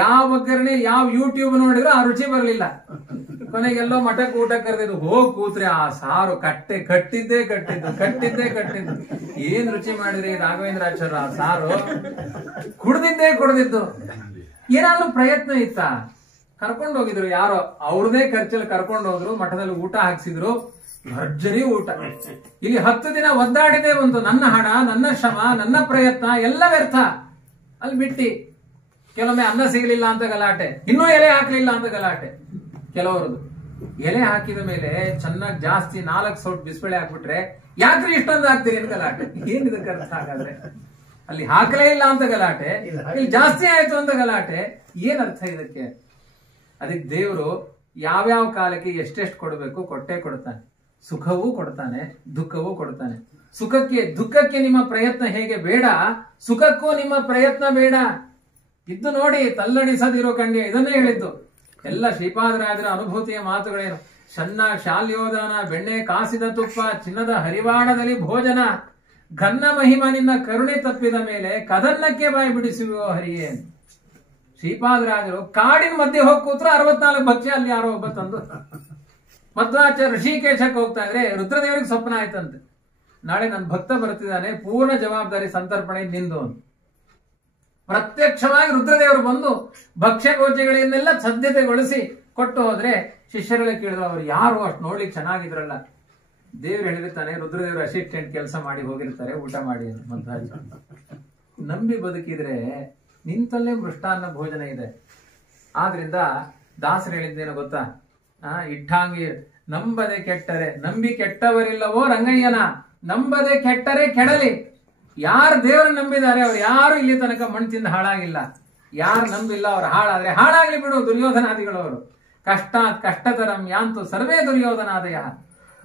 ಯಾವ ಒಗ್ಗರಣೆ ಯಾವ ಯೂಟ್ಯೂಬ್ ನೋಡಿದ್ರು ಆ ರುಚಿ ಬರಲಿಲ್ಲ. ಕೊನೆಗೆಲ್ಲೋ ಮಠಕ್ಕೆ ಊಟ ಕರೆದಿದ್ದು, ಹೋಗ್ ಕೂತ್ರೆ ಆ ಸಾರು ಕಟ್ಟಿದ್ದೇ ಕಟ್ಟಿದ್ದು. ಏನ್ ರುಚಿ ಮಾಡಿದ್ರಿ ರಾಘವೇಂದ್ರಾಚಾರ್ಯ? ಆ ಸಾರು ಕುಡ್ದಿದ್ದು. ಏನಾದ್ರೂ ಪ್ರಯತ್ನ ಇತ್ತ? ಕರ್ಕೊಂಡು ಹೋಗಿದ್ರು ಯಾರೋ, ಅವ್ರದೇ ಖರ್ಚಲ್ಲಿ ಕರ್ಕೊಂಡು ಹೋದ್ರು, ಮಠದಲ್ಲಿ ಊಟ ಹಾಕ್ಸಿದ್ರು, ಭರ್ಜರಿ ಊಟ. ಇಲ್ಲಿ 10 ದಿನ ಒದ್ದಾಡಿದೆ ಒಂದು. ನನ್ನ ಹಣ, ನನ್ನ ಶ್ರಮ, ನನ್ನ ಪ್ರಯತ್ನ ಎಲ್ಲ ವ್ಯರ್ಥ. ಅಲ್ಲಿ ಬಿಟ್ಟಿ ಕೆಲವೊಮ್ಮೆ ಅನ್ನ ಸಿಗಲಿಲ್ಲ ಅಂತ ಗಲಾಟೆ, ಇನ್ನೂ ಎಲೆ ಹಾಕ್ಲಿಲ್ಲ ಅಂತ ಗಲಾಟೆ. ಕೆಲವರದು ಎಲೆ ಹಾಕಿದ ಮೇಲೆ ಚೆನ್ನಾಗಿ ಜಾಸ್ತಿ 4 ಸೌಟ್ ಬಿಸಿಬೇಳೆ ಹಾಕ್ಬಿಟ್ರೆ ಯಾಕ್ರಿ ಇಷ್ಟೊಂದು ಹಾಕ್ತೀರಿ ಅಂತ ಗಲಾಟೆ. ಏನ್ ಇದಕ್ಕೆ ಅರ್ಥ? ಹಾಗಾದ್ರೆ ಅಲ್ಲಿ ಹಾಕಲೇ ಇಲ್ಲ ಅಂತ ಗಲಾಟೆ, ಇಲ್ಲಿ ಜಾಸ್ತಿ ಆಯ್ತು ಅಂತ ಗಲಾಟೆ. ಏನ್ ಅರ್ಥ ಇದಕ್ಕೆ? ಅದಕ್ಕೆ ದೇವರು ಯಾವ್ಯಾವ ಕಾಲಕ್ಕೆ ಎಷ್ಟೆಷ್ಟು ಕೊಡಬೇಕು ಕೊಟ್ಟೇ ಕೊಡ್ತಾನೆ. ಸುಖವೂ ಕೊಡ್ತಾನೆ, ದುಃಖವೂ ಕೊಡ್ತಾನೆ. ದುಃಖಕ್ಕೆ ನಿಮ್ಮ ಪ್ರಯತ್ನ ಹೇಗೆ ಬೇಡ, ಸುಖಕ್ಕೂ ನಿಮ್ಮ ಪ್ರಯತ್ನ ಬೇಡ. ಇದ್ದು ನೋಡಿ ತಲ್ಲಣಿಸದಿರೋ ಕಂಡ್ಯ, ಇದನ್ನೇ ಹೇಳಿದ್ದು. ಎಲ್ಲ ಶ್ರೀಪಾದರಾಜರ ಅನುಭೂತಿಯ ಮಾತುಗಳೇನು. ಶಾಲ್ಯೋದಾನ, ಬೆಣ್ಣೆ ಕಾಸಿದ ತುಪ್ಪ, ಚಿನ್ನದ ಹರಿವಾಣದಲ್ಲಿ ಭೋಜನ, ಘನ್ನ ಮಹಿಮನಿಂದ ಕರುಣೆ ತಪ್ಪಿದ ಮೇಲೆ ಕದನ್ನಕ್ಕೆ ಬಾಯಿ ಬಿಡಿಸುವ ಹರಿಯೇ. ಶ್ರೀಪಾದರಾಜರು ಕಾಡಿನ ಮಧ್ಯೆ ಹೋಗಿ ಕೂತ್ರು 64 ಭಕ್ಷ್ಯ ಅಲ್ಲಿ ಯಾರೋ ಒಬ್ಬ ತಂದು. ಮಧ್ವಾಚಾರ್ಯ ಋಷಿಕೇಶಕ್ಕೆ ಹೋಗ್ತಾ ಇದ್ರೆ ರುದ್ರದೇವರಿಗೆ ಸ್ವಪ್ನ ಆಯ್ತಂತೆ, ನಾಳೆ ನನ್ನ ಭಕ್ತ ಬರ್ತಿದ್ದಾನೆ, ಪೂರ್ಣ ಜವಾಬ್ದಾರಿ ಸಂತರ್ಪಣೆ ನಿಂದು ಅಂತ. ಪ್ರತ್ಯಕ್ಷವಾಗಿ ರುದ್ರದೇವರು ಬಂದು ಭಕ್ಷ್ಯ ಗೋಚೆಗಳನ್ನೆಲ್ಲ ಸದ್ಯತೆಗೊಳಿಸಿ ಕೊಟ್ಟು ಹೋದ್ರೆ ಶಿಷ್ಯರೆಲ್ಲ ಕೇಳಿದ್ರು, ಅವ್ರು ಯಾರು ಅಷ್ಟು ನೋಡ್ಲಿಕ್ಕೆ ಚೆನ್ನಾಗಿದ್ರಲ್ಲ. ದೇವ್ರು ಹೇಳಿರ್ತಾನೆ, ರುದ್ರದೇವರು ಅಸಿಸ್ಟೆಂಟ್ ಕೆಲಸ ಮಾಡಿ ಹೋಗಿರ್ತಾರೆ, ಊಟ ಮಾಡಿ ಅಂತ. ಮಧ್ವಾಚಾರ್ಯ ನಂಬಿ ಬದುಕಿದ್ರೆ ನಿಂತಲ್ಲೇ ಮೃಷ್ಟಾನ್ನ ಭೋಜನ ಇದೆ. ಆದ್ರಿಂದ ದಾಸರು ಹೇಳಿದ್ದೇನೋ ಗೊತ್ತಾ? ಇಟ್ಟಾಂಗಿ ನಂಬದೆ ಕೆಟ್ಟರೆ ನಂಬಿ ಕೆಟ್ಟವರಿಲ್ಲವೋ ರಂಗಯ್ಯನ, ನಂಬದೆ ಕೆಟ್ಟರೆ ಕೆಡಲಿ. ಯಾರು ದೇವರನ್ನು ನಂಬಿದ್ದಾರೆ ಅವ್ರು ಯಾರು ಇಲ್ಲಿ ತನಕ ಮಣ್ಣು ತಿಂದು ಹಾಳಾಗಿಲ್ಲ. ಯಾರು ನಂಬಿಲ್ಲ ಅವ್ರು ಹಾಳಾದ್ರೆ ಹಾಳಾಗ್ಲಿ ಬಿಡು. ದುರ್ಯೋಧನಾದಿಗಳವರು ಕಷ್ಟತರಂ ಯಾಂತು ಸರ್ವೇ ದುರ್ಯೋಧನಾದಯ.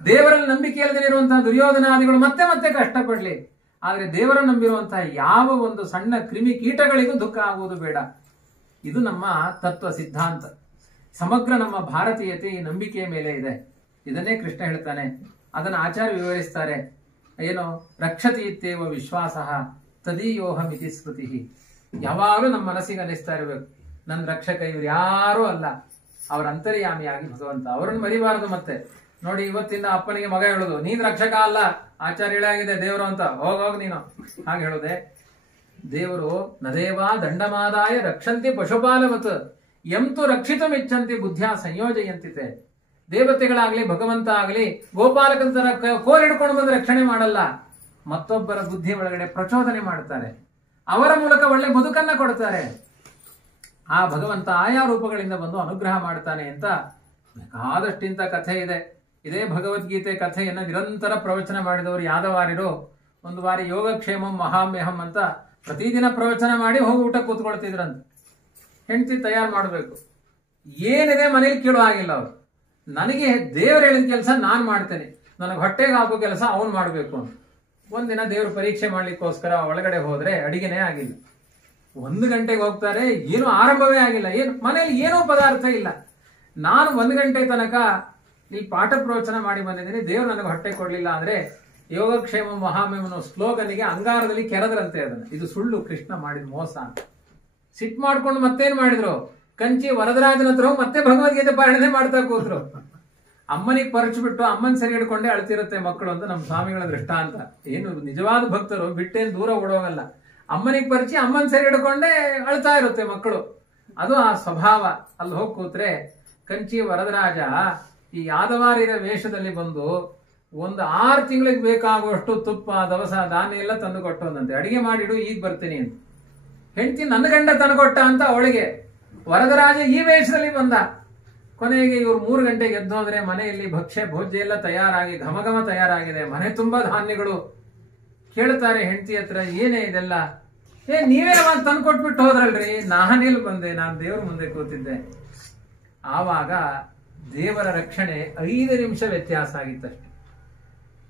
ದೇವರಲ್ಲಿ ನಂಬಿಕೆ ಇಲ್ಲದೆ ಇರುವಂತಹ ದುರ್ಯೋಧನಾದಿಗಳು ಮತ್ತೆ ಮತ್ತೆ ಕಷ್ಟಪಡ್ಲಿ. ಆದ್ರೆ ದೇವರನ್ನು ನಂಬಿರುವಂತಹ ಯಾವ ಒಂದು ಸಣ್ಣ ಕ್ರಿಮಿ ಕೀಟಗಳಿಗೂ ದುಃಖ ಆಗುವುದು ಬೇಡ. ಇದು ನಮ್ಮ ತತ್ವ ಸಿದ್ಧಾಂತ. ಸಮಗ್ರ ನಮ್ಮ ಭಾರತೀಯತೆ ಈ ನಂಬಿಕೆಯ ಮೇಲೆ ಇದೆ. ಇದನ್ನೇ ಕೃಷ್ಣ ಹೇಳ್ತಾನೆ. ಅದನ್ನು ಆಚಾರ್ಯ ವಿವರಿಸ್ತಾರೆ. ಏನು? ರಕ್ಷತಿ ಇತ್ತೇವ ವಿಶ್ವಾಸ ತದೀಯೋಹಂ ಇತಿ ಸ್ಮೃತಿ. ಯಾವಾಗಲೂ ನಮ್ಮ ಮನಸ್ಸಿಗೆ ಅನಿಸ್ತಾ ಇರಬೇಕು, ನನ್ನ ರಕ್ಷಕ ಇವ್ರು ಯಾರೂ ಅಲ್ಲ, ಅವ್ರ ಅಂತರ್ಯಾಮಿಯಾಗಿ ಭಗವಂತ. ಅವರನ್ನು ಮರಿಬಾರದು. ಮತ್ತೆ ನೋಡಿ, ಇವತ್ತಿಂದ ಅಪ್ಪನಿಗೆ ಮಗ ಹೇಳುದು, ನೀನ್ ರಕ್ಷಕ ಅಲ್ಲ, ಆಚಾರ್ಯ ಹೇಳಾಗಿದೆ ದೇವರು ಅಂತ, ಹೋಗೋಗ್ ನೀನು. ಹಾಗೆ ಹೇಳುದೆ. ದೇವರು ನದೇವಾ ದಂಡಮಾದಾಯ ರಕ್ಷಂತಿ ಪಶುಪಾಲವತ್ ಎಂತು ರಕ್ಷಿತ ಮೆಚ್ಚಂತಿ ಬುದ್ಧಿಯ ಸಂಯೋಜಯಂತಿತೆ. ದೇವತೆಗಳಾಗ್ಲಿ ಭಗವಂತ ಆಗ್ಲಿ ಗೋಪಾಲಕನ ತರ ಕೋಲ್ ಹಿಡ್ಕೊಂಡು ಬಂದು ರಕ್ಷಣೆ ಮಾಡಲ್ಲ, ಮತ್ತೊಬ್ಬರ ಬುದ್ಧಿ ಒಳಗಡೆ ಪ್ರಚೋದನೆ ಮಾಡ್ತಾರೆ, ಅವರ ಮೂಲಕ ಒಳ್ಳೆ ಬದುಕನ್ನ ಕೊಡ್ತಾರೆ. ಆ ಭಗವಂತ ಆಯಾ ರೂಪಗಳಿಂದ ಬಂದು ಅನುಗ್ರಹ ಮಾಡ್ತಾನೆ ಅಂತ ಬೇಕಾದಷ್ಟಿಂತ ಕಥೆ ಇದೆ. ಇದೇ ಭಗವದ್ಗೀತೆ ಕಥೆಯನ್ನ ನಿರಂತರ ಪ್ರವಚನ ಮಾಡಿದವರು ಯಾದವಾರ್ಯರು ಒಂದು ಬಾರಿ ಯೋಗಕ್ಷೇಮಂ ಮಹಾಮ್ಯಹಂ ಅಂತ ಪ್ರತಿದಿನ ಪ್ರವಚನ ಮಾಡಿ ಹೋಗಿ ಊಟ ಕೂತ್ಕೊಳ್ತಿದ್ರಂತ. ಹೆಂಡತಿ ತಯಾರು ಮಾಡಬೇಕು, ಏನಿದೆ ಮನೇಲಿ ಕೇಳೋ ಆಗಿಲ್ಲ ಅವರು. ನನಗೆ ದೇವರು ಹೇಳಿದ ಕೆಲಸ ನಾನು ಮಾಡ್ತೇನೆ, ನನಗೆ ಹೊಟ್ಟೆಗೆ ಹಾಕೋ ಕೆಲಸ ಅವನು ಮಾಡಬೇಕು ಅಂತ. ಒಂದಿನ ದೇವ್ರ ಪರೀಕ್ಷೆ ಮಾಡ್ಲಿಕ್ಕೋಸ್ಕರ ಒಳಗಡೆ ಹೋದ್ರೆ ಅಡಿಗೆನೇ ಆಗಿಲ್ಲ. 1 ಗಂಟೆಗೆ ಹೋಗ್ತಾರೆ, ಏನು ಆರಂಭವೇ ಆಗಿಲ್ಲ, ಏನು ಮನೆಯಲ್ಲಿ ಏನೋ ಪದಾರ್ಥ ಇಲ್ಲ. ನಾನು 1 ಗಂಟೆ ತನಕ ಈ ಪಾಠ ಪ್ರವಚನ ಮಾಡಿ ಬಂದಿದ್ದೀನಿ, ದೇವ್ರು ನನಗೆ ಹೊಟ್ಟೆ ಕೊಡ್ಲಿಲ್ಲ ಅಂದ್ರೆ ಯೋಗಕ್ಷೇಮ ಮಹಾಮೇಮನ ಸ್ಲೋಗನಿಗೆ ಅಂಗಾರದಲ್ಲಿ ಕೆರೆದ್ರಂತೆ ಅದನ್ನ. ಇದು ಸುಳ್ಳು, ಕೃಷ್ಣ ಮಾಡಿದ ಮೋಸ ಅಂತ ಸಿಟ್ ಮಾಡ್ಕೊಂಡು ಮತ್ತೇನ್ ಮಾಡಿದ್ರು, ಕಂಚಿ ವರದರಾಜನ ಹತ್ರ ಮತ್ತೆ ಭಗವದ್ಗೀತೆ ಪಾರಣೆ ಮಾಡ್ತಾ ಕೂತ್ರು. ಅಮ್ಮನಿಗೆ ಪರಚು ಬಿಟ್ಟು ಅಮ್ಮನ್ ಸರಿ ಹಿಡ್ಕೊಂಡೆ ಅಳ್ತಿರುತ್ತೆ ಮಕ್ಕಳು ಅಂತ ನಮ್ಮ ಸ್ವಾಮಿಗಳ ದೃಷ್ಟಾಂತ. ಏನು ನಿಜವಾದ ಭಕ್ತರು ಬಿಟ್ಟೇನು ದೂರ ಓಡೋಗಲ್ಲ, ಅಮ್ಮನಿಗೆ ಪರಿಚಯ ಅಮ್ಮನ್ ಸರಿ ಹಿಡ್ಕೊಂಡೆ ಅಳ್ತಾ ಇರುತ್ತೆ ಮಕ್ಕಳು. ಅದು ಆ ಸ್ವಭಾವ. ಅಲ್ಲಿ ಹೋಗಿ ಕೂತ್ರೆ ಕಂಚಿ ವರದರಾಜ ಈ ಯಾದವಾರಿರ ವೇಷದಲ್ಲಿ ಬಂದು 6 ತಿಂಗಳಿಗೆ ಬೇಕಾಗುವಷ್ಟು ತುಪ್ಪ ದವಸ ಧಾನ್ಯ ಎಲ್ಲ ತಂದು ಕೊಟ್ಟಂತೆ. ಅಡಿಗೆ ಮಾಡಿಡು, ಈಗ ಬರ್ತೀನಿ ಅಂತ. ಹೆಂಡತಿ ನನ್ನ ಗಂಡ ತಂದುಕೊಟ್ಟ ಅಂತ ಅವಳಿಗೆ. ವರದರಾಜ ಈ ವೇಷದಲ್ಲಿ ಬಂದ. ಕೊನೆಗೆ ಇವ್ರು 3 ಗಂಟೆಗೆ ಎದ್ದು ಹೋದ್ರೆ ಮನೆಯಲ್ಲಿ ಭಕ್ಷ್ಯ ಭೋಜ್ಯ ಎಲ್ಲ ತಯಾರಾಗಿ ಘಮಘಮ ತಯಾರಾಗಿದೆ, ಮನೆ ತುಂಬಾ ಧಾನ್ಯಗಳು. ಕೇಳ್ತಾರೆ ಹೆಂಡತಿ ಹತ್ರ, ಏನೇ ಇದೆಲ್ಲ? ನೀವೇ ತಂದು ಕೊಟ್ಬಿಟ್ಟು ಹೋದ್ರಲ್ರಿ, ನಾನೆಲ್ಲಿ ಬಂದೆ, ನಾನು ದೇವ್ರ ಮುಂದೆ ಕೂತಿದ್ದೆ. ಆವಾಗ ದೇವರ ರಕ್ಷಣೆ 5 ನಿಮಿಷ ವ್ಯತ್ಯಾಸ ಆಗಿತ್ತಷ್ಟೆ.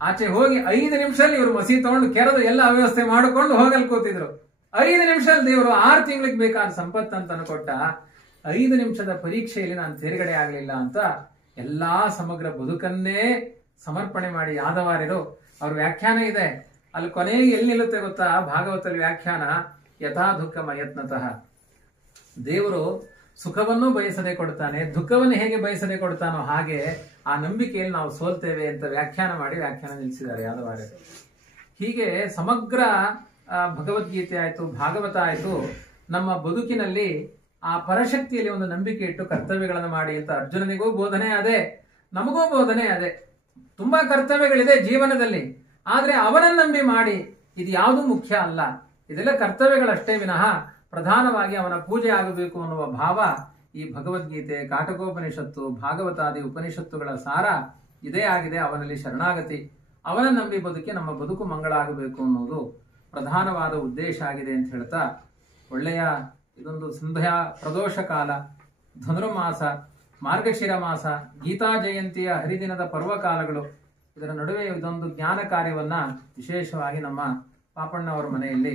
ಆಚೆ ಹೋಗಿ 5 ನಿಮಿಷದಲ್ಲಿ ಇವರು ಮಸಿ ತಗೊಂಡು ಕೆರೆದು ಎಲ್ಲ ಅವ್ಯವಸ್ಥೆ ಮಾಡಿಕೊಂಡು ಹೋಗಲ್ ಕೂತಿದ್ರು. 5 ನಿಮಿಷದಲ್ಲಿ ದೇವರು 6 ತಿಂಗಳಿಗೆ ಬೇಕಾದ ಸಂಪತ್ತಂತ ಕೊಟ್ಟ. 5 ನಿಮಿಷದ ಪರೀಕ್ಷೆಯಲ್ಲಿ ನಾನು ತೇರ್ಗಡೆ ಆಗ್ಲಿಲ್ಲ ಅಂತ ಎಲ್ಲಾ ಸಮಗ್ರ ಬದುಕನ್ನೇ ಸಮರ್ಪಣೆ ಮಾಡಿ ಯಾದವಾರ್ಯರು. ಅವ್ರ ವ್ಯಾಖ್ಯಾನ ಇದೆ, ಅಲ್ಲಿ ಕೊನೆಗೆ ಎಲ್ಲಿ ನಿಲ್ಲುತ್ತೆ ಗೊತ್ತಾ ಭಾಗವತಲ್ಲಿ ವ್ಯಾಖ್ಯಾನ, ಯಥಾ ದುಃಖ ಮಯತ್ನತಃ. ದೇವರು ಸುಖವನ್ನು ಬಯಸದೆ ಕೊಡ್ತಾನೆ, ದುಃಖವನ್ನು ಹೇಗೆ ಬಯಸದೆ ಕೊಡ್ತಾನೋ ಹಾಗೆ ಆ ನಂಬಿಕೆಯಲ್ಲಿ ನಾವು ಸೋಲ್ತೇವೆ ಅಂತ ವ್ಯಾಖ್ಯಾನ ಮಾಡಿ ವ್ಯಾಖ್ಯಾನ ನಿಲ್ಲಿಸಿದ್ದಾರೆ ಯಾದವಾರ್ಯರು. ಹೀಗೆ ಸಮಗ್ರ ಭಗವದ್ಗೀತೆ ಆಯ್ತು, ಭಾಗವತ ಆಯ್ತು, ನಮ್ಮ ಬದುಕಿನಲ್ಲಿ ಆ ಪರಶಕ್ತಿಯಲ್ಲಿ ಒಂದು ನಂಬಿಕೆ ಇಟ್ಟು ಕರ್ತವ್ಯಗಳನ್ನು ಮಾಡಿ ಅಂತ ಅರ್ಜುನನಿಗೂ ಬೋಧನೆ ಅದೇ, ನಮಗೂ ಬೋಧನೆ ಅದೇ. ತುಂಬಾ ಕರ್ತವ್ಯಗಳಿದೆ ಜೀವನದಲ್ಲಿ, ಆದ್ರೆ ಅವನನ್ನು ನಂಬಿ ಮಾಡಿ. ಇದು ಯಾವುದು ಮುಖ್ಯ ಅಲ್ಲ, ಇದೆಲ್ಲ ಕರ್ತವ್ಯಗಳಷ್ಟೇ ವಿನಃ ಪ್ರಧಾನವಾಗಿ ಅವನ ಪೂಜೆ ಆಗಬೇಕು ಅನ್ನುವ ಭಾವ ಈ ಭಗವದ್ಗೀತೆ, ಕಾಟಕೋಪನಿಷತ್ತು, ಭಾಗವತಾದಿ ಉಪನಿಷತ್ತುಗಳ ಸಾರ ಇದೇ ಆಗಿದೆ. ಅವನಲ್ಲಿ ಶರಣಾಗತಿ, ಅವನ ನಂಬಿ ಬದುಕಿ ನಮ್ಮ ಬದುಕು ಮಂಗಳ ಆಗಬೇಕು ಅನ್ನೋದು ಪ್ರಧಾನವಾದ ಉದ್ದೇಶ ಆಗಿದೆ ಅಂತ ಹೇಳ್ತಾ, ಒಳ್ಳೆಯ ಇದೊಂದು ಸಂಧ್ಯಾ ಪ್ರದೋಷ ಕಾಲ, ಧನುರ್ಮಾಸ, ಮಾರ್ಗಶಿರ ಮಾಸ, ಗೀತಾ ಜಯಂತಿಯ ಹರಿದಿನದ ಪರ್ವಕಾಲಗಳು, ಇದರ ನಡುವೆ ಇದೊಂದು ಜ್ಞಾನ ಕಾರ್ಯವನ್ನ ವಿಶೇಷವಾಗಿ ನಮ್ಮ ಪಾಪಣ್ಣ ಅವರ ಮನೆಯಲ್ಲಿ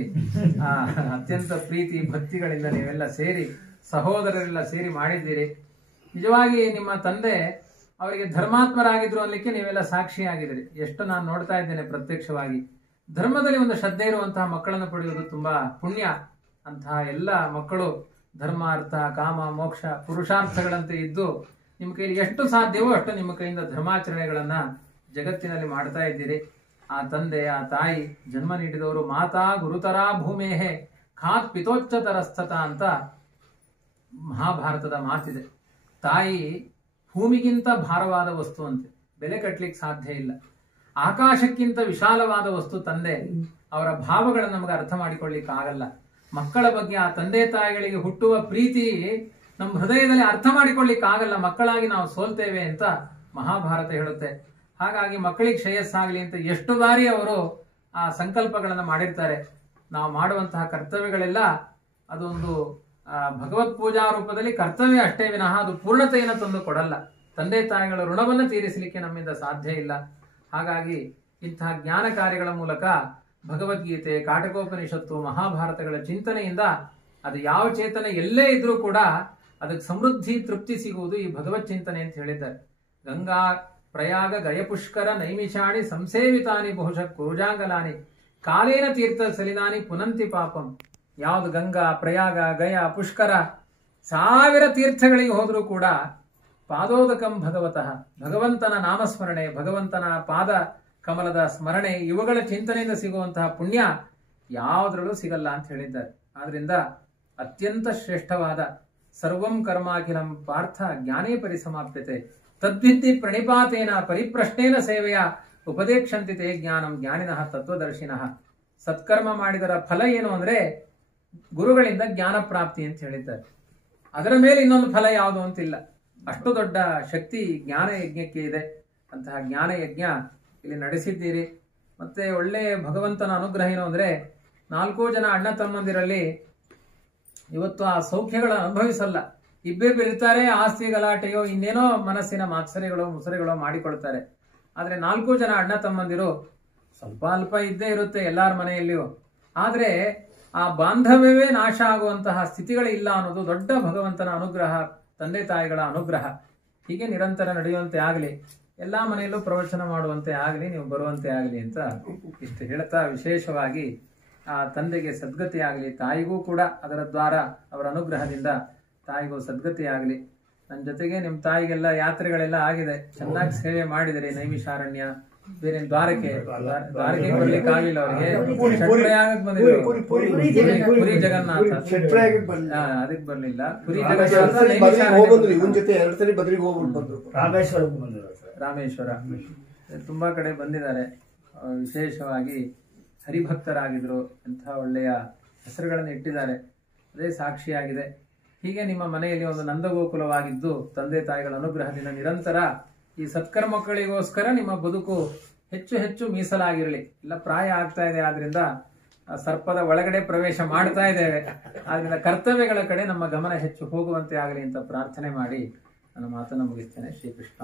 ಅತ್ಯಂತ ಪ್ರೀತಿ ಭಕ್ತಿಗಳಿಂದ ನೀವೆಲ್ಲ ಸೇರಿ, ಸಹೋದರರೆಲ್ಲ ಸೇರಿ ಮಾಡಿದ್ದೀರಿ. ನಿಜವಾಗಿ ನಿಮ್ಮ ತಂದೆ ಅವರಿಗೆ ಧರ್ಮಾತ್ಮರಾಗಿದ್ರು ಅನ್ಲಿಕ್ಕೆ ನೀವೆಲ್ಲ ಸಾಕ್ಷಿಯಾಗಿದ್ದೀರಿ. ಎಷ್ಟು ನಾನು ನೋಡ್ತಾ ಇದ್ದೇನೆ ಪ್ರತ್ಯಕ್ಷವಾಗಿ. ಧರ್ಮದಲ್ಲಿ ಒಂದು ಶ್ರದ್ಧೆ ಇರುವಂತಹ ಮಕ್ಕಳನ್ನು ಪಡೆಯುವುದು ತುಂಬಾ ಪುಣ್ಯ. ಅಂತಹ ಎಲ್ಲ ಮಕ್ಕಳು ಧರ್ಮ, ಅರ್ಥ, ಕಾಮ, ಮೋಕ್ಷ, ಪುರುಷಾರ್ಥಗಳಂತೆ ಇದ್ದು ನಿಮ್ಮ ಕೈಲಿ ಎಷ್ಟು ಸಾಧ್ಯವೋ ಅಷ್ಟು ನಿಮ್ಮ ಕೈಯಿಂದ ಧರ್ಮಾಚರಣೆಗಳನ್ನ ಜಗತ್ತಿನಲ್ಲಿ ಮಾಡ್ತಾ ಇದ್ದೀರಿ. ಆ ತಂದೆ, ಆ ತಾಯಿ, ಜನ್ಮ ನೀಡಿದವರು ಮಾತಾ ಗುರುತರಾ ಭೂಮೇಹೆ ಖಾತ್ ಪಿತೋಚ್ಚತರಸ್ಥತ ಅಂತ ಮಹಾಭಾರತದ ಮಾತಿದೆ. ತಾಯಿ ಭೂಮಿಗಿಂತ ಭಾರವಾದ ವಸ್ತು ಅಂತೆ, ಬೆಲೆ ಕಟ್ಟಲಿಕ್ಕೆ ಸಾಧ್ಯ ಇಲ್ಲ. ಆಕಾಶಕ್ಕಿಂತ ವಿಶಾಲವಾದ ವಸ್ತು ತಂದೆ. ಅವರ ಭಾವಗಳನ್ನು ನಮಗೆ ಅರ್ಥ ಮಾಡಿಕೊಳ್ಳಿಕ್ಕೆ ಆಗಲ್ಲ. ಮಕ್ಕಳ ಬಗ್ಗೆ ಆ ತಂದೆ ತಾಯಿಗಳಿಗೆ ಹುಟ್ಟುವ ಪ್ರೀತಿ ನಮ್ಮ ಹೃದಯದಲ್ಲಿ ಅರ್ಥ ಮಾಡಿಕೊಳ್ಳಿಕ್ಕೆ ಆಗಲ್ಲ. ಮಕ್ಕಳಾಗಿ ನಾವು ಸೋಲ್ತೇವೆ ಅಂತ ಮಹಾಭಾರತ ಹೇಳುತ್ತೆ. ಹಾಗಾಗಿ ಮಕ್ಕಳಿಗೆ ಶ್ರೇಯಸ್ಸಾಗಲಿ ಅಂತ ಎಷ್ಟು ಬಾರಿ ಅವರು ಆ ಸಂಕಲ್ಪಗಳನ್ನು ಮಾಡಿರ್ತಾರೆ. ನಾವು ಮಾಡುವಂತಹ ಕರ್ತವ್ಯಗಳೆಲ್ಲ ಅದೊಂದು ಭಗವತ್ ಪೂಜಾ ರೂಪದಲ್ಲಿ ಕರ್ತವ್ಯ ಅಷ್ಟೇ ವಿನಃ ಅದು ಪೂರ್ಣತೆಯನ್ನು ತಂದು ಕೊಡಲ್ಲ. ತಂದೆ ತಾಯಿಗಳ ಋಣವನ್ನು ತೀರಿಸಲಿಕ್ಕೆ ನಮ್ಮಿಂದ ಸಾಧ್ಯ ಇಲ್ಲ. ಹಾಗಾಗಿ ಇಂತಹ ಜ್ಞಾನ ಕಾರ್ಯಗಳ ಮೂಲಕ ಭಗವದ್ಗೀತೆ, ಕಾಟಕೋಪನಿಷತ್ತು, ಮಹಾಭಾರತಗಳ ಚಿಂತನೆಯಿಂದ ಅದು ಯಾವ ಚೇತನ ಎಲ್ಲೇ ಇದ್ರೂ ಕೂಡ ಅದಕ್ಕೆ ಸಮೃದ್ಧಿ, ತೃಪ್ತಿ ಸಿಗುವುದು ಈ ಭಗವತ್ ಚಿಂತನೆ ಅಂತ ಹೇಳಿದ್ದಾರೆ. ಗಂಗಾ ಪ್ರಯಾಗ ಗಯಪುಷ್ಕರ ನೈಮಿಷಾಣಿ ಸಂಸೇವಿತಾನಿ ಬಹುಶಃ ಕುರುಜಾಂಗಲಾನಿ ಕಾಲೇನ ತೀರ್ಥ ಸಲಿನಾನಿ ಪುನಂತಿ ಪಾಪಂ. ಯಾವುದು ಗಂಗಾ, ಪ್ರಯಾಗ, ಗಯ, ಪುಷ್ಕರ 1000 ತೀರ್ಥಗಳಿಗೆ ಹೋದರೂ ಕೂಡ ಪಾದೋದಕಂ ಭಗವತಃ, ಭಗವಂತನ ನಾಮಸ್ಮರಣೆ, ಭಗವಂತನ ಪಾದ ಕಮಲದ ಸ್ಮರಣೆ, ಇವುಗಳ ಚಿಂತನೆಯಿಂದ ಸಿಗುವಂತಹ ಪುಣ್ಯ ಯಾವುದ್ರಲ್ಲೂ ಸಿಗಲ್ಲ ಅಂತ ಹೇಳಿದ್ದಾರೆ. ಆದ್ರಿಂದ ಅತ್ಯಂತ ಶ್ರೇಷ್ಠವಾದ ಸರ್ವಂ ಕರ್ಮಾಖಿಲಂ ಪಾರ್ಥ ಜ್ಞಾನೇ ಪರಿಸಮಾಪ್ಯತೆ ತದ್ವಿದ್ಧಿ ಪ್ರಣಿಪಾತೇನ ಪರಿಪ್ರಶ್ನೇನ ಸೇವೆಯ ಉಪದೇಕ್ಷಂತಿತೆ ಜ್ಞಾನಂ ಜ್ಞಾನಿನಃ ತತ್ವದರ್ಶಿನಃ. ಸತ್ಕರ್ಮ ಮಾಡಿದರ ಫಲ ಏನು ಅಂದ್ರೆ ಗುರುಗಳಿಂದ ಜ್ಞಾನ ಪ್ರಾಪ್ತಿ ಅಂತ ಹೇಳಿದ್ದಾರೆ. ಅದರ ಮೇಲೆ ಇನ್ನೊಂದು ಫಲ ಯಾವುದು ಅಂತಿಲ್ಲ. ಅಷ್ಟು ದೊಡ್ಡ ಶಕ್ತಿ ಜ್ಞಾನ ಯಜ್ಞಕ್ಕೆ ಇದೆ. ಅಂತಹ ಜ್ಞಾನ ಯಜ್ಞ ಇಲ್ಲಿ ನಡೆಸಿದ್ದೀರಿ. ಮತ್ತೆ ಒಳ್ಳೆ ಭಗವಂತನ ಅನುಗ್ರಹ ಏನು ಅಂದ್ರೆ 4 ಜನ ಅಣ್ಣ ತಮ್ಮಂದಿರಲ್ಲಿ ಇವತ್ತು ಆ ಸೌಖ್ಯಗಳನ್ನು ಅನುಭವಿಸಲ್ಲ. ಇಬ್ಬೇ ಬೆಳಿತಾರೆ, ಆಸ್ತಿ ಗಲಾಟೆಯೋ ಇನ್ನೇನೋ ಮನಸ್ಸಿನ ಮಾತ್ಸರ್ಯಗಳೋ ಮುಸರೆಗಳೋ ಮಾಡಿಕೊಳ್ತಾರೆ. ಆದ್ರೆ 4 ಜನ ಅಣ್ಣ ತಮ್ಮಂದಿರು ಸ್ವಲ್ಪ ಅಲ್ಪ ಇದ್ದೇ ಇರುತ್ತೆ ಎಲ್ಲಾರ ಮನೆಯಲ್ಲಿಯೂ. ಆದ್ರೆ ಆ ಬಾಂಧವ್ಯವೇ ನಾಶ ಆಗುವಂತಹ ಸ್ಥಿತಿಗಳಿಲ್ಲ ಅನ್ನೋದು ದೊಡ್ಡ ಭಗವಂತನ ಅನುಗ್ರಹ, ತಂದೆ ತಾಯಿಗಳ ಅನುಗ್ರಹ. ಹೀಗೆ ನಿರಂತರ ನಡೆಯುವಂತೆ ಆಗಲಿ, ಎಲ್ಲಾ ಮನೆಯಲ್ಲೂ ಪ್ರವಚನ ಮಾಡುವಂತೆ ಆಗಲಿ, ನೀವು ಬರುವಂತೆ ಆಗಲಿ ಅಂತ ಇಷ್ಟು ಹೇಳ್ತಾ, ವಿಶೇಷವಾಗಿ ಆ ತಂದೆಗೆ ಸದ್ಗತಿ ಆಗಲಿ, ತಾಯಿಗೂ ಕೂಡ ಅದರ ದ್ವಾರ ಅವರ ಅನುಗ್ರಹದಿಂದ ತಾಯಿಗೂ ಸದ್ಗತಿ ಆಗಲಿ. ನನ್ನ ಜೊತೆಗೆ ನಿಮ್ಮ ತಾಯಿಗೆಲ್ಲ ಯಾತ್ರೆಗಳೆಲ್ಲ ಆಗಿದೆ, ಚೆನ್ನಾಗಿ ಸೇವೆ ಮಾಡಿದರೆ. ನೈಮಿಷಾರಣ್ಯ, ಬೇರೆ ದ್ವಾರಕೆ ಬರ್ಲಿಕ್ಕೆ ಆಗಿಲ್ಲ ಅವ್ರಿಗೆ, ಷಟ್ಪ್ರಯಾಗಕ್ಕೆ ಬಂದಿದ್ರು. ಪುರಿ ಜಗನ್ನಾಥ ಅದಕ್ಕೆ ಬರ್ಲಿಲ್ಲ. ಪುರಿ ರಾಮೇಶ್ವರ ತುಂಬಾ ಕಡೆ ಬಂದಿದ್ದಾರೆ. ವಿಶೇಷವಾಗಿ ಹರಿಭಕ್ತರಾಗಿದ್ರು, ಎಂಥ ಒಳ್ಳೆಯ ಹೆಸರುಗಳನ್ನು ಇಟ್ಟಿದ್ದಾರೆ, ಅದೇ ಸಾಕ್ಷಿಯಾಗಿದೆ. ಹೀಗೆ ನಿಮ್ಮ ಮನೆಯಲ್ಲಿ ಒಂದು ನಂದಗೋಕುಲವಾಗಿದ್ದು ತಂದೆ ತಾಯಿಗಳ ಅನುಗ್ರಹದಿಂದ ನಿರಂತರ ಈ ಸತ್ಕರ್ಮಕ್ಕಳಿಗೋಸ್ಕರ ನಿಮ್ಮ ಬದುಕು ಹೆಚ್ಚು ಹೆಚ್ಚು ಮೀಸಲಾಗಿರಲಿ. ಇಲ್ಲ ಪ್ರಾಯ ಆಗ್ತಾ ಇದೆ, ಆದ್ರಿಂದ ಸರ್ಪದ ಒಳಗಡೆ ಪ್ರವೇಶ ಮಾಡ್ತಾ ಇದ್ದೇವೆ, ಆದ್ರಿಂದ ಕರ್ತವ್ಯಗಳ ಕಡೆ ನಮ್ಮ ಗಮನ ಹೆಚ್ಚು ಹೋಗುವಂತೆ ಆಗಲಿ ಅಂತ ಪ್ರಾರ್ಥನೆ ಮಾಡಿ ನನ್ನ ಮಾತನ್ನು ಮುಗಿಸ್ತೇನೆ. ಶ್ರೀಕೃಷ್ಣ.